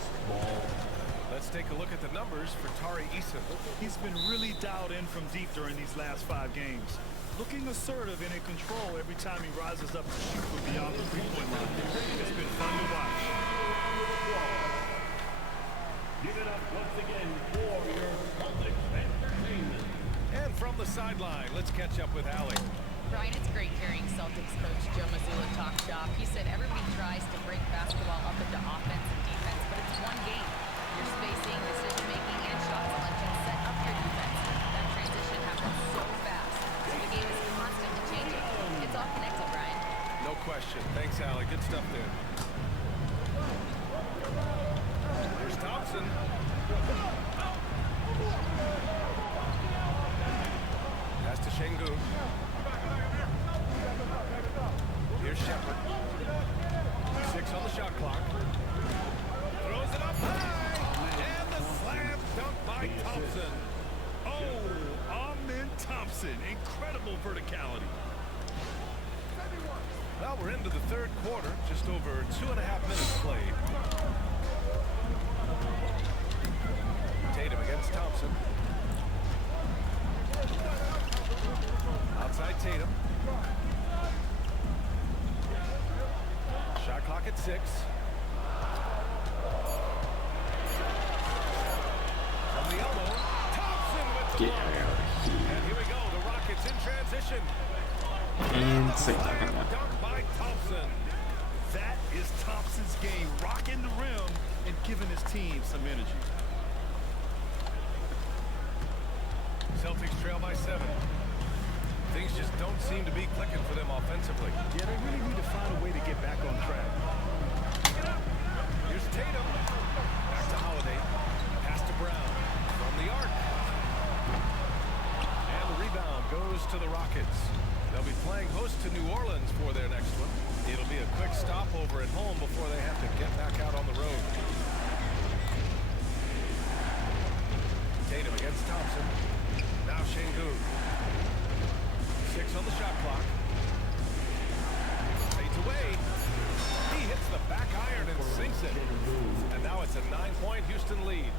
Let's take a look at the numbers for Tari Eason. He's been really dialed in from deep during these last 5 games. Looking assertive and in control every time he rises up to shoot from beyond the three-point line. It's been fun to watch. Give it up once again for your Celtics entertainment. And from the sideline, let's catch up with Allie. Brian, it's great hearing Celtics coach Joe Mazzulla talk shop. He said everybody tries to break basketball up into offense and defense, but it's one game. Your spacing, decision-making, and shot selection set up your defense. That transition happens so fast. So the game is constantly changing. It's all connected, Brian. No question. Thanks, Allie. Good stuff there. Thompson. Oh, Amen Thompson. Incredible verticality. Well, we're into the third quarter, just over 2.5 minutes played. Tatum against Thompson. Outside Tatum. Shot clock at 6. From the elbow, Thompson with the Get block. out of here. And here we go, the Rockets in transition. Insane. Dunk by Thompson. That is Thompson's game, rocking the rim and giving his team some energy. Celtics trail by 7. Things just don't seem to be clicking for them offensively. Yeah, they really need to find a way to get back on track. Here's Tatum. Back to Holiday. Pass to Brown. From the arc. And the rebound goes to the Rockets. They'll be playing host to New Orleans for their next one. It'll be a quick stopover at home before they have to get back out on the road. Tatum against Thompson. Now Şengün. 6 on the shot clock. Fades away. He hits the back iron and sinks it. And now it's a 9-point Houston lead.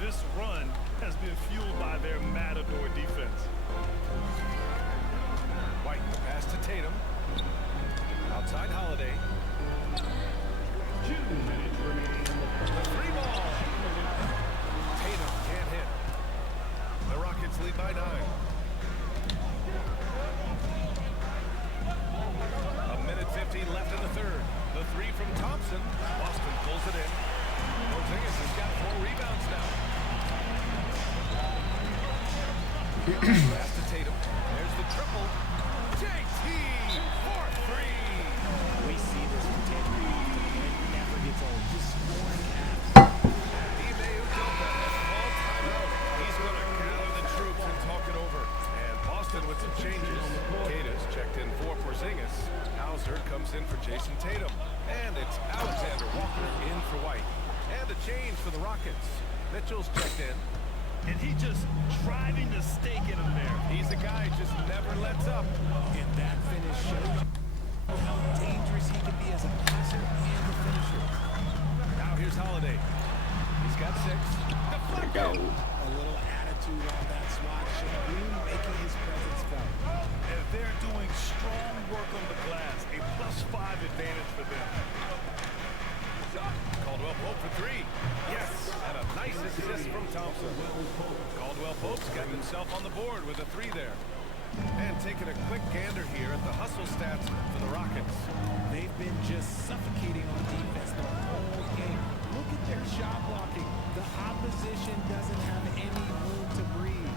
This run has been fueled by their matador defense. White, the pass to Tatum. Outside Holiday. 2 minutes remaining in the The 3 ball. Tatum can't hit. The Rockets lead by 9. A minute 15 left in the third. The 3 from Thompson. Boston pulls it in. Porzingis has got 4 rebounds now. Pass to Tatum. There's the triple. JT for 3. We see this from Tatum. It never gets old. Just scoring at Ime Udoka has called timeout. He's going to gather the troops and talk it over. And Boston with some changes. Gatas checked in for Porzingis. Hauser comes in for Jason Tatum. And it's Alexander Walker in for White. And a change for the Rockets. Mitchell's checked in. And he just driving the stake in him there. He's a guy who just never lets up. And that finish shows how dangerous he can be as a passer and a finisher. Now here's Holiday. He's got 6. Deflected. A little attitude on that swat. Şengün making his presence felt. And they're doing strong work on the glass. A +5 advantage for them. Caldwell Pope for 3. Yes, and a nice assist from Thompson. Caldwell Pope's got himself on the board with a 3 there. And taking a quick gander here at the hustle stats for the Rockets. They've been just suffocating on defense the whole game. Look at their shot blocking. The opposition doesn't have any room to breathe.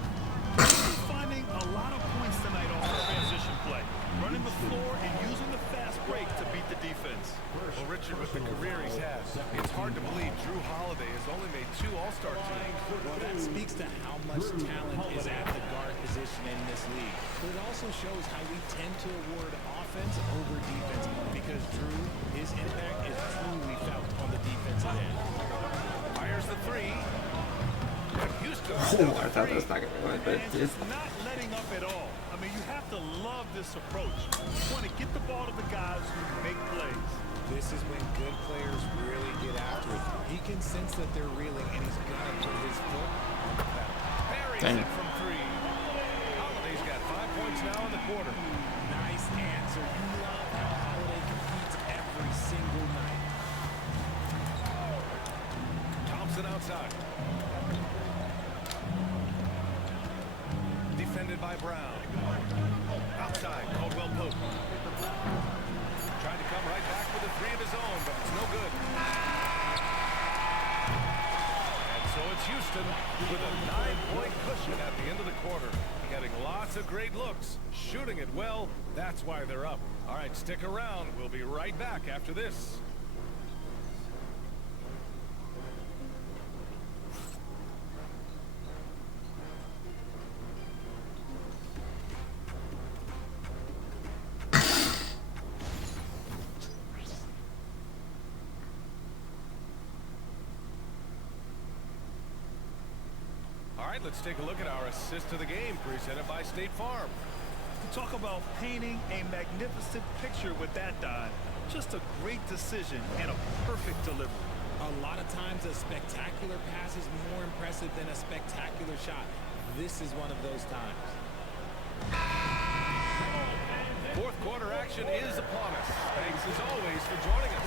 He's finding a lot of points tonight on transition play. Running the floor and using the fast break to beat the defense. Well, Richard, with the career he's had, it's hard to believe Drew Holiday has only made 2 All-Star teams. Well, that speaks to how much talent is at the guard position in this league. But it also shows how we tend to award offense over defense because Drew, his impact is truly felt on the defensive end. Fires the 3. And Houston. Oh, I thought that was not going to win, but And it's just not letting up at all. I mean, you have to love this approach. You want to get the ball to the guys who make plays. This is when good players really get after it. He can sense that they're reeling, and he's going to put his foot on the pedal. Buries Dang. it from 3. Holiday's got 5 points now in the quarter. Nice answer. You love how Holiday competes every single night. Thompson outside. Defended by Brown. Outside, Caldwell Pope. Trying to come right back with a 3 of his own, but it's no good. And so it's Houston with a 9-point cushion at the end of the quarter. Getting lots of great looks, shooting it well. That's why they're up. All right, stick around. We'll be right back after this. All right, let's take a look at our assist of the game presented by State Farm. Talk about painting a magnificent picture with that dive. Just a great decision and a perfect delivery. A lot of times a spectacular pass is more impressive than a spectacular shot. This is one of those times. Fourth quarter action is upon us. Thanks as always for joining us.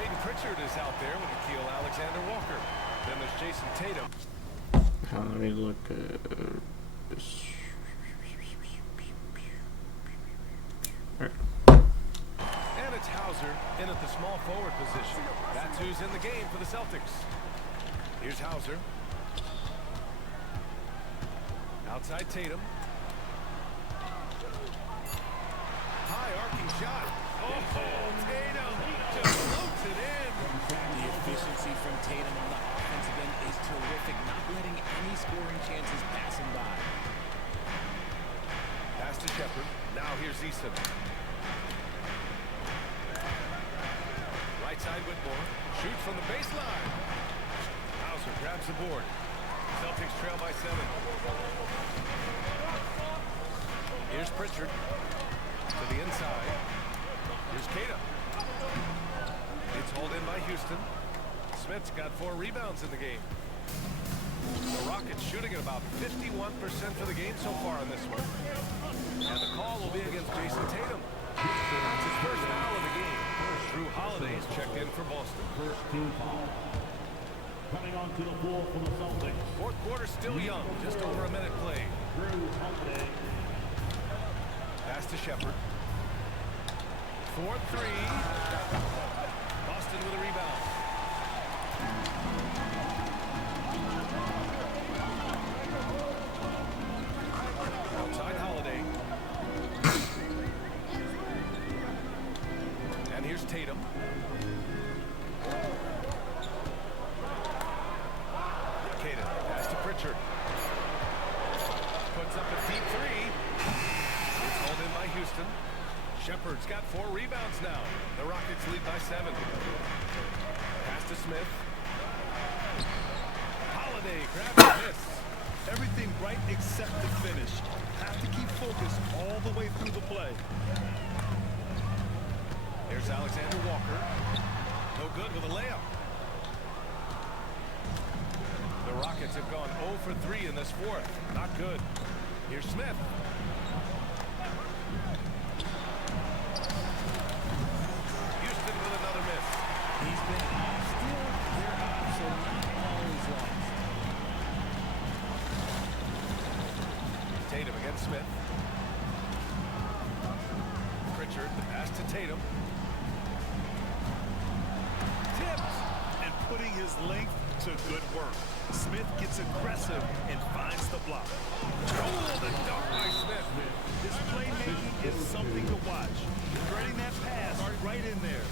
Peyton Pritchard is out there with Akil Alexander Walker. Then there's Jason Tatum. Let me look at this. And it's Hauser in at the small forward position. That's who's in the game for the Celtics. Here's Hauser. Outside Tatum. High arcing shot. Oh, Tatum just floats it in. The efficiency from Tatum on the offensive end is terrific, not letting any scoring chances pass him by. Pass to Shepard. Now here's Eason. Right side Whitmore. Shoots from the baseline. Hauser grabs the board. Celtics trail by 7. Here's Pritchard. To the inside. Here's Cada. It's hauled in by Houston. Smith's got 4 rebounds in the game. The Rockets shooting at about 51% for the game so far on this one. And the call will be against Jason Tatum. That's his first foul of the game. Drew Holiday's checked in for Boston. First team foul. Coming onto the floor for the Celtics. Fourth quarter still young, just over a minute played. Drew Holiday. Pass to Shepard. 4-3. Boston with a rebound. Outside Holiday. And here's Tatum. Cada, pass to Pritchard. Puts up a deep 3. It's hauled in by Houston. Shepard's got 4 rebounds now. The Rockets lead by 7. Pass to Smith. Holiday grabs a miss. Everything right except the finish. Have to keep focused all the way through the play. Here's Alexander Walker. No good with a layup. The Rockets have gone 0 for 3 in this fourth. Not good. Here's Smith. Houston with another miss. He's been off. Still, they're up, so not all is lost. Tatum against Smith. Pritchard, the pass to Tatum. Tipped and putting his length to good work. Smith gets aggressive and finds the block. Oh, the dunk by Smith. His playmaking is something to watch. Threading that pass right in there.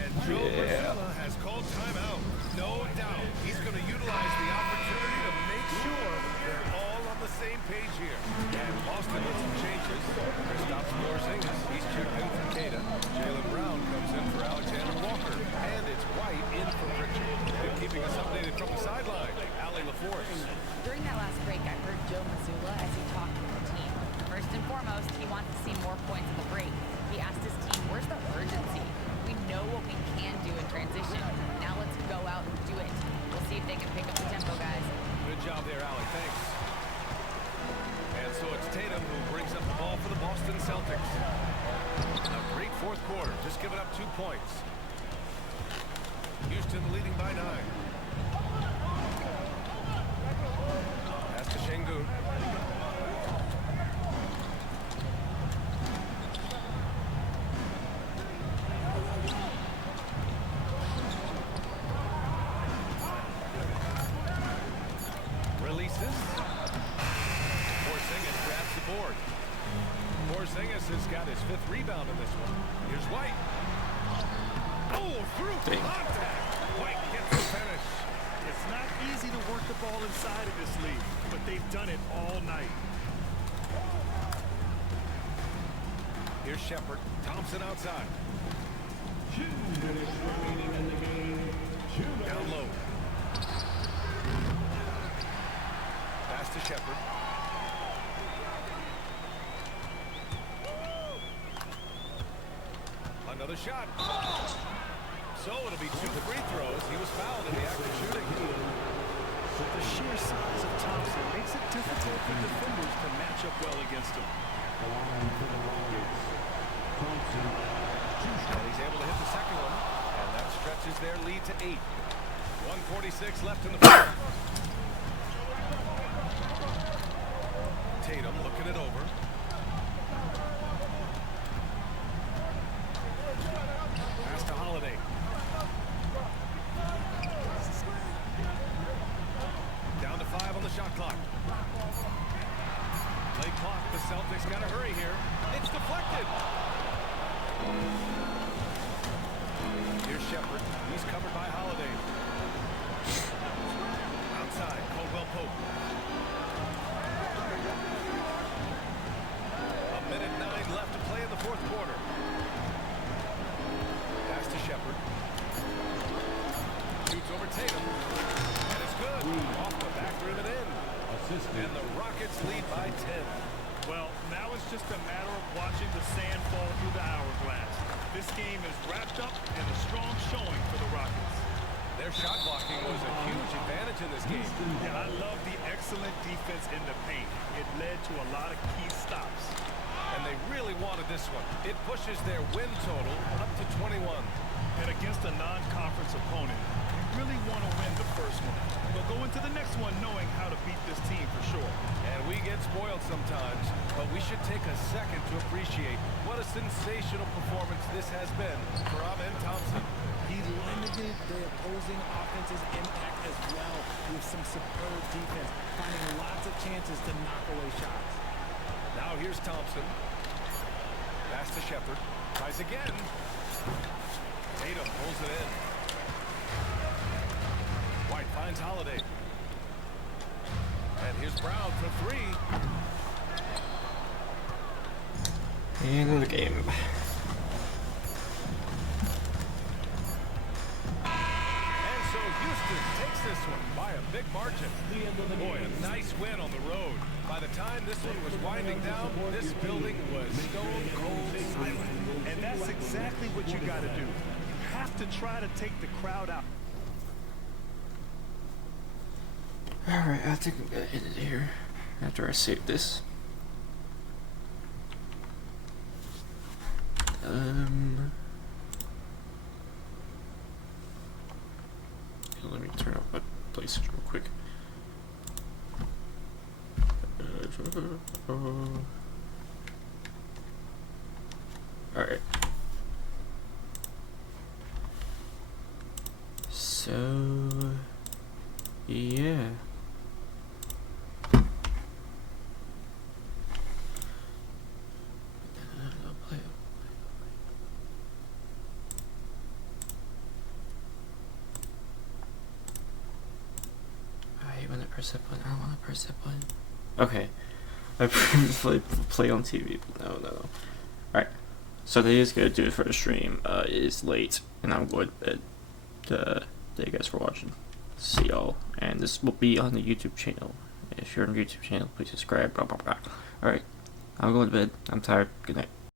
And Joe Mazzulla has called timeout. No doubt he's going to utilize the opportunity to make sure they're all on the same page here. And Boston with some changes. Kristaps Porzingis, he's checked in for Cada. Jaylen Brown comes in for Alexander Walker. And it's White in for Pritchard. And keeping us updated from the sideline, Allie LaForce. During that last break, I heard Joe Mazzulla as he talked with the team. First and foremost, he wants to see more points in the break. He asked his team, where's the urgency? We know what we can do in transition. Now let's go out and do it. We'll see if they can pick up the tempo, guys. Good job there, Allie. Thanks. And so it's Tatum who brings up the ball for the Boston Celtics. A great fourth quarter, just giving up 2 points. Houston leading by 9. Pass to Şengün. Releases. Porzingis grabs the board. Porzingis has got his 5th rebound in this one. Here's White. Oh, through contact. White gets the finish. It's not easy to work the ball inside of this league, but they've done it all night. Here's Shepard. Thompson outside. 2 minutes remaining in the game. Down low. Pass to Shepard. Another shot. So it'll be 2 free throws. He was fouled in the act of shooting. The sheer size of Thompson makes it difficult for defenders to match up well against him. And he's able to hit the second one, and that stretches their lead to 8. 1:46 left in the fourth. Tatum looking it over. Pass to Holiday. Down to 5 on the shot clock. Late clock. The Celtics got to hurry here. It's deflected. Here's Shepard. He's covered by Holiday. Outside, Caldwell Pope. 1:09 left to play in the fourth quarter. Pass to Shepard. Shoots over Tatum. And it's good. Off the back rim and in. And the Rockets lead by 10. Well, now it's just a matter of watching the sand fall through the hourglass. This game is wrapped up in a strong showing for the Rockets. Their shot blocking was a huge advantage in this game. Yeah, I love the excellent defense in the paint. It led to a lot of key stops. And they really wanted this one. It pushes their win total up to 21. And against a non-conference opponent, you really want to win the first one. But go into the next one knowing how to beat this team for sure. And we get spoiled sometimes, but we should take a second to appreciate what a sensational performance this has been for Amen Thompson. He limited the opposing offense's impact as well with some superb defense, finding lots of chances to knock away shots. Now here's Thompson. Pass to Shepard. Tries again. Tatum pulls it in. White finds Holiday. And here's Brown for 3. In the game. And so Houston takes this one by a big margin. Boy, a nice win on the road. By the time this one was winding down, this building was stone cold silent. And that's exactly what you got to do. You have to try to take the crowd out. Alright, I think I'm gonna end it here after I save this. Let me turn up my places real quick. Alright. So, yeah. Press that button. I don't want to press that button. Okay. I play on TV. No. Alright. So that is going to do it for the stream. It is late, and I'm going to bed. Thank you guys for watching. See y'all. And this will be on the YouTube channel. If you're on the YouTube channel, please subscribe. Alright. I'm going to bed. I'm tired. Good night.